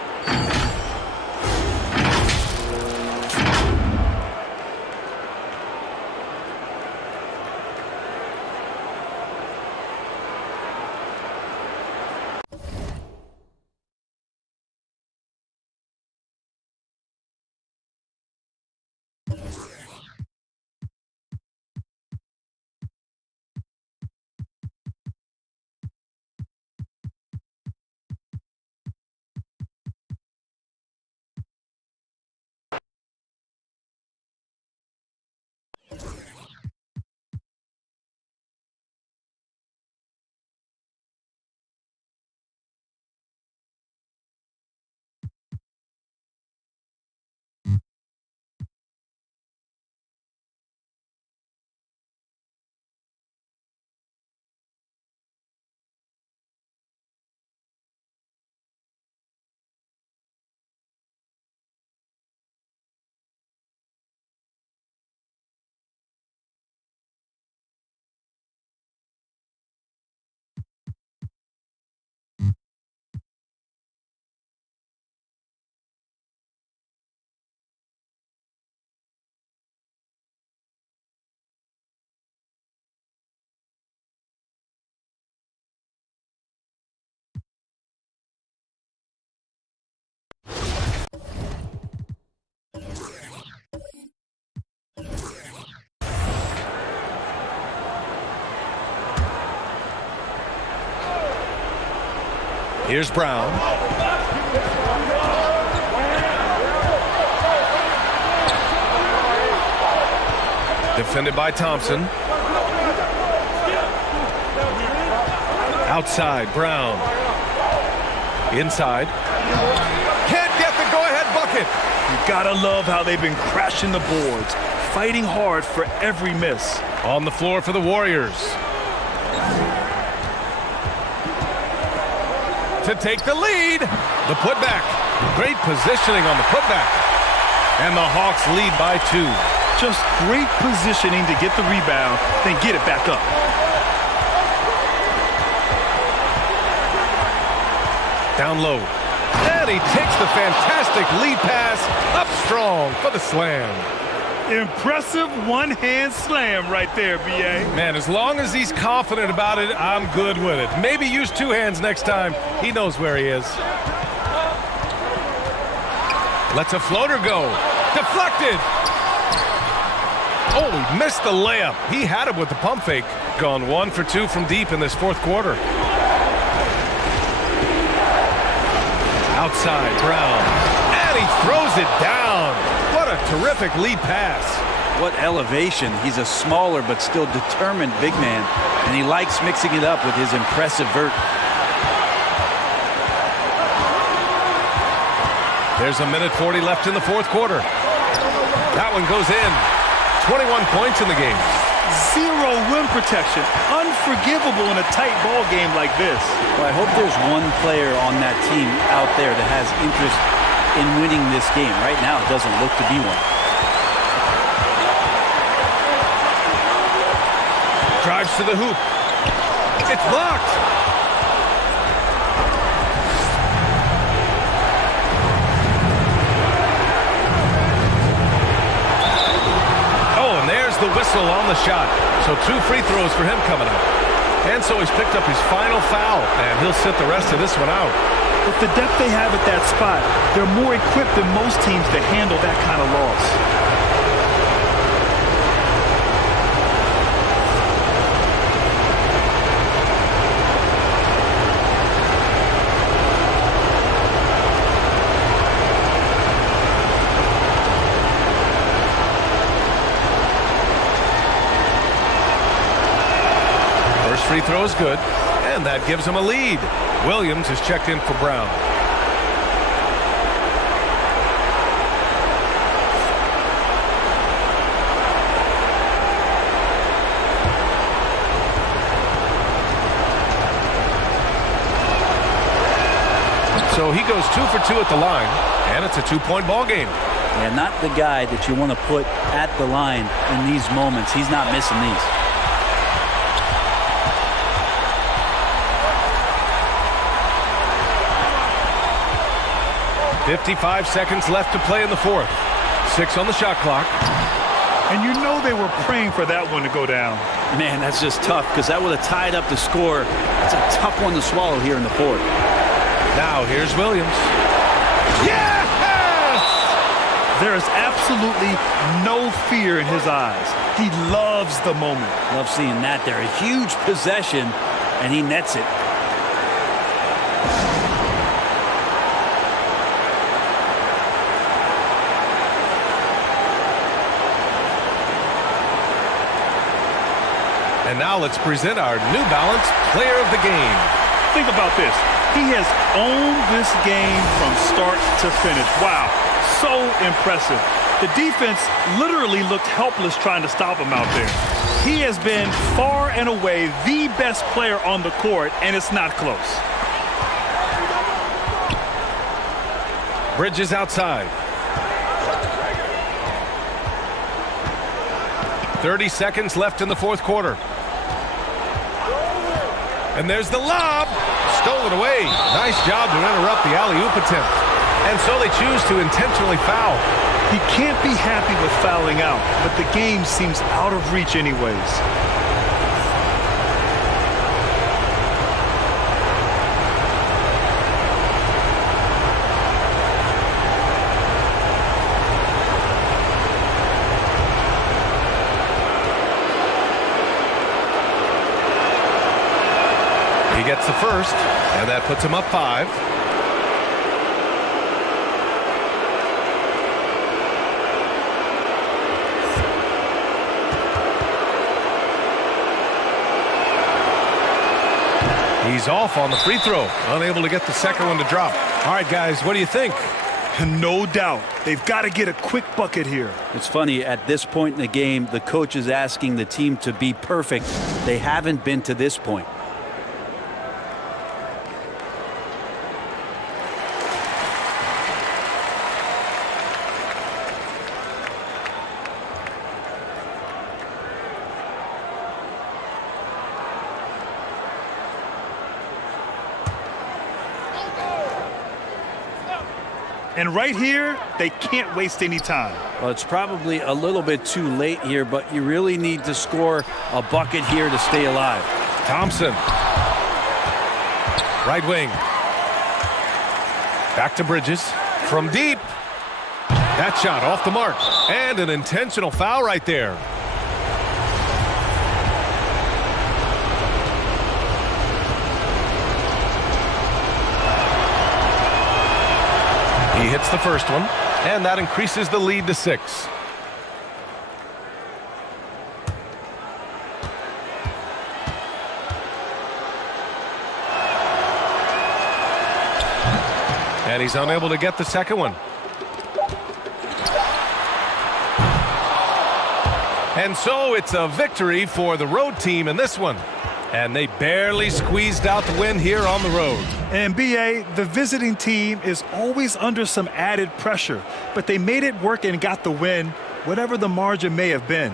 Here's Brown. Defended by Thompson. Outside, Brown. Inside. Can't get the go-ahead bucket. You gotta love how they've been crashing the boards, fighting hard for every miss. On the floor for the Warriors. To take the lead. The putback. Great positioning on the putback. And the Hawks lead by 2. Just great positioning to get the rebound, then get it back up. Down low. And he takes the fantastic lead pass up strong for the slam. Impressive one-hand slam right there, B.A. Man, as long as he's confident about it, I'm good with it. Maybe use 2 hands next time. He knows where he is. Lets a floater go. Deflected. Oh, he missed the layup. He had it with the pump fake. Gone 1 for 2 from deep in this 4th quarter. Outside, Brown. And he throws it down. What a terrific lead pass. What elevation. He's a smaller but still determined big man, and he likes mixing it up with his impressive vert. There's a minute 40 left in the 4th quarter. That one goes in. 21 points in the game. Zero rim protection. Unforgivable in a tight ball game like this. Well, I hope there's one player on that team out there that has interest in winning this game. Right now, it doesn't look to be one. Drives to the hoop. It's blocked. Oh, and there's the whistle on the shot. So 2 free throws for him coming up. And so he's picked up his final foul, and he'll sit the rest of this one out. With the depth they have at that spot, they're more equipped than most teams to handle that kind of loss. free throw is good, and that gives him a lead. Williams is checked in for Brown. So he goes 2 for 2 at the line, and it's a 2-point ball game. Yeah, not the guy that you want to put at the line in these moments. He's not missing these. .55 seconds left to play in the fourth. 6 on the shot clock. And you know they were praying for that one to go down. Man, that's just tough because that would have tied up the score. It's a tough one to swallow here in the fourth. Now here's Williams. Yes! There is absolutely no fear in his eyes. He loves the moment. Love seeing that there. A huge possession, and he nets it. And now let's present our New Balance Player of the Game. Think about this. He has owned this game from start to finish. Wow, so impressive. The defense literally looked helpless trying to stop him out there. He has been far and away the best player on the court, and it's not close. Bridges outside. 30 seconds left in the fourth quarter. And there's the lob. Stolen away. Nice job to interrupt the alley-oop attempt. And so they choose to intentionally foul. He can't be happy with fouling out, but the game seems out of reach anyways. He gets the first, and that puts him up 5. He's off on the free throw, unable to get the second one to drop. All right, guys, what do you think? No doubt. They've got to get a quick bucket here. It's funny, at this point in the game, the coach is asking the team to be perfect. They haven't been to this point. And right here, they can't waste any time. Well, it's probably a little bit too late here, but you really need to score a bucket here to stay alive. Thompson. Right wing. Back to Bridges. From deep. That shot off the mark. And an intentional foul right there. He hits the first one, and that increases the lead to 6. And he's unable to get the second one. And so it's a victory for the road team in this one. And they barely squeezed out the win here on the road. And BA, the visiting team is always under some added pressure, but they made it work and got the win, whatever the margin may have been.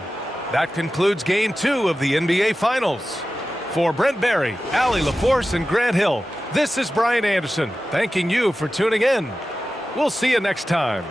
That concludes Game 2 of the NBA Finals. For Brent Barry, Allie LaForce, and Grant Hill, this is Brian Anderson, thanking you for tuning in. We'll see you next time.